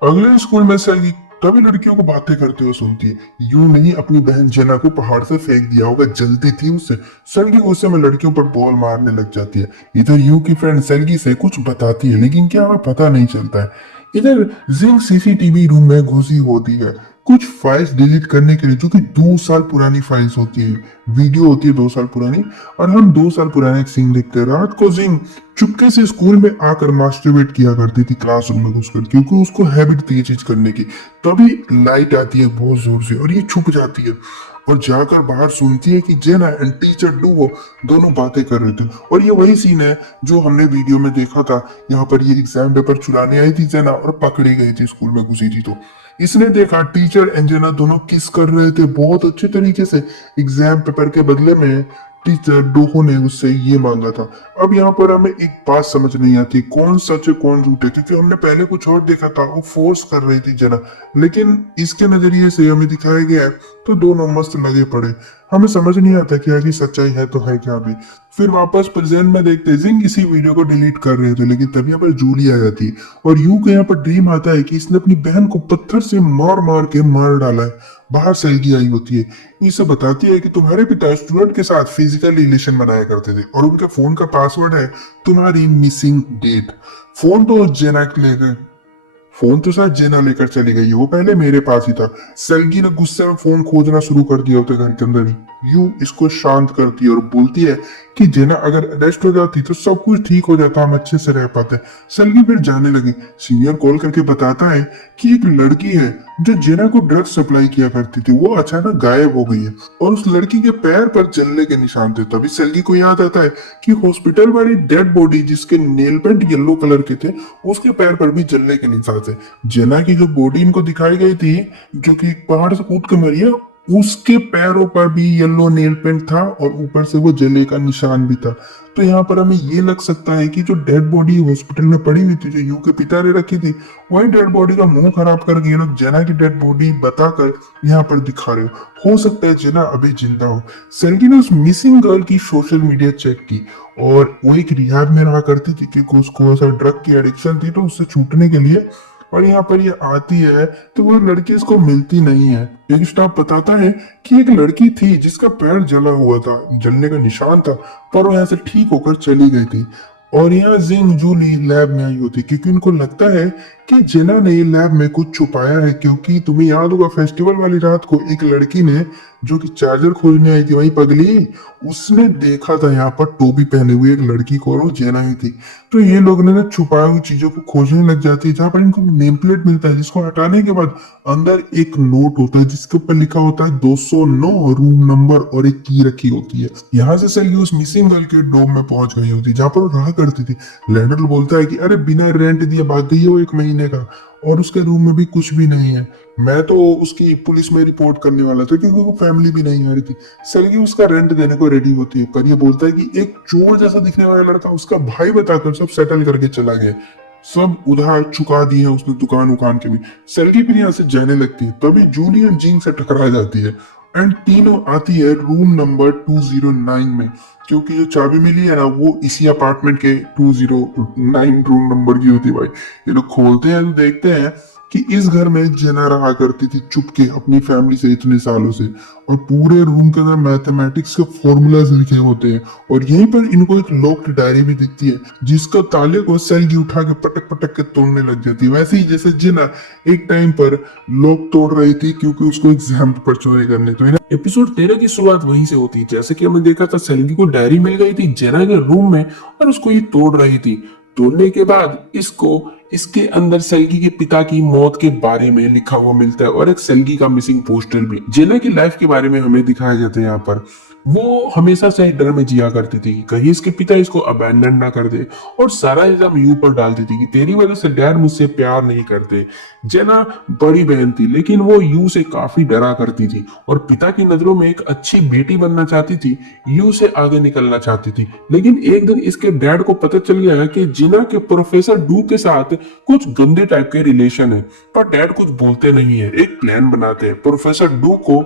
अगले स्कूल में सेल्गी तभी लड़कियों को बातें करते हुए सुनती है। यू नहीं अपनी बहन जेना को पहाड़ से फेंक दिया होगा, जल्दी थी उससे। सेल्गी गुस्से में लड़कियों पर बॉल मारने लग जाती है। इधर यू की फ्रेंड सेल्गी से कुछ बताती है लेकिन क्या हमें पता नहीं चलता है। इधर जिंग सीसीटीवी रूम में घुसी होती है कुछ फाइल्स डिलीट करने के लिए, जो कि 2 साल पुरानी फाइल्स होती है, वीडियो होती है 2 साल पुरानी, और हम 2 साल पुराने एक सीन देखते हैं। रात को जिंग चुपके से स्कूल में आकर मास्टरबेट किया करती थी क्लासरूम में घुसकर, क्योंकि उसको हैबिट थी ये चीज करने की। तभी लाइट आती है बहुत जोर से और ये छुप जाती है, और जाकर बाहर सुनती है कि जेना एंड टीचर डूवो दोनों बातें कर रहे थे। और ये वही सीन है जो हमने वीडियो में देखा था, यहाँ पर ये एग्जाम पेपर चुराने आई थी जेना और पकड़ी गई थी, स्कूल में घुसी थी। तो इसने देखा टीचर एंड जेना दोनों किस कर रहे थे बहुत अच्छे तरीके से। एग्जाम पेपर के बदले में टीचर डोहो ने उससे ये मांगा था। अब यहाँ पर हमें एक बात समझ नहीं आती कौन सच है कौन झूठ है, क्योंकि हमने पहले कुछ और देखा था, वो फोर्स कर रही थी जना, लेकिन इसके नजरिए से हमें दिखाया गया है तो दोनों मस्त लगे पड़े। हमें समझ नहीं आता कि आगे सच्चाई है तो है क्या भी। फिर वापस प्रेजेंट में देखते जिंग इसी वीडियो को डिलीट कर रहे थे, लेकिन तभी यहाँ पर जूली आ जाती है और यू को यहाँ पर ड्रीम आता है कि इसने अपनी बहन को पत्थर से मार मार के मार डाला है। बाहर सेल्गी आई होती है, इसे बताती है कि तुम्हारे पिता स्टूडेंट के साथ फिजिकल रिलेशन बनाया करते थे और उनके फोन का पासवर्ड है तुम्हारी मिसिंग डेट। फोन तो जेना ले गए, फोन तो शायद जेना लेकर चली गई, वो पहले मेरे पास ही था। सेल्गी ने गुस्से में फोन खोजना शुरू कर दिया होता घर के अंदर ही। यू इसको शांत करती है और बोलती है कि जेना अगर अरेस्ट हो जाती तो सब कुछ ठीक हो जाता, हम अच्छे से रह पाते। सेल्गी फिर जाने लगी। सीनियर कॉल करके बताता है कि एक लड़की है जो जेना को ड्रग्स सप्लाई किया करती थी, वो अचानक गायब हो गई है और उस लड़की के पैर पर जलने के निशान थे। तभी सेल्गी को याद आता है कि हॉस्पिटल वाली डेड बॉडी जिसके नेल पेंट येलो कलर के थे, उसके पैर पर भी जलने के निशान थे। जेना की जो बॉडी इनको दिखाई गई थी, जो कि पहाड़ से कूद के मरी है, उसके पैरों पर भी येलो नेल पेंट था और ऊपर से वो जले का निशान भी था। तो यहाँ पर हमें ये लग सकता है कि जो डेड बॉडी हॉस्पिटल में पड़ी हुई थी, जो यू के पिता ने रखी थी, वही डेड बॉडी का मुंह खराब करके ये लोग जेना की डेड बॉडी बताकर यहाँ पर दिखा रहे हो सकता है जेना अभी जिंदा हो। सेल्गी ने उस मिसिंग गर्ल की सोशल मीडिया चेक की और वो एक रिहाब में रहा करती थी क्योंकि उसको ऐसा ड्रग की एडिक्शन थी, तो उससे छूटने के लिए। और यहाँ पर ये आती है तो वो लड़की इसको मिलती नहीं है। एक स्टाफ बताता है कि एक लड़की थी जिसका पैर जला हुआ था, जलने का निशान था, पर वो यहाँ से ठीक होकर चली गई थी। और यहाँ जिंग जूली लैब में आई होती क्योंकि उनको लगता है कि जेना ने लैब में कुछ छुपाया है, क्योंकि तुम्हें याद होगा फेस्टिवल वाली रात को एक लड़की ने जो कि चार्जर खोजने आई थी, वही पगली, उसने देखा था यहाँ पर टोपी पहने हुए एक लड़की को और वो जेना ही थी। तो ये लोग ने छुपाई हुई चीजों को खोजने लग जाती है, जहाँ पर इनको नेम प्लेट मिलता है जिसको हटाने के बाद अंदर एक नोट होता है जिसके ऊपर लिखा होता है 209 रूम नंबर और एक की रखी होती है। यहाँ से सेल्गी उस मिसिंग गर्ल के डोम में पहुंच गई होती है जहाँ पर वो रहा करती थी। लैंडर बोलता है कि अरे बिना रेंट दिए भाग गई है वो 1 महीने का, और उसके रूम में भी कुछ भी नहीं है। मैं तो उसकी पुलिस में रिपोर्ट करने वाला था क्योंकि वो फैमिली भी नहीं आ रही थी। सेल्गी उसका रेंट देने को रेडी होती है, पर ये बोलता है कि एक चोर जैसा दिखने वाला लड़का उसका भाई बताकर सब सेटल करके चला गया, सब उधार चुका दिए हैं उसने दुकान उकान के भी। सेल्गी फिर यहाँ से जाने लगती है, तभी जूलियन जिंग से टकरा जाती है एंड तीनों आती है रूम नंबर 209 में, क्योंकि जो चाबी मिली है ना वो इसी अपार्टमेंट के 209 रूम नंबर की होती है। भाई ये लोग खोलते हैं तो देखते हैं कि इस घर में जेना रहा करती थी चुपके अपनी फैमिली से इतने सालों से, और पूरे रूम के अंदर मैथमेटिक्स के फॉर्मूलाज लिखे होते हैं। और यहीं पर इनको एक लॉक्ड डायरी भी दिखती है जिसका ताले को सेल्गी उठा के पटक पटक के तोड़ने लग जाती है, वैसे ही जैसे जेना एक टाइम पर लॉक तोड़ रही थी क्योंकि उसको एग्जाम पर चोरी करने। तो एपिसोड 13 की शुरुआत वहीं से होती है, जैसे कि हमने देखा था सेल्गी को डायरी मिल गई थी जेना के रूम में और उसको ये तोड़ रही थी। तोड़ने के बाद इसको इसके अंदर सेल्गी के पिता की मौत के बारे में लिखा हुआ मिलता है और एक सेल्गी का मिसिंग पोस्टर भी। जेना की लाइफ के बारे में हमें दिखाया जाता है यहाँ पर। वो हमेशा से डर में जिया करती थी कि कहीं इसके पिता इसको अबैंडन ना कर दे, और सारा इल्जाम यू पर डालती थी कि तेरी वजह से डैड मुझसे प्यार नहीं करते। जेना बड़ी बहन थी लेकिन वो यू से काफी डरा करती थी और पिता की नजरों में एक अच्छी बेटी बनना चाहती थी, यू से आगे निकलना चाहती थी। लेकिन एक दिन इसके डैड को पता चल गया कि जेना के प्रोफेसर डू के साथ कुछ गंदे टाइप के रिलेशन है, पर डैड कुछ बोलते नहीं है। एक प्लान बनाते हैं, प्रोफेसर डू को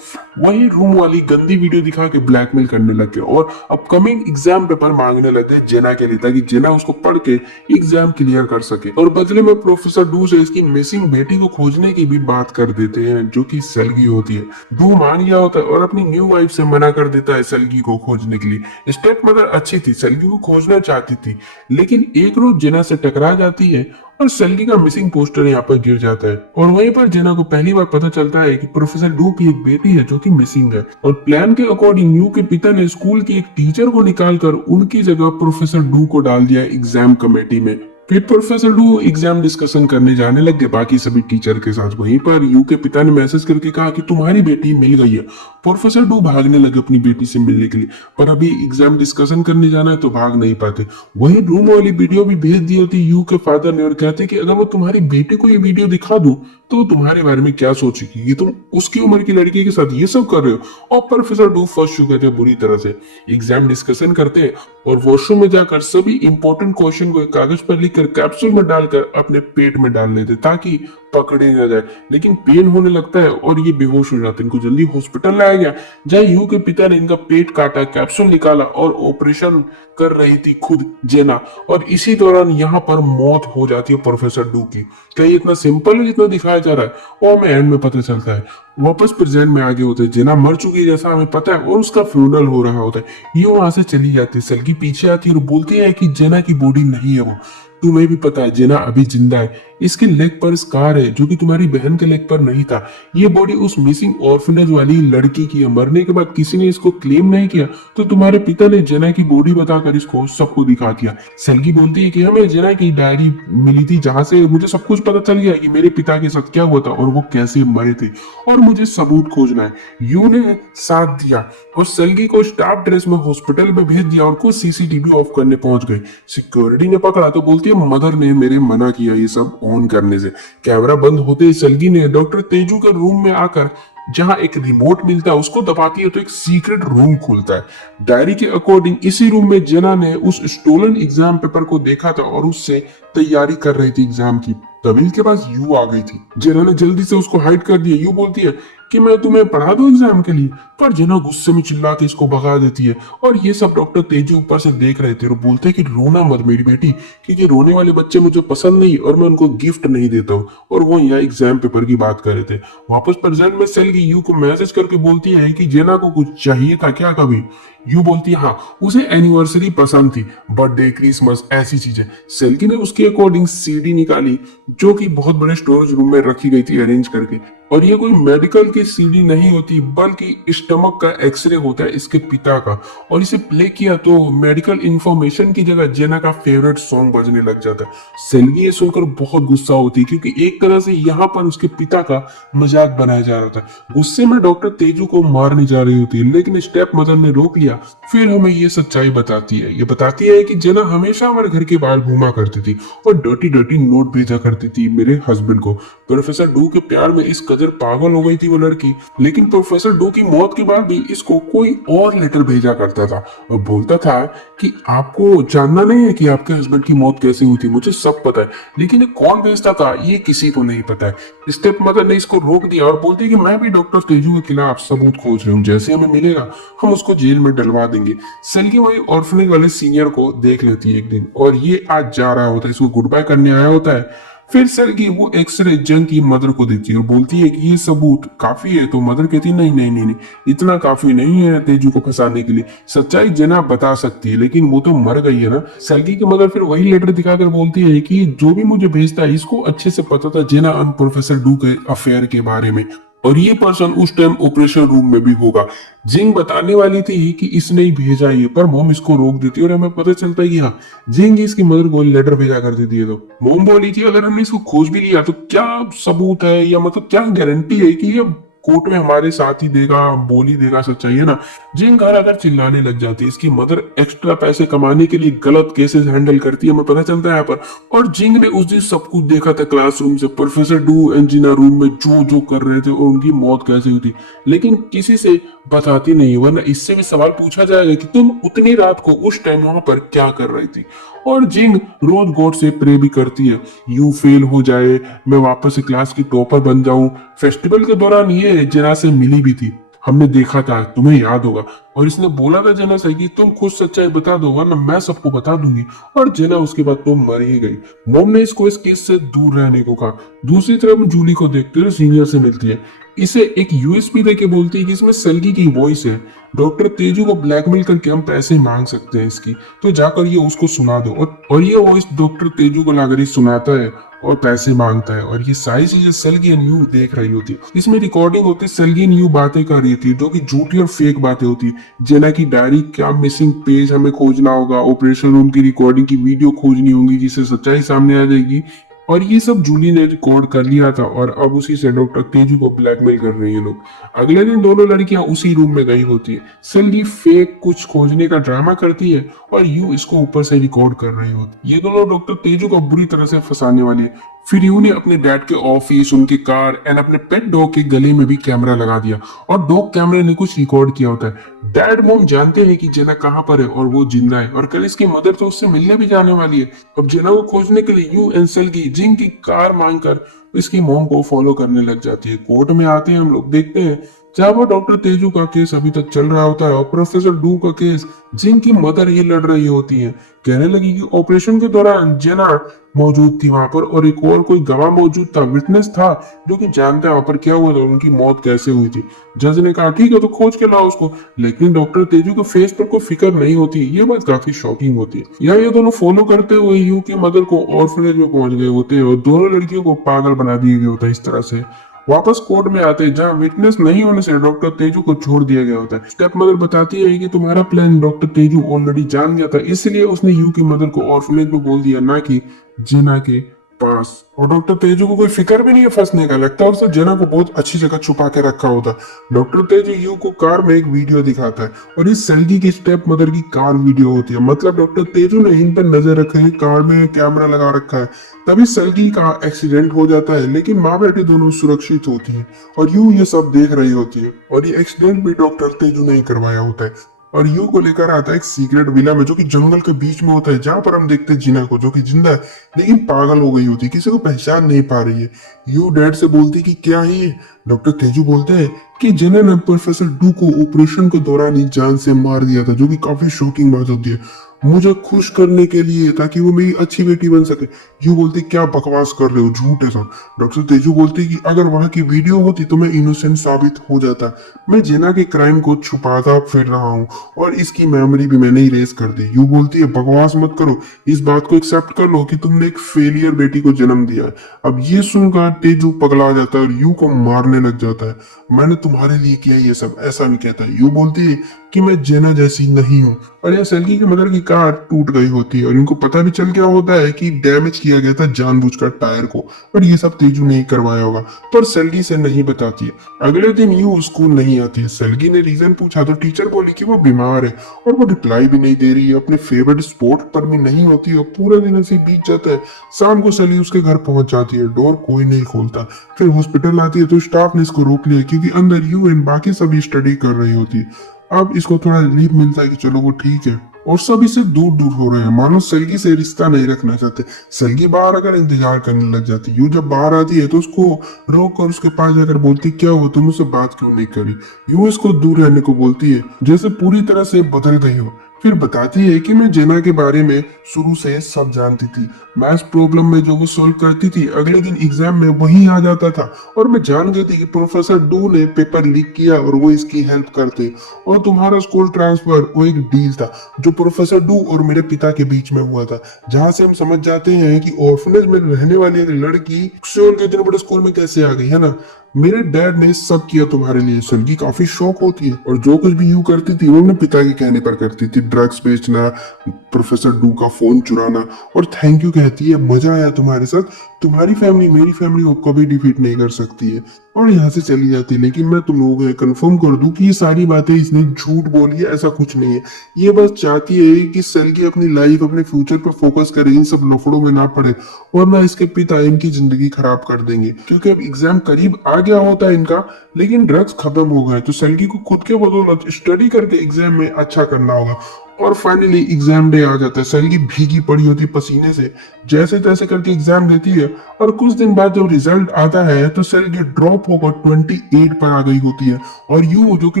वही रूम वाली गंदी वीडियो दिखा के ब्लैकमेल करने लगे और अपकमिंग एग्जाम पेपर मांगने लगे जेना के लिए, ताकि जेना उसको पढ़ के एग्जाम क्लियर कर सके। और बदले में प्रोफेसर डू से इसकी मिसिंग बेटी को खोजने की भी बात कर देते हैं, जो कि सेल्गी होती है। डू मान गया होता है और अपनी न्यू वाइफ से मना कर देता है सेल्गी को खोजने के लिए। स्टेप मदर अच्छी थी, सेल्गी को खोजना चाहती थी, लेकिन एक रोज जेना से टकरा जाती है और सेल्गी का मिसिंग पोस्टर यहाँ पर गिर जाता है। और वहीं पर जेना को पहली बार पता चलता है कि प्रोफेसर डू की एक बेटी है जो कि मिसिंग है। और प्लान के अकॉर्डिंग यू के पिता ने स्कूल की एक टीचर को निकालकर उनकी जगह प्रोफेसर डू को डाल दिया एग्जाम कमेटी में। फिर प्रोफेसर डू एग्जाम डिस्कशन करने जाने लग गए बाकी सभी टीचर के साथ। वहीं पर यू के पिता ने मैसेज करके कहा कि तुम्हारी बेटी मिल गई है। प्रोफेसर डू भागने लगे अपनी बेटी से मिलने के लिए, पर अभी एग्जाम डिस्कशन करने जाना है तो भाग नहीं पाते। वही रूम वाली वीडियो भी भेज दी होती यू के फादर ने और कहते कि अगर मैं तुम्हारी बेटी को ये वीडियो दिखा दूं तो तुम्हारे बारे में क्या सोचेगी कि तुम उसकी उम्र की लड़की के साथ ये सब कर रहे हो। और प्रोफेसर डू फंस चुके थे बुरी तरह से। एग्जाम डिस्कशन करते और वॉशरूम में जाकर सभी इंपॉर्टेंट क्वेश्चन को एक कागज पर लिखकर कैप्सूल में डालकर अपने पेट में डाल लेते ताकि पकड़े न जाए। लेकिन पेन होने लगता है और ये बेहोश हो जाते हैं। इनको जल्दी हॉस्पिटल लाया गया जहाँ यू के पिता ने इनका पेट काटा, कैप्सूल निकाला और ऑपरेशन कर रही थी खुद जेना। और इसी दौरान यहाँ पर मौत हो जाती है प्रोफेसर डू की। क्या ये इतना सिंपल है जितना दिखाया जा रहा है? और हमें एंड में पता चलता है वापस प्रेजेंट में आगे होते हैं। जेना मर चुकी है जैसा हमें पता है और उसका फ्यूनरल हो रहा होता है। ये वहां से चली जाती है, सेल्गी पीछे आती है और बोलती है कि जेना की बॉडी नहीं है वो। तुम्हें भी पता है जेना अभी जिंदा है, इसके लेग पर स्कार है जो कि तुम्हारी बहन के लेग पर नहीं था। ये बॉडी उस मिसिंग ऑर्फनेज वाली लड़की की है। मरने के बाद किसी ने इसको क्लेम नहीं किया तो तुम्हारे पिता ने जेना की बॉडी बताकर इसको सबको दिखा दिया। सेल्गी बोलती है कि हमें जेना की डायरी मिली थी जहां से मुझे सब कुछ पता चल गया कि मेरे पिता के साथ क्या हुआ था और वो कैसे मरे थे, और मुझे सबूत खोजना है। यू ने साथ दिया और सेल्गी को स्टाफ ड्रेस में हॉस्पिटल में भेज दिया और कुछ सीसीटीवी ऑफ करने पहुंच गए। सिक्योरिटी ने पकड़ा तो बोलती है मदर ने मेरे मना किया ये सब ऑन करने से। कैमरा बंद होते ही सेल्गी ने डॉक्टर तेजू के रूम में आकर जहां एक रिमोट मिलता है उसको दबाती है तो एक सीक्रेट रूम खुलता है। डायरी के अकॉर्डिंग इसी रूम में जेना ने उस स्टोलन एग्जाम पेपर को देखा था और उससे तैयारी कर रही थी एग्जाम की। तभी के पास यू आ गई थी। जेना ने जल्दी से उसको हाइड कर दिया। यू बोलती है कि मैं तुम्हें पढ़ा दूं एग्जाम के लिए, पर जेना गुस्से में चिल्ला के इसको भगा देती है। और ये सब डॉक्टर तेजी ऊपर से देख रहे थे और बोलते हैं कि रोना मत मेरी बेटी, क्योंकि रोने वाले बच्चे मुझे पसंद नहीं और मैं उनको गिफ्ट नहीं देता हूँ। और वो यहाँ एग्जाम पेपर की बात कर रहे थे। वापस प्रेजेंट में सेल्गी यू को मैसेज करके बोलती है कि जेना को कुछ चाहिए था क्या कभी। यू बोलती है हाँ, उसे एनिवर्सरी पसंद थी, बर्थडे, क्रिसमस, ऐसी चीजें। सेल्गी ने उसके अकॉर्डिंग सीडी निकाली जो कि बहुत बड़े स्टोरेज रूम में रखी गई थी अरेंज करके। और ये कोई मेडिकल की सीडी नहीं होती बल्कि स्टमक का एक्सरे होता है इसके पिता का। और इसे प्ले किया तो मेडिकल इंफॉर्मेशन की जगह जेना का फेवरेट सॉन्ग बजने लग जाता है। सेल्गी ये सुनकर बहुत गुस्सा होती है क्योंकि एक तरह से यहाँ पर उसके पिता का मजाक बनाया जा रहा था। गुस्से में डॉक्टर तेजू को मारने जा रही होती है लेकिन स्टेप मदर ने रोक लिया। फिर हमें ये सच्चाई बताती है। ये बताती है कि जेना हमेशा हमारे घर के बाहर घूमा करती थी और डर्टी डर्टी नोट भेजा करती थी मेरे हस्बैंड को। प्रोफेसर डू के प्यार में इस कदर पागल हो गई थी वो लड़की, लेकिन प्रोफेसर डू की मौत के बाद भी इसको कोई और लेटर भेजा करता था और बोलता था कि आपको जानना नहीं है कि आपके हस्बैंड की मौत कैसे हुई थी, मुझे सब पता है, लेकिन ये कौन भेजता था ये किसी को नहीं पता है। स्टेप मदर ने इसको रोक दिया और बोलती कि मैं भी डॉक्टर तेजू के खिलाफ सबूत खोज रही हूँ, जैसे हमें मिलेगा हम उसको जेल में डलवा देंगे। सेल्गी वही ऑर्फनेज वाले सीनियर को देख लेती है एक दिन और ये आज जा रहा होता है, इसको गुड बाय करने आया होता है। फिर सेल्गी वो एक्सरे जंग की मदर को देती है और बोलती है कि ये सबूत काफी है। तो मदर कहती है नहीं नहीं नहीं नहीं, इतना काफी नहीं है तेजू को फंसाने के लिए। सच्चाई जेना बता सकती है लेकिन वो तो मर गई है ना। सेल्गी की मदर फिर वही लेटर दिखाकर बोलती है कि जो भी मुझे भेजता है इसको अच्छे से पता था जेना और प्रोफेसर डू के अफेयर के बारे में, और ये पर्सन उस टाइम ऑपरेशन रूम में भी होगा। जिंग बताने वाली थी कि इसने ही भेजा ये, पर मोम इसको रोक देती है और हमें पता चलता है कि हाँ जिंग इसकी मदर को लेटर भेजा कर देती है। तो मोम बोली थी अगर हमने इसको खोज भी लिया तो क्या सबूत है या मतलब क्या गारंटी है कि ये कोर्ट में हमारे साथ ही देगा, बोली देगा सच्चाई, है ना। जिंग घर आकर चिल्लाने लग जाती है। इसकी मदर एक्स्ट्रा पैसे कमाने के लिए गलत केसेस हैंडल करती है, हमें पता चलता है यहाँ पर। और जिंग ने उस दिन सब कुछ देखा था क्लासरूम से, प्रोफेसर डू एंड जीना रूम में जो जो कर रहे थे और उनकी मौत कैसे हुई थी, लेकिन किसी से बताती नहीं, वरना इससे भी सवाल पूछा जाएगा कि तुम उतनी रात को उस टाइम वहां पर क्या कर रही थी। और जिंग रोज गॉड से प्रे भी करती है यू फेल हो जाए, मैं वापस से क्लास की टॉपर बन जाऊं। फेस्टिवल के दौरान ये जेना से मिली भी थी, हमने देखा था, तुम्हें याद होगा। और इसने बोला था जेना से कि तुम खुद सच्चाई बता दो वरना मैं सबको बता दूंगी। और जेना उसके बाद तो मर ही गई। मॉम ने इसको इस केस से दूर रहने को कहा। दूसरी तरफ जूली को देखते हुए सीनियर से मिलती है, इसे एक यूएसपी देके बोलती है कि इसमें सेल्गी की वॉइस है, डॉक्टर तेजू को ब्लैकमेल करके हम पैसे मांग सकते हैं इसकी, तो जाकर ये उसको सुना दो। और ये वॉइस डॉक्टर तेजू को लाकर ही सुनाता है और पैसे मांगता है। और ये सारी चीजें सेल्गी एंड यू देख रही होती है। इसमें रिकॉर्डिंग होती है, सेल्गी एंड यू बातें कर रही थी जो कि झूठी और फेक बातें होती है। जेना की डायरी, क्या मिसिंग पेज हमें खोजना होगा, ऑपरेशन रूम की रिकॉर्डिंग की वीडियो खोजनी होगी जिससे सच्चाई सामने आ जाएगी। और ये सब जूली ने रिकॉर्ड कर लिया था और अब उसी से डॉक्टर तेजू को ब्लैकमेल कर रही है लोग। अगले दिन दोनों लड़कियां उसी रूम में गई होती है। सेल्गी फेक कुछ खोजने का ड्रामा करती है और यू इसको ऊपर से रिकॉर्ड कर रही होती है। ये दोनों डॉक्टर तेजू को बुरी तरह से फंसाने वाली है। फिर यू ने अपने डैड के ऑफिस, उनकी कार एंड अपने पेट डॉग के गले में भी कैमरा लगा दिया और डॉग कैमरे ने कुछ रिकॉर्ड किया होता है। डैड मोम जानते हैं कि जेना कहाँ पर है और वो जिंदा है और कल इसकी मदर तो उससे मिलने भी जाने वाली है। अब जेना को खोजने के लिए यू एंड सेल्गी जिंग की कार मांगकर इसकी मोम को फॉलो करने लग जाती है। कोर्ट में आते हैं हम लोग, देखते हैं जहाँ पर डॉक्टर तेजू का केस अभी तक चल रहा होता है और प्रोफेसर डू का केस जिनकी मदर ही लड़ रही होती है। कहने लगी कि ऑपरेशन के दौरान जेना मौजूद थी वहां पर और एक और कोई गवाह मौजूद था, विटनेस था, जो कि जानता है वहां पर क्या हुआ था, उनकी मौत कैसे हुई थी। जज ने कहा ठीक है तो खोज के लाओ उसको, लेकिन डॉक्टर तेजू के फेस पर कोई फिक्र नहीं होती। ये बात काफी शॉकिंग होती है। यहाँ ये दोनों फॉलो करते हुए यू की मदर को ऑर्फनेज में पहुंच गए होते हैं और दोनों लड़कियों को पागल बना दिया गया होता है इस तरह से। वापस कोर्ट में आते हैं जहाँ विटनेस नहीं होने से डॉक्टर तेजू को छोड़ दिया गया होता है। स्टेप मदर बताती है कि तुम्हारा प्लान डॉक्टर तेजू ऑलरेडी जान गया था, इसलिए उसने यू की मदर को ऑर्फनेज में बोल दिया, ना कि जिना के पास। और डॉक्टर तेजू को कोई फिक्र भी नहीं है फंसने का, लगता है उसने जेना को बहुत अच्छी जगह छुपा के रखा होता। डॉक्टर तेजू यू को कार में एक वीडियो दिखाता है और इस सेल्गी की स्टेप मदर की कार वीडियो होती है। मतलब डॉक्टर तेजू ने इन पर नजर रखी है, कार में कैमरा लगा रखा है। तभी सेल्गी का एक्सीडेंट हो जाता है, लेकिन माँ बेटी दोनों सुरक्षित होती है और यू ये सब देख रही होती है। और ये एक्सीडेंट भी डॉक्टर तेजू ने ही करवाया होता है और यू को लेकर आता है एक सीक्रेट विला में, जो कि जंगल के बीच में होता है, जहां पर हम देखते हैं जिना को, जो कि जिंदा है लेकिन पागल हो गई होती है, किसी को पहचान नहीं पा रही है। यू डैड से बोलती कि क्या है ये। डॉक्टर तेजू बोलते हैं कि जिना ने प्रोफेसर डू को ऑपरेशन के दौरान ही जान से मार दिया था, जो कि काफी शॉकिंग बात होती है, मुझे खुश करने के लिए, ताकि वो मेरी अच्छी बेटी बन सके। यू बोलती क्या बकवास कर रहे हो, झूठ है सब। डॉक्टर तेजू बोलती कि अगर वहां की वीडियो होती तो मैं इनोसेंट साबित हो जाता, मैं जेना के क्राइम को छुपाता फिर रहा हूँ और इसकी मेमोरी भी मैंने इरेज कर दी। यू बोलती है बकवास मत करो, इस बात को एक्सेप्ट कर लो कि तुमने एक फेलियर बेटी को जन्म दिया है। अब ये सुनकर तेजू पगला जाता है और यू को मारने लग जाता है। मैंने तुम्हारे लिए किया ये सब, ऐसा नहीं कहता। यू बोलती है कि मैं जेना जैसी नहीं हूँ। और यह सेल्गी की मदर की कार टूट गई होती है और इनको पता भी चल गया होता है कि डैमेज किया गया था जानबूझकर टायर को, और ये सब तेजू ने ही करवाया होगा, पर सेल्गी से नहीं बताती है। अगले दिन यू स्कूल नहीं आती है। सेल्गी ने रीजन पूछा तो टीचर बोली कि वो बीमार है और वो रिप्लाई भी नहीं दे रही है, अपने फेवरेट स्पोर्ट पर भी नहीं होती और पूरा दिन ऐसे बीत जाता है। शाम को सेल्गी उसके घर पहुंच जाती है, डोर कोई नहीं खोलता। फिर हॉस्पिटल आती है तो स्टाफ ने इसको रोक लिया क्योंकि अंदर यू एंड बाकी सभी स्टडी कर रही होती है। अब इसको थोड़ा रिलीफ मिलता है कि चलो वो ठीक है, और सब इससे दूर दूर हो रहे हैं, मानो सेल्गी से रिश्ता नहीं रखना चाहते। सेल्गी बाहर आकर इंतजार करने लग जाती। यू जब बाहर आती है तो उसको रोक कर उसके पास जाकर बोलती क्या हुआ, तुम उससे बात क्यों नहीं करी। यू इसको दूर रहने को बोलती है, जैसे पूरी तरह से बदल गई हो। फिर बताती है कि मैं जेना के बारे में शुरू से सब जानती थी, मैथ्स प्रॉब्लम में जो वो सॉल्व करती थी अगले दिन एग्जाम में वही आ जाता था, और मैं जान गई थी कि प्रोफेसर डू ने पेपर लीक किया और वो इसकी हेल्प करते, और तुम्हारा स्कूल ट्रांसफर वो एक डील था जो प्रोफेसर डू और मेरे पिता के बीच में हुआ था, जहां से हम समझ जाते हैं कि ऑर्फनेज में रहने वाली एक लड़की सियोल के इतने बड़े स्कूल में कैसे आ गई है ना। मेरे डैड ने सब किया तुम्हारे लिए। सेल्गी काफी शौक होती है और जो कुछ भी यू करती थी वो अपने पिता के कहने पर करती थी, ड्रग्स बेचना, प्रोफेसर डू का फोन चुराना, और थैंक यू कहती है, मजा आया तुम्हारे साथ, तुम्हारी फैमिली मेरी फैमिली को कभी डिफीट नहीं कर सकती है, और यहाँ से चली जाती है। लेकिन मैं तुम लोगों को कंफर्म कर दूं कि ये सारी बातें इसने झूठ बोली है, ऐसा कुछ नहीं है। ये बस चाहती है कि सेल्गी अपनी लाइफ अपने फ्यूचर पर फोकस करे, इन सब लफड़ों में ना पड़े, वरना इसके पिता इनकी जिंदगी खराब कर देंगे, क्योंकि अब एग्जाम करीब आ गया होता है इनका, लेकिन ड्रग्स खत्म हो गए तो सेल्गी को खुद के बदौलत स्टडी करके एग्जाम में अच्छा करना होगा। और फाइनली एग्जाम डे आ जाता है। सेल्गी भीगी पड़ी होती पसीने से, जैसे तैसे करके एग्जाम देती है, और कुछ दिन बाद जब रिजल्ट आता है तो सेल्गी ड्रॉप होकर 28 पर आ गई होती है, और यू जो कि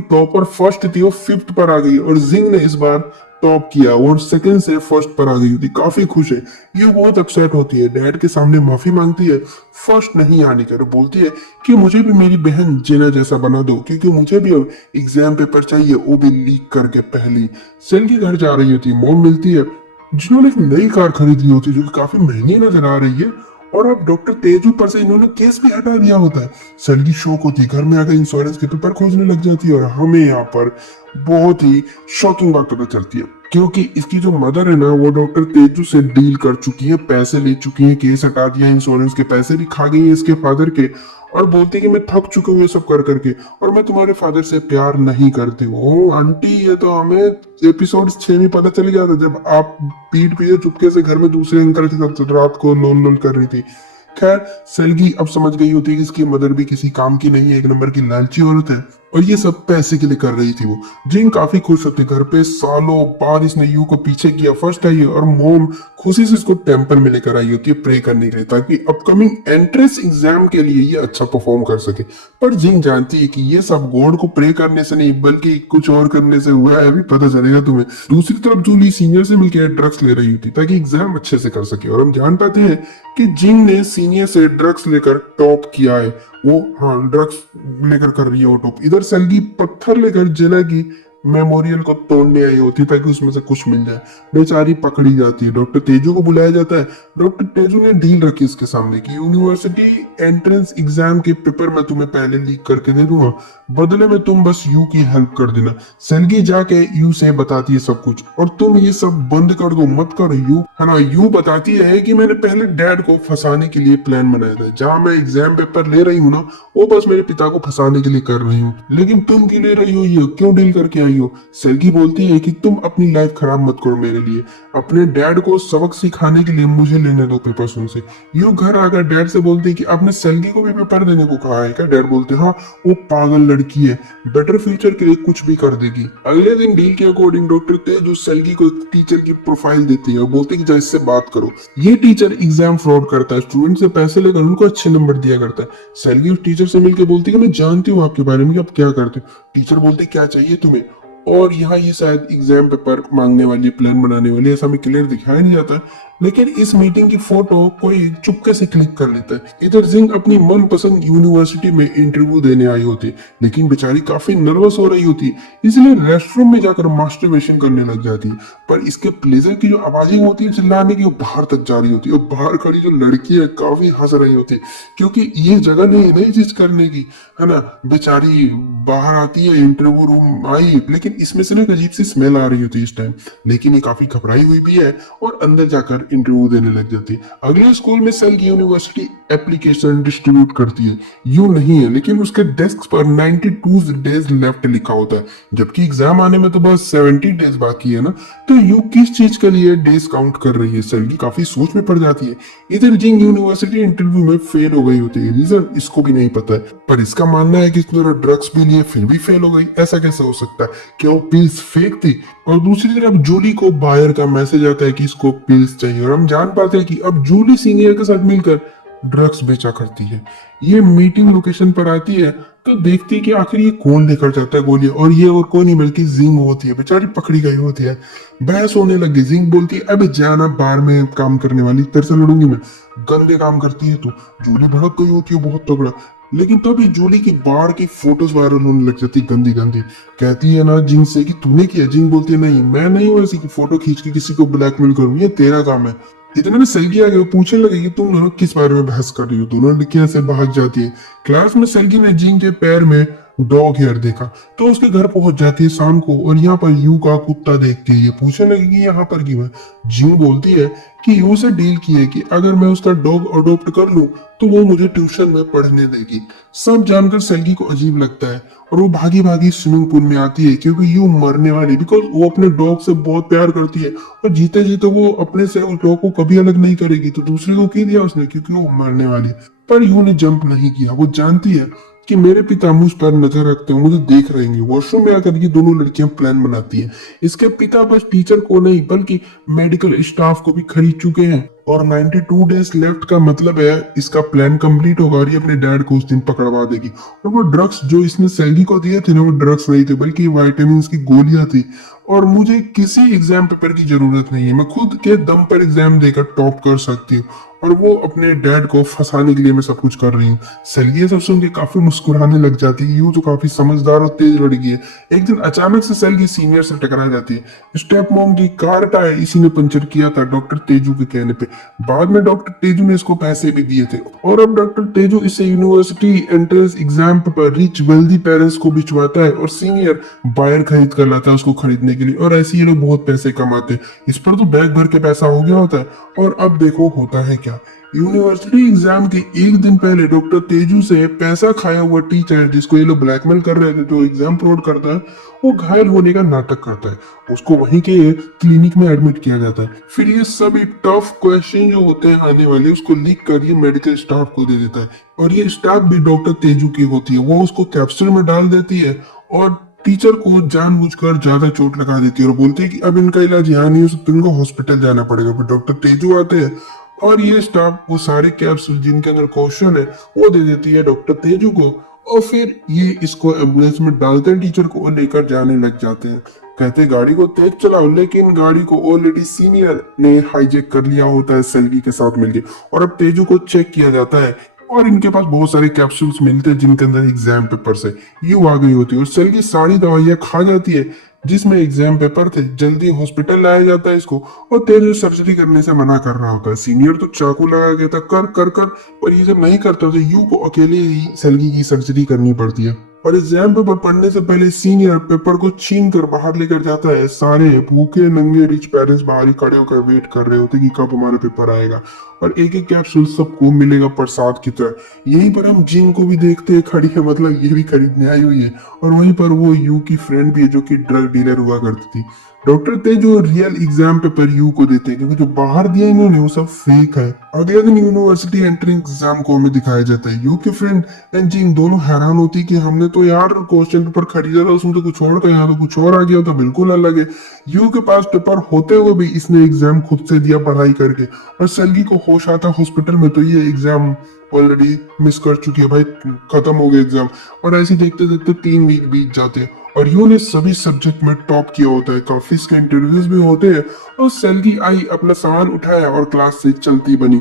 टॉपर फर्स्ट थी वो 5th पर आ गई, और जिंग ने इस बार टॉप किया और सेकंड से फर्स्ट पर आ गई होती। काफी खुश है। ये बहुत अपसेट होती है, डैड के सामने माफी मांगती है फर्स्ट नहीं आने कर, बोलती है कि मुझे भी मेरी बहन जेना जैसा बना दो, क्योंकि मुझे भी अब एग्जाम पेपर चाहिए, वो भी लीक करके पहली। सेल्गी घर जा रही होती है, मॉम मिलती है जिन्होंने एक नई कार खरीद ली होती है जो कि काफी महंगी नजर आ रही है, और अब डॉक्टर तेजू पर से इन्होंने केस भी हटा दिया होता है। सेल्गी शौक होती है, घर में आकर इंश्योरेंस के पेपर खोजने लग जाती है, और हमें यहाँ पर बहुत ही शॉकिंग बात पता चलती है, क्योंकि इसकी जो मदर है ना वो डॉक्टर तेजू से डील कर चुकी है, पैसे ले चुकी है, केस हटा दिया, इंश्योरेंस के पैसे भी खा गई है इसके फादर के, और बोलती है कि मैं थक चुकी हूँ ये सब कर करके, और मैं तुम्हारे फादर से प्यार नहीं करती हूँ। ओ आंटी, ये तो हमें एपिसोड 6 में पता चल गया था, जब आप पीठ पीछे चुपके से घर में दूसरे अंकल के साथ रात को लोन लोन कर रही थी। खैर, सेल्गी अब समझ गई होती है कि इसकी मदर भी किसी काम की नहीं है, एक नंबर की लालची औरत है, और ये सब पैसे के लिए कर रही थी वो। जिंग काफी खुश होती, घर पे सालों बाद इसने यू को पीछे किया, फर्स्ट आई है, और मोम खुशी से इसको टेम्पल में लेकर आई होती है प्रे करने के लिए, ताकि अपकमिंग एंट्रेंस एग्जाम के लिए ये अच्छा परफॉर्म कर सके। पर जिंग जानती है कि ये सब गॉड को प्रे करने से नहीं बल्कि कुछ और करने से हुआ है, अभी पता चलेगा तुम्हें। दूसरी तरफ जूली सीनियर से मिलकर ड्रग्स ले रही होती ताकि एग्जाम अच्छे से कर सके, और हम जान पाते हैं कि जिंग ने सीनियर से ड्रग्स लेकर टॉप किया है। वो हाँ ड्रग्स लेकर कर रही है वो टॉप। इधर सेल्गी पत्थर लेकर जेना की मेमोरियल को तोड़ने आई होती है ताकि उसमें से कुछ मिल जाए। बेचारी पकड़ी जाती है, डॉक्टर तेजू को बुलाया जाता है। डॉक्टर तेजू ने डील रखी इसके सामने कि यूनिवर्सिटी एंट्रेंस एग्जाम के पेपर मैं तुम्हें पहले लीक करके दे दूंगा, बदले में तुम बस यू की हेल्प कर देना। सेल्गी जाके यू से बताती है सब कुछ, और तुम ये सब बंद कर दो, मत करो यू, है ना। यू बताती है कि मैंने पहले डैड को फंसाने के लिए प्लान बनाया था, जहां मैं एग्जाम पेपर ले रही हूँ ना वो बस मेरे पिता को फंसाने के लिए कर रही हूँ, लेकिन तुम क्यों ले रही हो, ये क्यों डील करके आई हो। सेल्गी बोलती है कि तुम अपनी लाइफ खराब मत करो मेरे लिए, अपने डैड को सबक सिखाने के लिए मुझे लेने दो पेपर्स उनसे। यू घर आकर डैड से बोलती है कि आपने सेल्गी को भी पेपर देने को कहा है क्या। डैड बोलते हैं हाँ, वो पागल लड़की है, बेटर फ्यूचर के लिए कुछ भी कर देगी। अगले दिन डील के अकॉर्डिंग डॉक्टर तेज सेल्गी को एक टीचर की प्रोफाइल देती है और बोलती है कि जा इससे बात करो। ये टीचर एग्जाम फ्रॉड करता है, स्टूडेंट से पैसे लेकर उनको अच्छे नंबर दिया करता है। सेल्गी उस टीचर से मिलकर बोलती है कि मैं जानती हूँ आपके बारे में कि आप क्या करते हो। टीचर बोलते क्या चाहिए तुम्हें, और यहाँ ये शायद एग्जाम पेपर मांगने वाली, प्लान बनाने वाली, ऐसा हमें क्लियर दिखाया नहीं जाता, लेकिन इस मीटिंग की फोटो कोई चुपके से क्लिक कर लेता है। इधर जिंग अपनी मनपसंद यूनिवर्सिटी में इंटरव्यू देने आई होती, लेकिन बेचारी काफी नर्वस हो रही होती, इसलिए रेस्टरूम में जाकर मास्टरबेशन करने लग जाती है। पर इसके प्लेजर की जो आवाजें होती है चिल्लाने की, वो बाहर तक जा रही होती है, और बाहर खड़ी जो लड़की है काफी हंस रही होती, क्योंकि ये जगह नहीं है नई चीज करने की, है ना। बेचारी बाहर आती है, इंटरव्यू रूम आई, लेकिन इसमें से ना एक अजीब सी स्मेल आ रही होती है इस टाइम, लेकिन ये काफी घबराई हुई भी है और अंदर जाकर इंटरव्यू देने लग जाती है। अगले स्कूल में सेल्गी यूनिवर्सिटी एप्लीकेशन डिस्ट्रीब्यूट करती है। यू नहीं है, लेकिन उसके डेस्क पर 92 डेज लेफ्ट लिखा होता है, जबकि एग्जाम आने में तो बस 70 डेज बाकी है ना। तो यू किस चीज के लिए डेज काउंट कर रही है। सेल्गी काफी सोच में पड़ जाती है। इधर जिंग यूनिवर्सिटी इंटरव्यू में फेल हो गई होती है, रीजन इसको भी नहीं पता है, पर इसका मानना है कि इसने ड्रग्स भी लिए फिर भी फेल हो गई। ऐसा कैसे हो सकता है, क्या वो पिल्स फेक थी। और दूसरी तरफ जूली को बायर का मैसेज आता है कि इसको पिल्स चाहिए, और हम जान पाते हैं कि अब जूली सीनियर के साथ मिलकर ड्रग्स बेचा करती है। ये मीटिंग लोकेशन पर आती है तो देखती है कि आखिर ये कौन लेकर जाता है गोलियां, और ये और कोई नहीं बल्कि जिंग होती है। बेचारी पकड़ी गई होती है, बहस होने लगी। जिंग बोलती है अब जाना, बार में काम करने वाली, तेरे से लड़ूंगी मैं, गंदे काम करती है तू। जूली भड़क गई होती है बहुत तगड़ा, लेकिन तभी जूली की बार की फोटोज वायरल होने लग जाती गंदी गंदी। कहती है ना जिंग से कि तूने किया। जिंग बोलती है नहीं, मैं नहीं हूँ ऐसी की फोटो खींच के किसी को ब्लैकमेल करूँ, ये तेरा काम है। इतने में सेल्गी आ गई, वो पूछने लगे कि तुम दोनों किस बारे में बहस कर रही हो। दोनों लड़कियां से भाग जाती है। क्लास में सेल्गी ने जिंग के पैर में डॉग हेयर देखा तो उसके घर पहुंच जाती है शाम को, और यहाँ पर यू का कुत्ता देखती है। ये पूछने लगी कि यहाँ पर क्यों है। जिंग बोलती है कि यू से डील की है कि अगर मैं उसका डॉग अडॉप्ट कर लूं तो वो मुझे ट्यूशन में पढ़ने देगी। सब जानकर सेल्गी को अजीब लगता है और वो भागी भागी स्विमिंग पूल में आती है, क्योंकि यू मरने वाली, बिकॉज वो अपने डॉग से बहुत प्यार करती है और जीते जीते वो अपने से उस डॉग को कभी अलग नहीं करेगी। तो दूसरे को की दिया उसने, क्योंकि वो मरने वाली। पर यू ने जंप नहीं किया। वो जानती है कि मेरे पिता मुझ पर नजर रखते हैं, मुझे देख रहे हैं। वॉशरूम में आकर ये दोनों लड़कियां प्लान बनाती हैं। इसके पिता बस टीचर को नहीं बल्कि मेडिकल स्टाफ को भी खरीद चुके हैं, और 92 डेज लेफ्ट का मतलब है इसका प्लान कंप्लीट होगा और ये अपने डैड को उस दिन पकड़वा देगी। और वो ड्रग्स जो इसने सेल्गी को दिए थे ना, वो ड्रग्स नहीं थे बल्कि विटामिन की गोलियां थी। और मुझे किसी एग्जाम पेपर की जरूरत नहीं है, मैं खुद के दम पर एग्जाम देकर टॉप कर सकती हूँ, और वो अपने डैड को फंसाने के लिए मैं सब कुछ कर रही हूँ। सेल्गी सब सुन के काफी मुस्कुराने लग जाती है। यूं तो काफी समझदार और तेज लड़की है। एक दिन अचानक से सेल्गी सीनियर से टकरा जाती है। स्टेप मॉम की कार टायर इसी ने पंचर किया था डॉक्टर तेजू के कहने पे। बाद में डॉक्टर तेजू ने इसको पैसे भी दिए थे, और अब डॉक्टर तेजू इसे यूनिवर्सिटी एंट्रेंस एग्जाम पर रिच वेल्दी पेरेंट्स को भिजवाता है, और सीनियर बायर खरीद कर लाता है उसको खरीदने के लिए। और ऐसे ये लोग बहुत पैसे कमाते हैं। इस पर तो बैग भर के पैसा हो गया होता है। और अब देखो होता है क्या, दिया। यूनिवर्सिटी एग्जाम के एक दिन पहले डॉक्टर तेजू से पैसा खाया हुआ टीचर, जिसको ये लोग ब्लैकमेल कर रहे थे, जो एग्जाम फ्रॉड करता है, वो घायल होने का नाटक करता है। उसको वहीं के क्लिनिक में एडमिट किया जाता है। फिर ये सब एक टफ क्वेश्चन जो होते हैं आने वाले, उसको लिख कर ये मेडिकल स्टाफ को दे देता है। और ये स्टाफ भी डॉक्टर तेजू की होती है। वो उसको कैप्सूल में डाल देती है और टीचर को जानबूझकर ज्यादा चोट लगा देती है और बोलती है कि अब इनका इलाज यहाँ नहीं हो सकता, इनको हॉस्पिटल जाना पड़ेगा। फिर डॉक्टर तेजू आते हैं और ये स्टाफ वो सारे कैप्सूल जिनके अंदर क्वेश्चन है वो दे देती है डॉक्टर तेजू को। और फिर ये इसको एम्बुलेंस में डालते हैं टीचर को और लेकर जाने लग जाते हैं। कहते हैं गाड़ी को तेज चलाओ, लेकिन गाड़ी को ऑलरेडी सीनियर ने हाईजैक कर लिया होता है सेल्गी के साथ मिलके। और अब तेजू को चेक किया जाता है और इनके पास बहुत सारे कैप्सूल्स मिलते हैं जिनके अंदर एग्जाम पेपर्स है। ये आ गई होती है और सेल्गी सारी दवाइयां खा जाती है जिसमें एग्जाम पेपर थे। जल्दी हॉस्पिटल लाया जाता है इसको और तेजू सर्जरी करने से मना कर रहा होता है। सीनियर तो चाकू लगा गया था, कर कर कर, पर ये जब नहीं करता तो यू को अकेले ही सेल्गी की सर्जरी करनी पड़ती है। और एग्जाम पेपर पढ़ने से पहले सीनियर पेपर को छीन कर बाहर लेकर जाता है। सारे भूखे नंगे रिच पेरेंट्स बाहर ही खड़े होकर वेट कर रहे होते कि कब हमारा पेपर आएगा। और एक एक कैप्सूल सबको मिलेगा प्रसाद की तरह। यहीं पर हम जिन को भी देखते हैं खड़ी है, मतलब ये भी खरीदने आई हुई है। और वहीं पर वो यू की फ्रेंड भी है जो कि ड्रग डीलर हुआ करती थी। Doctor Teju real exam paper यू को देते हैं क्योंकि जो बाहर दिया इन्होंने वो सब फेक है। अगले दिन यूनिवर्सिटी एंट्रेंस एग्जाम को हमें दिखाया जाता है। यू की फ्रेंड एंड जिन दोनों हैरान होती कि हमने तो यार क्वेश्चन पेपर खरीदा था, उसमें तो कुछ और था, यहाँ तो कुछ और आ गया, तो बिल्कुल अलग है। यू के पास पेपर होते हुए भी इसने एग्जाम खुद से दिया पढ़ाई करके। और सेल्गी को होश आता हॉस्पिटल में तो ये एग्जाम ऑलरेडी मिस कर चुकी है, भाई खत्म हो गया एग्जाम। और ऐसे देखते देखते 3 वीक बीत जाते हैं और यू ने सभी सब्जेक्ट में टॉप किया होता है। काफी इसके इंटरव्यूज भी होते हैं और सेल्गी आई, अपना सामान उठाया और क्लास से चलती बनी।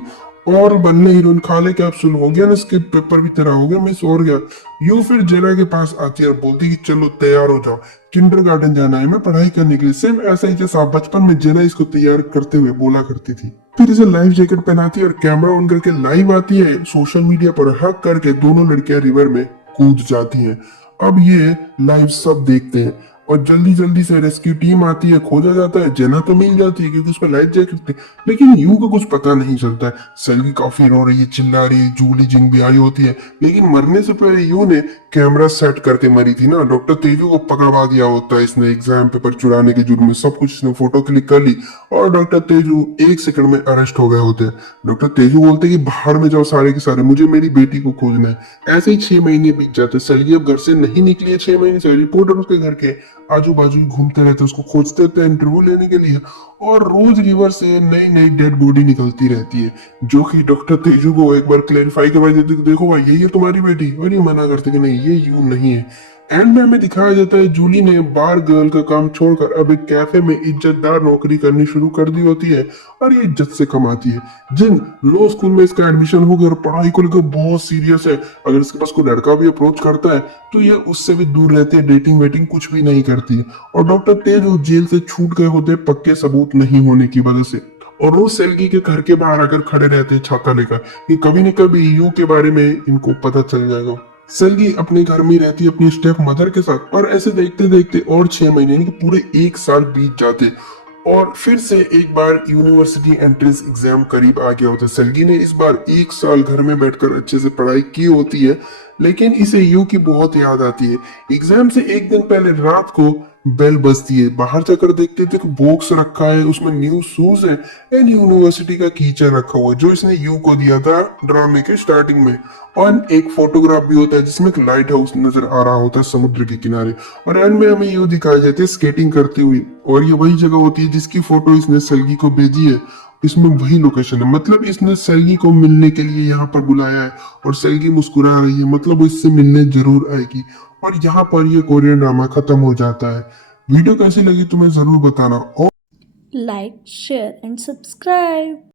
और बनने हीरोइन खा ले कैप्सूल, हो गया ना इसके पेपर भी तेरा हो गया मिस, और गया। यू फिर जेना के पास आती है और बोलती कि चलो तैयार हो जाओ, किंडरगार्टन जाना है मैं पढ़ाई करने के लिए। सेम ऐसा ही जैसा बचपन में जेना इसको तैयार करते हुए बोला करती थी। फिर इसे लाइफ जैकेट पहनाती है और कैमरा ऑन करके लाइव आती है सोशल मीडिया पर। हक करके दोनों लड़कियां रिवर में कूद जाती हैं। अब ये लाइव सब देखते हैं और जल्दी जल्दी से रेस्क्यू टीम आती है, खोजा जाता है। जेना तो मिल जाती है क्योंकि उस पर लाइफ जैकेट थी, लेकिन यू को कुछ पता नहीं चलता है। सेल्गी काफी रो रही है, चिल्ला रही है। जूली जिंग भी आई होती है, लेकिन मरने से पहले यू ने कैमरा सेट करके मरी थी ना। डॉक्टर तेजू को पकड़वा दिया होता है इसने एग्जाम पेपर चुराने के जुर्म में। सब कुछ इसने फोटो क्लिक कर ली और डॉक्टर तेजू 1 सेकंड में अरेस्ट हो गए होते हैं। डॉक्टर तेजू बोलते हैं कि बाहर में जाओ सारे के सारे, मुझे मेरी बेटी को खोजना है। ऐसे ही 6 महीने बीत जाते। सेल्गी अब घर से नहीं निकली है 6 महीने से। रिपोर्टर उसके घर के आजू बाजू घूमते रहते, उसको खोजते रहते इंटरव्यू लेने के लिए। और रोज रिवर से नई नई डेड बॉडी निकलती रहती है, जो कि डॉक्टर तेजू को एक बार क्लैरिफाई करवा देते कि देखो भाई यही है तुम्हारी बेटी, और ये मना करते कि नहीं ये यू नहीं है। एंड में हमें दिखाया जाता है जूली ने बार गर्ल का काम छोड़कर अब एक कैफे में इज्जतदार नौकरी करनी शुरू कर दी होती है और ये इज्जत से कमाती है। जिन लो स्कूल में इसका एडमिशन हो गया और पढ़ाई को लेकर बहुत सीरियस है। अगर इसके पास कोई लड़का भी अप्रोच करता है तो ये उससे भी दूर रहती है, डेटिंग वेटिंग कुछ भी नहीं करती है। और डॉक्टर तेज जेल से छूट गए होते पक्के सबूत नहीं होने की वजह से। और वो सेल्गी के घर के बाहर आकर खड़े रहते हैं छाता लेकर कि कभी न कभी यू के बारे में इनको पता चल जाएगा। सेल्गी अपने घर में रहती है अपनी स्टेप मदर के साथ। और ऐसे देखते देखते और 6 महीने यानी कि पूरे 1 साल बीत जाते और फिर से एक बार यूनिवर्सिटी एंट्रेंस एग्जाम करीब आ गया होता है। सेल्गी ने इस बार 1 साल घर में बैठकर अच्छे से पढ़ाई की होती है, लेकिन इसे यू की बहुत याद आती है। एग्जाम से एक दिन पहले रात को बेल बजती है। बाहर जाकर देखते थे कि बॉक्स रखा है, उसमें न्यू शूज है एंड यूनिवर्सिटी का कीचेन रखा हुआ है जो इसने यू को दिया था ड्रामे के स्टार्टिंग में। और एक फोटोग्राफ भी होता है जिसमें एक लाइट हाउस नजर आ रहा होता है समुद्र के किनारे। और एंड में हमें यू दिखाई जाती है स्केटिंग करती हुई, और ये वही जगह होती है जिसकी फोटो इसने सेल्गी को भेजी है। इसमें वही लोकेशन है, मतलब इसने सेल्गी को मिलने के लिए यहाँ पर बुलाया है। और सेल्गी मुस्कुरा रही है, मतलब वो इससे मिलने जरूर आएगी। और यहाँ पर ये कोरियन ड्रामा खत्म हो जाता है। वीडियो कैसी लगी तुम्हें जरूर बताना। और Like, share, and subscribe.